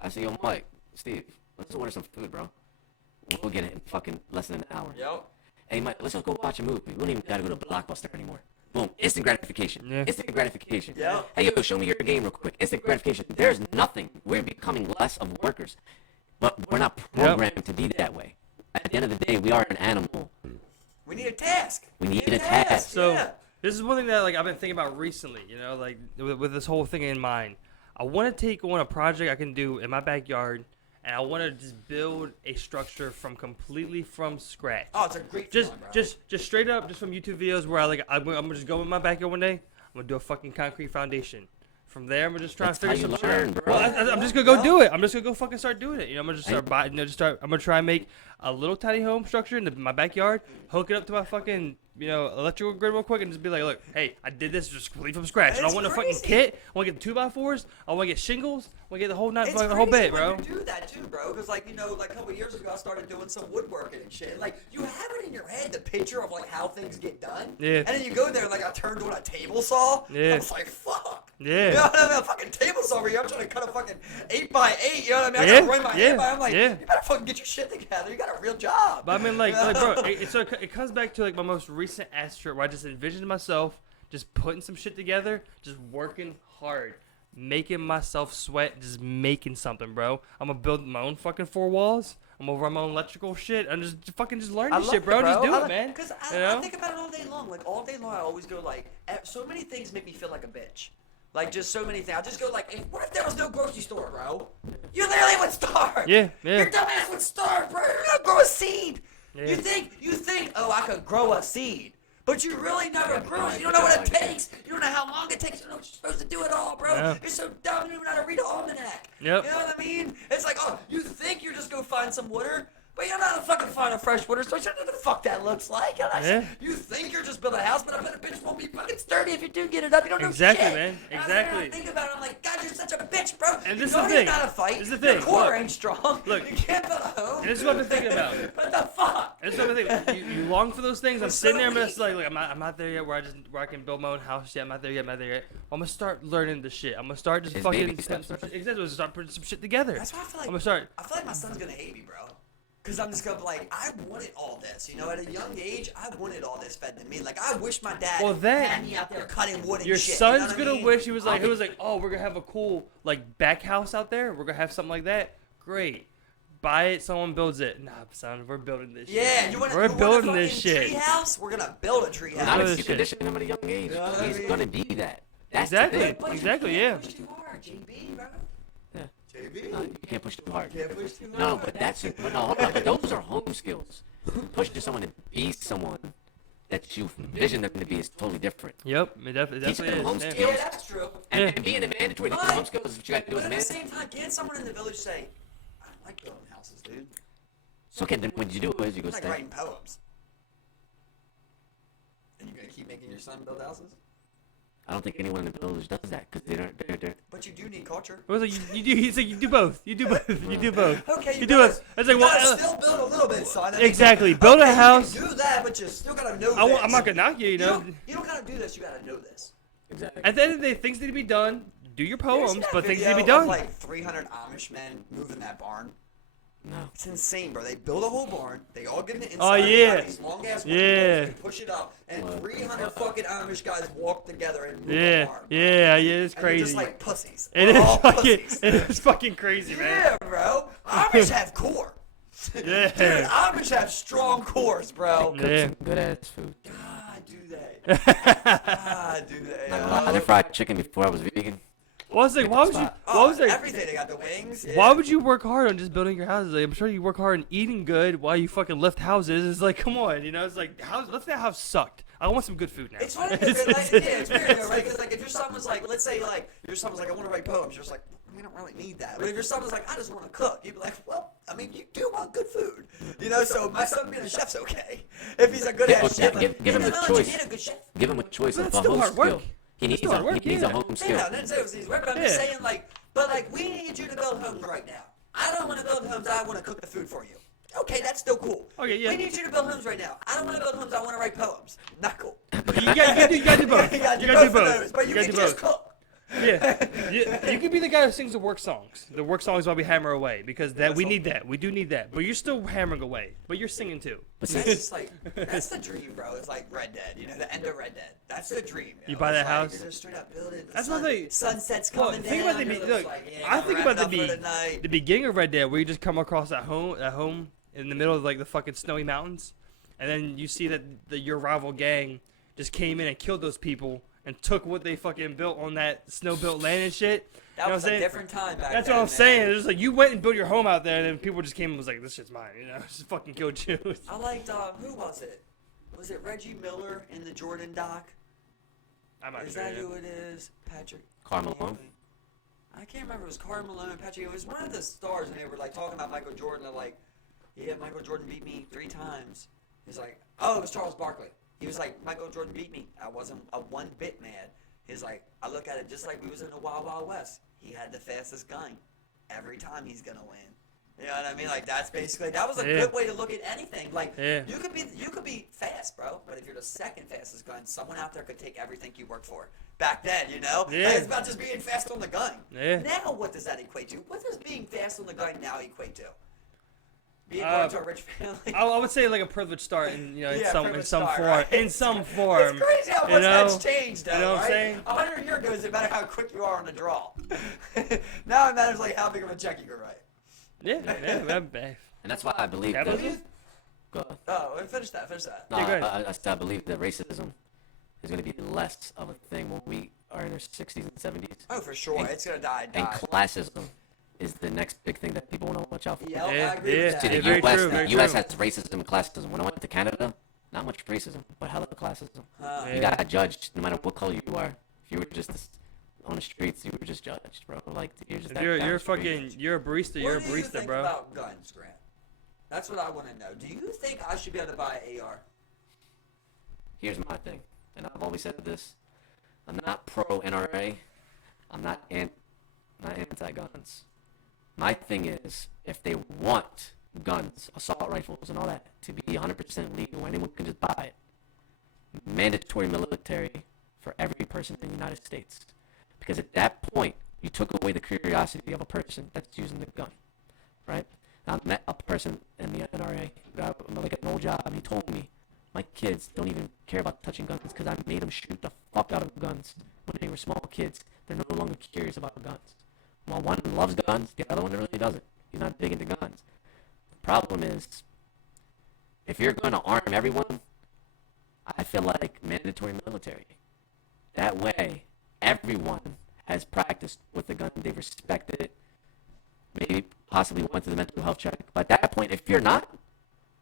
I see yo Mike, Steve, let's order some food, bro. We'll get it in fucking less than an hour. Yep. Hey Mike, let's just go watch a movie. We don't even gotta go to Blockbuster anymore. Boom, instant gratification. Yeah. Instant gratification. Yeah. Hey yo, show me your game real quick. Instant gratification. There's nothing. We're becoming less of workers, but we're not programmed to be that way. At the end of the day, we are an animal. We need a task. We need a task. So Yeah. this is one thing that like I've been thinking about recently, you know, like with this whole thing in mind. I want to take on a project I can do in my backyard, and I want to just build a structure completely from scratch. Oh, it's a great Just feeling, bro. just straight up, just from YouTube videos where I'm gonna just go in my backyard one day. I'm gonna do a fucking concrete foundation. From there, I'm gonna just try That's to how figure you some learn, shit. bro. Well, I'm just gonna go do it. I'm just gonna go fucking start doing it. You know, I'm gonna just start buying. You know, I'm gonna try and make a little tiny home structure in my backyard. Hook it up to my fucking electrical grid real quick, and just be like, look, hey, I did this just completely from scratch. And I It's want a crazy. fucking kit. I want to get the 2x4s. I want to get shingles. I want to get the whole It's the whole crazy bit, when bro. you do that too, bro. Because like like a couple years ago, I started doing some woodworking and shit. Like you have it in your head, the picture of like how things get done. Yeah. And then you go there, and like I turned on a table saw. Yeah. I was like, fuck. Yeah. You know what I mean? A fucking table saw over here. I'm trying to cut a fucking 8x8. You know what I mean? I Yeah, gotta run my yeah, hand by. I'm like, yeah. you better fucking get your shit together. You got a real job. But I mean, like bro, it comes back to like my most recent astro where I just envisioned myself just putting some shit together, just working hard, making myself sweat, just making something, bro. I'm gonna build my own fucking four walls. I'm gonna run my own electrical shit and just fucking just learn I this love shit, bro. Just do it, man. Because You I know? think about it all day long. Like all day long, I always go like, so many things make me feel like a bitch. Like just so many things. I just go like, hey, what if there was no grocery store, bro? You literally would starve. Yeah, yeah. Your dumbass would starve, bro. You're gonna grow a seed. Yeah. You think, oh, I could grow a seed. But you really never grew it. You don't know what it takes. You don't know how long it takes. You don't know what you're supposed to do it all, bro. Yeah. You're so dumb. You don't even know how to read an almanac. Yep. You know what I mean? It's like, oh, you think you're just gonna find some water, but you don't know how to fucking find a fresh water source. You don't know what the fuck that looks like. You know, Yeah. You think you're just building a house, but I bet a bitch won't be fucking sturdy if you do get it up. You don't know Exactly, shit. man. And Exactly. I think about it. I'm like, God, you're such a bitch, bro. And you this is don't the even thing. know how to fight. This is the Your thing. core Look. ain't strong. Look. You can't build a home. And this is what I've been thinking about. What the fuck? That's what I think. You long for those things. I'm so sitting there, I'm weak. just like I'm not there yet where I can build my own house yet. I'm not there yet. I'm gonna start learning the shit. I'm gonna start just It's fucking baby steps. exactly. Start putting some shit together. That's why I feel like I'm gonna start. I feel like my son's gonna hate me, bro. Cause I'm just gonna be like, I wanted all this, you know. At a young age, I wanted all this fed to me. Like, I wish my dad Well, then- had me out there cutting wood and Your shit. son's you know what I gonna mean? wish he was like, oh, we're gonna have a cool like back house out there. We're gonna have something like that. Great. Buy it. Someone builds it. Nah, son, we're building this. Yeah, shit. you want We're building a this shit. Tree house? We're gonna build a tree Not house. if this you shit. condition him at a young age. You know what I He's mean? gonna be that. That's the Exactly. thing. But you Exactly, can't yeah. push too hard, JB, bro. Yeah. JB. No, you can't push too hard. Can't push too hard. No, but those are home skills. Pushing someone to be someone that you envision them to be is totally different. Yep. It definitely Teaching them home is. Yeah. skills. Yeah, that's true. And being a mandatory to home skills is what you got to do But as a at man. the same time, can't someone in the village say, I don't like building houses, dude. So okay, then what you do is you go I like stay. writing poems. And you're gonna keep making your son build houses? I don't think anyone in the village does that because they're But you do need culture. It was like you do. He's like you do both. You do both. You do both. Okay, You do both. It's like you well. gotta still build a little bit, son. I mean, Exactly. Build a okay, house. You can do that, but you still gotta know I'm this. not gonna knock you. You know. You don't gotta do this. You gotta know this. exactly. At the end of the day, things need to be done. Do your You ever seen poems, that but things need video to be of, done. like 300 Amish men moving that barn. No. It's insane, bro. They build a whole barn. They all get in the inside. Oh, they yeah. got these long ass Yeah. They push it up, and 300 fucking Amish guys walk together and move the Yeah, barn. bro. yeah, it's And they're crazy. just like pussies. It We're is all fucking, pussies. it is fucking crazy, man. Yeah, bro. Amish have core. Yeah. Dude, Amish have strong cores, bro. Cook Yeah. some good ass food. God, do they? God, do they? Not gonna lie, their fried chicken before I was vegan. Well, I was like, why would you? Spot. What was like? Everything. They got the wings. Why would you work hard on just building your houses? Like, I'm sure you work hard on eating good while you fucking lift houses. It's like, come on, you know? It's like, let's that house sucked. I want some good food now. It's funny because like, yeah, it's weird though, right? Because like if your son was like, let's say like your son was like, I want to write poems. You're just like, we don't really need that. But if your son was like, I just want to cook, you'd be like, well, I mean, you do want good food, you know. So my son being a chef's okay if he's a good ass chef. Give him a choice. Give him a choice But of that's a still home hard work. skill. He needs still hard work, he needs a yeah. home Yeah, skill. I didn't say it was easy work, but I'm just Yeah. saying like we need you to build homes right now. I don't want to build homes. I want to cook the food for you. Okay, that's still cool. Okay, yeah. We need you to build homes right now. I don't want to build homes. I want to write poems. Not cool. You gotta do both. You gotta do gotta both of those, but you gotta can do just both. cook. Yeah, you could be the guy who sings the work songs. The work songs while we hammer away because we need that. We do need that. But you're still hammering away. But you're singing too. But That's just like that's the dream, bro. It's like Red Dead, you know, the end of Red Dead. That's the dream. You know? buy It's that like, house? You're just straight up building. That's what they- Sunset's Well, coming think down. about you're look. just like, yeah, I think wrap about it up for the night. the beginning of Red Dead where you just come across that home in the middle of like the fucking snowy mountains, and then you see that your rival gang just came in and killed those people and took what they fucking built on that snow-built land and shit. That you know was what I'm a saying? different time back That's then. what I'm man. saying. It's just like you went and built your home out there, and then people just came and was like, "This shit's mine," you know, just fucking killed you. I liked who was it? Was it Reggie Miller in the Jordan doc? I'm not Is sure. that yeah. who it is? Patrick. Karl Malone? I can't remember. It was Karl Malone and Patrick. It was one of the stars, and they were like talking about Michael Jordan. They're like, yeah, Michael Jordan beat me 3 times. He's like, oh, it was Charles Barkley. He was like, Michael Jordan beat me. I wasn't a one bit mad. He's like, I look at it just like we was in the Wild Wild West. He had the fastest gun. Every time he's gonna win. You know what I mean? Like that was a Yeah. good way to look at anything. Like Yeah. you could be fast, bro, but if you're the second fastest gun, someone out there could take everything you worked for. Back then, you know? Yeah. Like, it's about just being fast on the gun. Yeah. Now what does that equate to? What does being fast on the gun now equate to? Being Uh, born to a rich family. I would say like a privileged start in Yeah, in privileged some start, form right? in some form. It's crazy how you much know? that's changed, though, You know what I'm right? saying? 100 years ago, it matter how quick you are on the draw. Now it matters like how big of a check you can write. Yeah. And that's why I believe Yeah, that. but- Go ahead. Oh, finish that. No, Yeah, go ahead. I still believe that racism is going to be less of a thing when we are in our 60s and 70s. Oh, for sure. And- It's going to die. And classism is the next big thing that people want to watch out for. Yeah, Yeah, I agree yeah. with See, that. the very U.S. true, the very U.S. true. has racism and classism. When I went to Canada, not much racism, but hella classism. Huh. You got judged no matter what color you are. If you were just on the streets, you were just judged, bro. Like you're just If that you're down you're the street. fucking you're a barista. You're a What do you barista, think bro. about guns, Grant? That's what I want to know. Do you think I should be able to buy an AR? Here's my thing, and I've always said this: I'm not pro NRA. I'm not anti-guns. My thing is, if they want guns, assault rifles, and all that to be 100% legal, anyone can just buy it. Mandatory military for every person in the United States, because at that point you took away the curiosity of a person that's using the gun, right? I met a person in the NRA, like at an old job, and he told me, my kids don't even care about touching guns because I made them shoot the fuck out of guns when they were small kids. They're no longer curious about guns. While one loves guns, the other one really doesn't. He's not big into guns. The problem is, if you're going to arm everyone, I feel like mandatory military. That way, everyone has practiced with the gun. They've respected it. Maybe possibly went to the mental health check. But at that point, if you're not,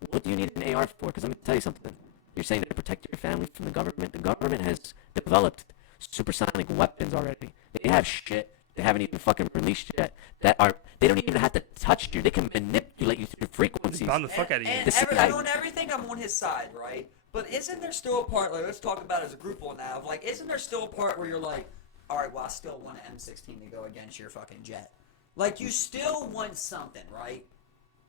what do you need an AR for? Because let me tell you something. You're saying to protect your family from the government. The government has developed supersonic weapons already. They have shit they haven't even fucking released yet. They don't even have to touch you. They can manipulate you through frequencies. Bomb the fuck out of you. And This I guy- know everything. I'm on his side, right? But isn't there still a part? Like, let's talk about it as a group on now. Like, isn't there still a part where you're like, all right, well, I still want an M16 to go against your fucking jet. Like, you still want something, right?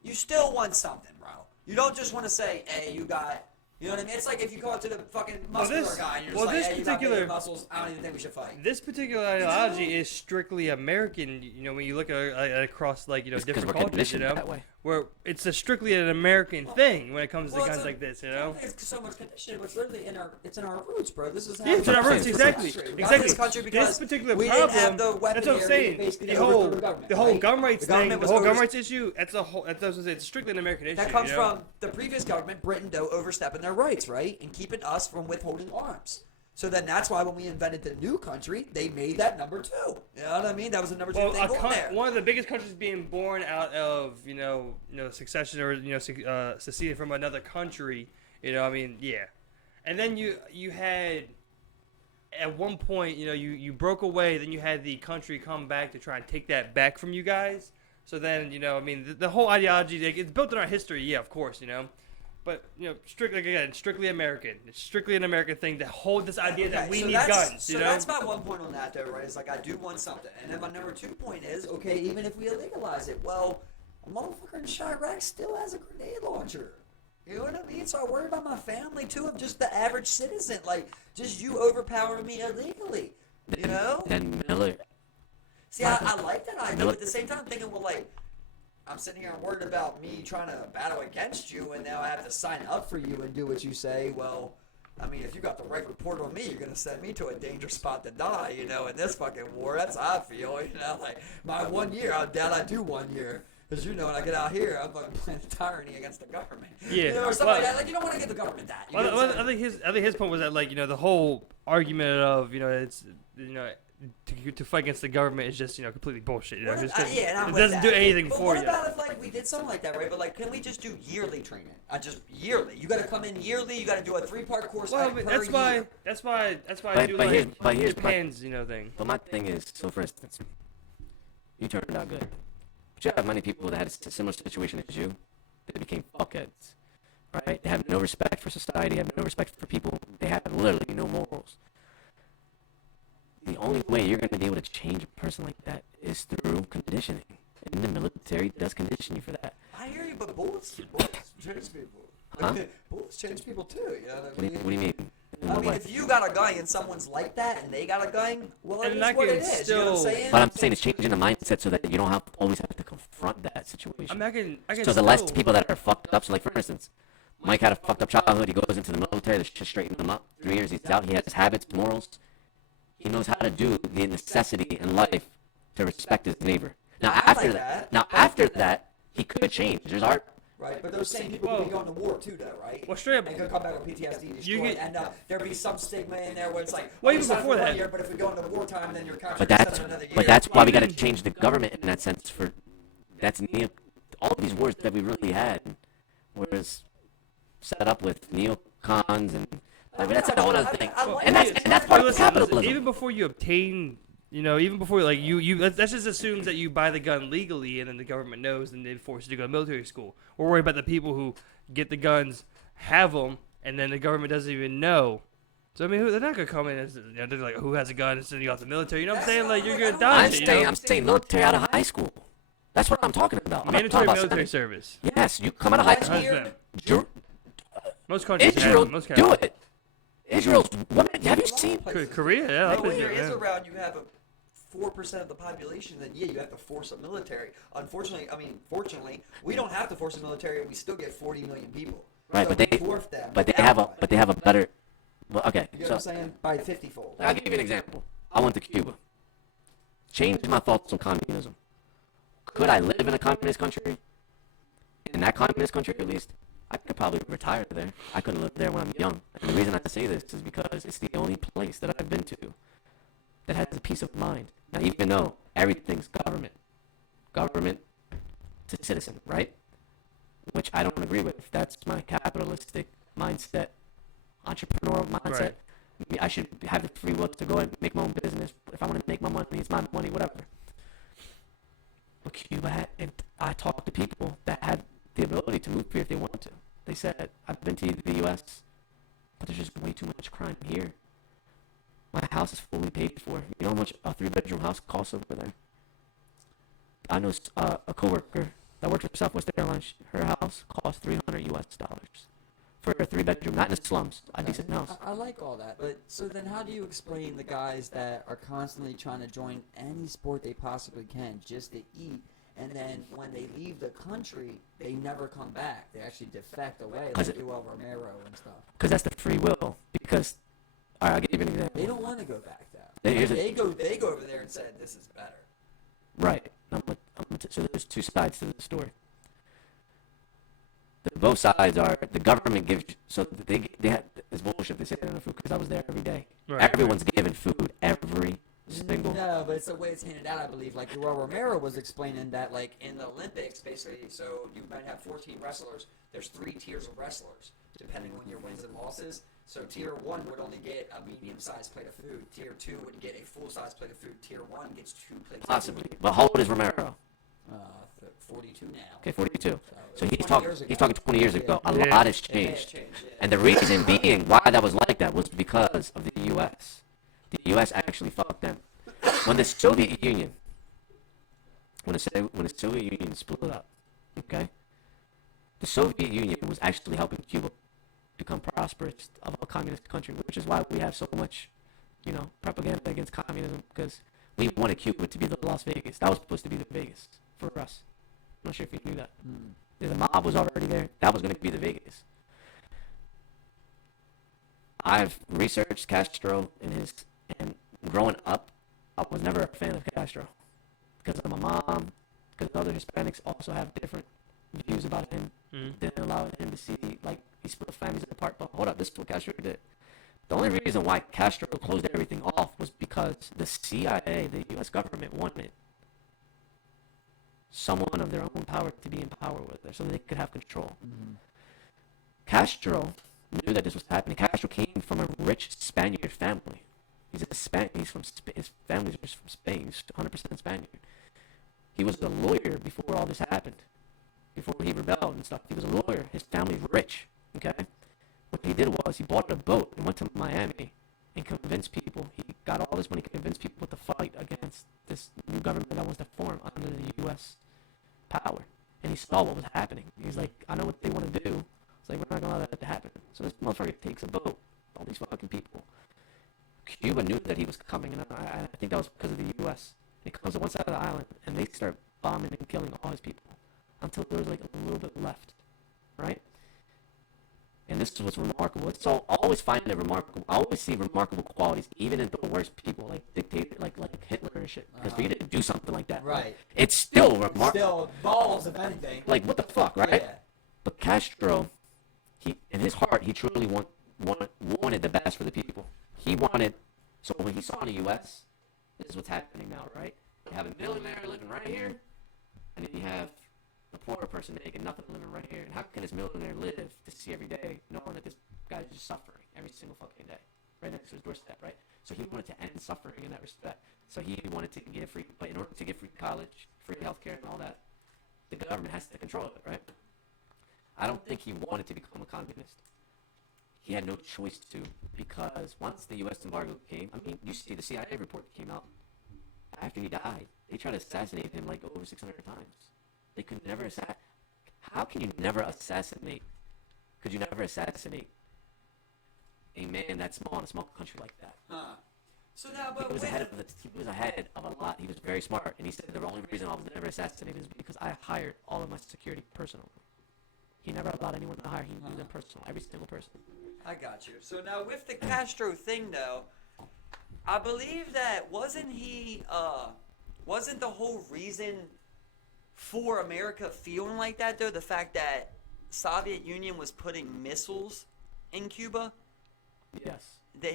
You still want something, bro. You don't just want to say, hey, you got. You know what I mean? It's like if you go up to the fucking muscular guy and you're just like, hey, you got bigger muscles. I don't even think we should fight. This particular ideology is strictly American. You know, when you look at across like It's 'cause different we're cultures, conditioned you know. that way. where it's a strictly an American thing when it comes to Well, guns like this, you know? It's so much conditioning, but it's literally it's in our roots, bro. This is how Yeah, it's in our we roots, got exactly. this country. We got Exactly. this country because This particular we problem, didn't have the that's what I'm weaponry saying. basically The to overthrow whole, the government, the whole right? gun rights The thing, government the was whole gun over- rights issue, that's what I'm saying. It's strictly an American issue. That comes you know? from the previous government, Britain, though, overstepping their rights, right? And keeping us from withholding arms. So then that's why when we invented the new country, they made that number 2. You know what I mean? That was the number 2 Well, thing going there. one of the biggest countries being born out of succession or seceding from another country. You know, I mean, yeah. And then you had at one point, you broke away. Then you had the country come back to try and take that back from you guys. So then, I mean, the whole ideology, like, it's built in our history, yeah, of course, But, strictly American. It's strictly an American thing to hold this idea that we need guns, So that's my one point on that, though, right? It's like, I do want something. And then my number 2 point is, okay, even if we illegalize it, well, a motherfucker in Chirac still has a grenade launcher. You know what I mean? So I worry about my family, too, of just the average citizen. Like, just you overpowering me illegally, you know? Then Miller. See, I like that idea, but at the same time, I'm thinking, well, like, I'm sitting here and worried about me trying to battle against you, and now I have to sign up for you and do what you say. Well, I mean, if you got the right report on me, you're going to send me to a dangerous spot to die, in this fucking war. That's how I feel, Like, my 1 year, I doubt I do 1 year. Because, when I get out here, I'm fucking playing tyranny against the government. Yeah. Or something like that. Like, you don't want to give the government that. You know what I'm saying? I think his point was that, like, the whole argument of, it's, to fight against the government is just, completely bullshit. And I'm it with doesn't that. do anything But for you. what about if, like, we did something like that, right? But, like, can we just do yearly training? Just yearly. You got to come in yearly. You got to do a 3-part course. Well, per that's year. why I do Japan's, thing. But my thing is, so for instance, you turned out good. But you have many people that had a similar situation as you. They became fuckheads, right? They have no respect for society. Have no respect for people. They have literally no morals. The only way you're going to be able to change a person like that is through conditioning. And the military does condition you for that. I hear you, but bullets change people. Huh? Bullets change people too. You know what I mean? What do you mean? I mean, if you got a gun and someone's like that and they got a gun, well, it And is that what can it is. still- You know what I'm saying? But I'm saying it's changing the mindset so that you don't always have to confront that situation. I mean, I can So the still, less people that are fucked up, so like for instance, Mike had a fucked up childhood, he goes into the military, they just straighten him up. 3 years, he's out, he has habits, morals. He knows how to do the necessity in life to respect his neighbor. Now after that, he could change. There's art. Right, but those same people could be going to war too, though, right? Well, straight up, And could come back with PTSD, destroyed, and there'd be some stigma in there where it's like, Well, you even signed before for 1 that- year, but if we go into wartime, then you're contract But that's another year. but that's why we got to change the government in that sense. All of these wars that we really had was set up with neocons and I mean that's a whole other thing. And that's part of listen, capitalism. even before you obtain, even before like you that just assumes that you buy the gun legally and then the government knows and they force you to go to military school. We're worried about the people who get the guns, have them, and then the government doesn't even know. So I mean, they're not gonna come in and they're like, who has a gun and send you off the military? You know what I'm saying? Like you're gonna die. I'm saying military out of high school. That's what I'm talking about. I'm not Mandatory talking about military sending- service. Yes, you come out of high school. 100%. Most countries Israel, have. Most do countries. it. Israel's women. Have you seen? Korea, yeah, Like, I've when been there there. is Yeah. around, you have a 4% of the population, then yeah, you have to force a military. Fortunately, we don't have to force a military, and we still get 40 million people. Right, So but we dwarf them. they have a better. Well, okay, You know what I'm saying? By 50-fold. I'll give you an example. I went to Cuba. Changed my thoughts on communism. Could I live in a communist country? In that communist country, at least, I could probably retire there. I couldn't live there when I'm young. And the reason I say this is because it's the only place that I've been to that has a peace of mind. Now, even though everything's government to citizen, right? Which I don't agree with. That's my capitalistic mindset, entrepreneurial mindset. Right. I should have the free will to go and make my own business. If I want to make my money, it's my money, whatever. But Cuba had, and I talked to people that had the ability to move here if they wanted to. They said, I've been to the U.S., but there's just way too much crime here. My house is fully paid for. You know how much a 3-bedroom house costs over there? I know a coworker that works for Southwest Airlines. Her house costs $300 US for a 3-bedroom, not in the slums, a decent house. I like all that, but so then how do you explain the guys that are constantly trying to join any sport they possibly can just to eat, And then when they leave the country, they never come back. They actually defect away, like 'Cause Romero and stuff. Because that's the free will. Because, all right, I'll give you an example. They don't want to go back though. Here's They go over there and said this is better. Right. So there's two sides to the story. Both sides are the government gives. So they had this bullshit. They say they don't have food because I was there every day. Right. Everyone's given food every single. No, but it's the way it's handed out, I believe. Like Romero was explaining that, like in the Olympics, basically, so you might have 14 wrestlers. There's 3 tiers of wrestlers, depending on your wins and losses. So tier 1 would only get a medium-sized plate of food. Tier 2 would get a full-size plate of food. Tier 1 gets 2 plates. Possibly. Of food. But how old is Romero? 42 now. Okay, 42. So he's 20 talking. years ago. He's talking 20 years ago. A Yeah. lot has Yeah, changed. yeah. And the reason being why that was like that was because of the U.S. The U.S. actually fucked them. When the Soviet Union, when the Soviet Union split up, okay, the Soviet Union was actually helping Cuba become prosperous of a communist country, which is why we have so much, propaganda against communism, because we wanted Cuba to be the Las Vegas. That was supposed to be the Vegas for us. I'm not sure if you knew that. The mob was already there. That was going to be the Vegas. I've researched Castro and growing up, I was never a fan of Castro because of my mom, because other Hispanics also have different views about him. Didn't allow him to see, like, he split families apart. But hold up, this is what Castro did. The only reason why Castro closed everything off was because the CIA, the U.S. government, wanted someone of their own power to be in power with it so they could have control. Castro knew that this was happening. Castro came from a rich Spaniard family. He's from his family's from Spain. He's 100% Spaniard. He was a lawyer before all this happened. Before he rebelled and stuff, he was a lawyer. His family's rich. Okay, what he did was he bought a boat and went to Miami and convinced people. He got all this money, convinced people to fight against this new government that was to form under the U.S. power. And he saw what was happening. He's like, I know what they want to do. It's like, we're not gonna allow that to happen. So this motherfucker takes a boat, all these fucking people. Cuba knew that he was coming, and I think that was because of the U.S. He comes to one side of the island, and they start bombing and killing all his people until there was like a little bit left, right? And this is what's remarkable. It's always find it remarkable. I always see remarkable qualities, even in the worst people, like dictator, like Hitler and shit. Because for you to do something like that, Right. It's still remarkable. Still balls, if anything. Like, what the fuck, right? Yeah. But Castro, in his heart, he truly wanted the best for the people. He wanted. So when he saw in the U.S., this is what's happening now, right? You have a millionaire living right here, and then you have a poor person making nothing living right here. And how can this millionaire live to see every day knowing that this guy's just suffering every single fucking day right next to his doorstep, right? So he wanted to end suffering in that respect. So he wanted to get free, but in order to get free college, free healthcare, and all that, the government has to control it, right? I don't think he wanted to become a communist. He had no choice to, because once the U.S. embargo came, I mean, you see the CIA report that came out after he died. They tried to assassinate him like over 600 times. They could never assassinate. How can you never assassinate? Could you never assassinate a man that small in a small country like that? So now, but He was ahead of a lot. He was very smart, and he said the only reason I was never assassinated is because I hired all of my security personally. He never allowed anyone to hire. He knew them personal, every single person. I got you. So now with the Castro thing, though, I believe that wasn't the whole reason for America feeling like that, though, the fact that Soviet Union was putting missiles in Cuba? Yes.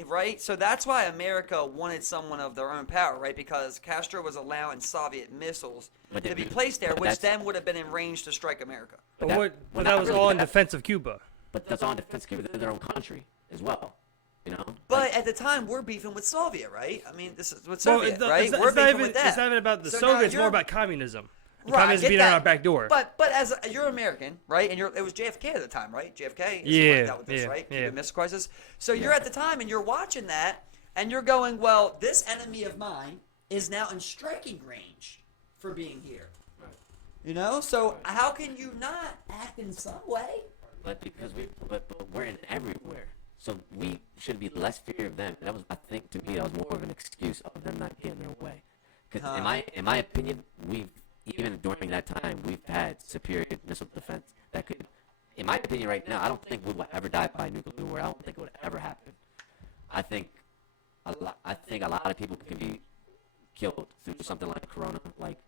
Right? So that's why America wanted someone of their own power, right? Because Castro was allowing Soviet missiles to be placed there, which then would have been in range to strike America. But that was all in defense of Cuba. But that's all in defense of Cuba. They're their own country as well. You know? But at the time, we're beefing with Soviet, right? I mean, this is with Soviet, Well, right? We're beefing with that. It's not even about the So Soviets. now It's more about communism. And Right, I communism get being that. on our back door. But as you're American, right? And it was JFK at the time, right? JFK is the one Yeah, that dealt with this, yeah, right? yeah. Cuban Missile Crisis. So you're at the time and you're watching that and you're going, well, this enemy of mine is now in striking range for being here. Right. You know? So how can you not act in some way? But because but we're in everywhere, so we should be less fear of them. That was, I think, to me, that was more of an excuse of them not getting their way. Because in my opinion, we've even during that time, we've had superior missile defense that could, in my opinion, right now, I don't think we will ever die by nuclear war. I don't think it would ever happen. I think a lot of people can be killed through something like Corona, like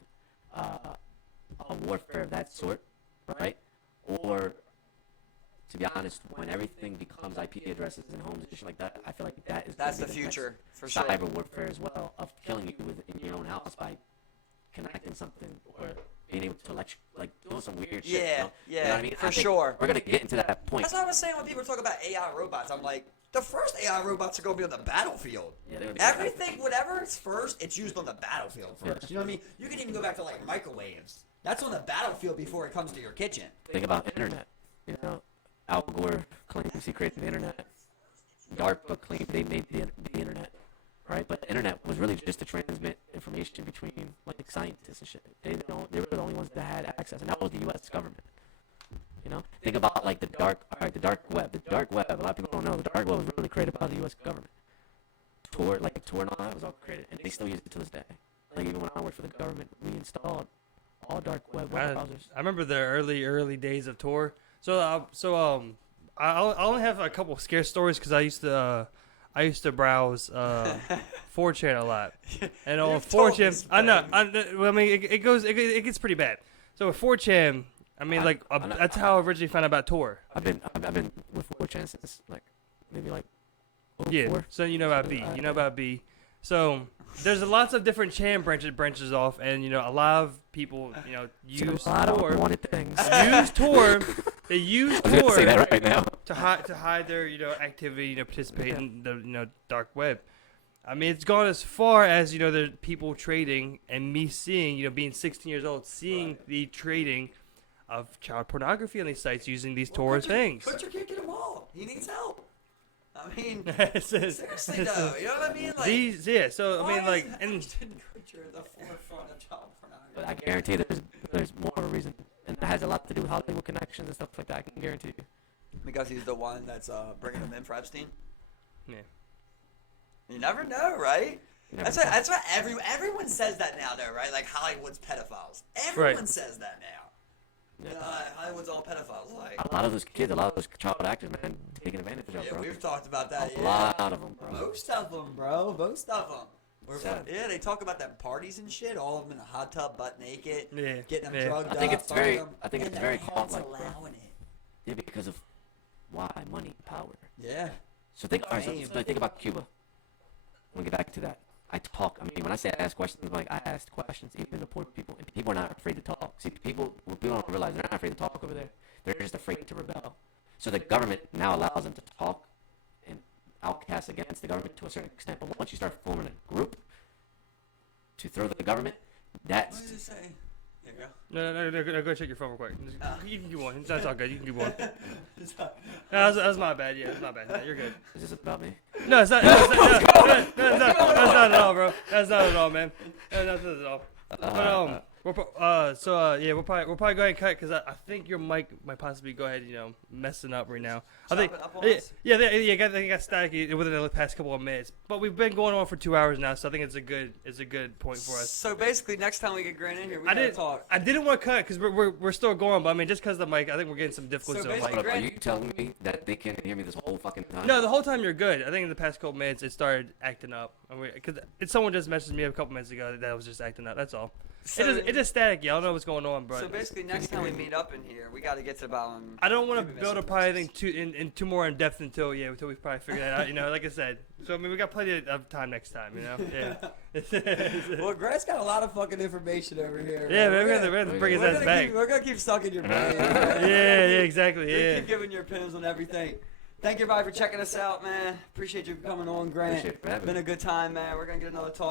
a warfare of that sort, right? Or, to be honest, when everything becomes IP addresses and homes and shit like that, I feel like that's the future for sure. Cyber warfare as well, of killing you within your own house by connecting something or being able to doing some weird shit. Yeah, you know what I mean? for sure. We're gonna get into that point. That's what I was saying when people talk about AI robots. I'm like, the first AI robots are gonna be on the battlefield. Yeah, everything, whatever is first, it's used on the battlefield first. You know what I mean? You can even go back to like microwaves. That's on the battlefield before it comes to your kitchen. Think about internet. You know, Al Gore claims he created the internet. DARPA claimed they made the internet, right? But the internet was really just to transmit information between like scientists and shit. They were the only ones that had access, and that was the U.S. government. You know, think about like the dark web. The dark web. A lot of people don't know the dark web was really created by the U.S. government. Tor and all that was all created, and they still use it to this day. Like even when I worked for the government, we installed all dark web browsers. I remember the early days of Tor. I only have a couple of scare stories because I used to browse 4chan a lot, and on 4chan, it gets pretty bad. So with 4chan, I mean, that's how I originally found out about Tor. I've been with 4chan since maybe 04. Yeah. So you know about B. You know about B. So there's lots of different chan branches off, and a lot of people use Tor. Use Tor. They use Tor say that right now. to hide their activity, participate in the dark web. I mean, it's gone as far as the people trading, and me seeing being 16 years old, seeing the trading of child pornography on these sites using these Tor things. Put your kid in the wall. He needs help. I mean, seriously though, you know what I mean? Like, So I mean, like, and you're at the forefront of child pornography. But I guarantee there's more of a reason, and it has a lot to do with Hollywood connections and stuff like that. I can guarantee you. Because he's the one that's bringing them in for Epstein. Yeah. You never know, right? That's what everyone says that now, though, right? Like Hollywood's pedophiles. Everyone says that now. Hollywood's all pedophiles. Like a lot of those kids, a lot of those child actors, man, taking advantage of yeah, bro. We've talked about that. A lot of them, bro. Most of them, bro. Most of them. Yeah, they talk about them parties and shit. All of them in a hot tub, butt naked, getting them drugged up. I think it's very cult-like, bro. Allowing it. Yeah, because of why? Money, power. Yeah. So think about Cuba. We'll get back to that. I mean, when I say I ask questions, I asked questions even to poor people, and people are not afraid to talk. See, what people don't realize, they're not afraid to talk over there. They're just afraid to rebel. So the government now allows them to talk and outcast against the government to a certain extent. But once you start forming a group to throw the government, that's... What did it say? There No, you go. go check your phone real quick. You can keep one. That's all good. You can keep one. No, that's my bad. Yeah, it's my bad. No, you're good. Is this about me? No, it's not. That's not at all, bro. That's not at all, man. That's not at all. But we'll probably go ahead and cut because I think your mic might possibly go ahead, messing up right now. I think it got staticky within the past couple of minutes. But we've been going on for 2 hours now, so I think it's a good point for us. So basically, next time we get Grant in here, we gotta talk. I didn't want to cut because we're still going, but I mean, just because the mic, I think we're getting some difficulties. So on basically, mic. Are you telling me that they can't hear me this whole fucking time? No, the whole time you're good. I think in the past couple minutes it started acting up. Because someone just messaged me a couple minutes ago that was just acting up. That's all. So, it's just static. I don't know what's going on, bro. So basically, next time we meet up in here, we got to get to about. I don't want to build up probably anything too more in depth until we probably figure that out. Like I said. So I mean, we got plenty of time next time. Yeah. Well, Grant's got a lot of fucking information over here. Yeah, man, we're gonna bring his ass back. We're gonna keep sucking your brain. Yeah, exactly. Yeah. Keep giving your opinions on everything. Thank you, everybody, for checking us out, man. Appreciate you coming on, Grant. Appreciate it for having Been me. a good time, man. We're gonna get another talk.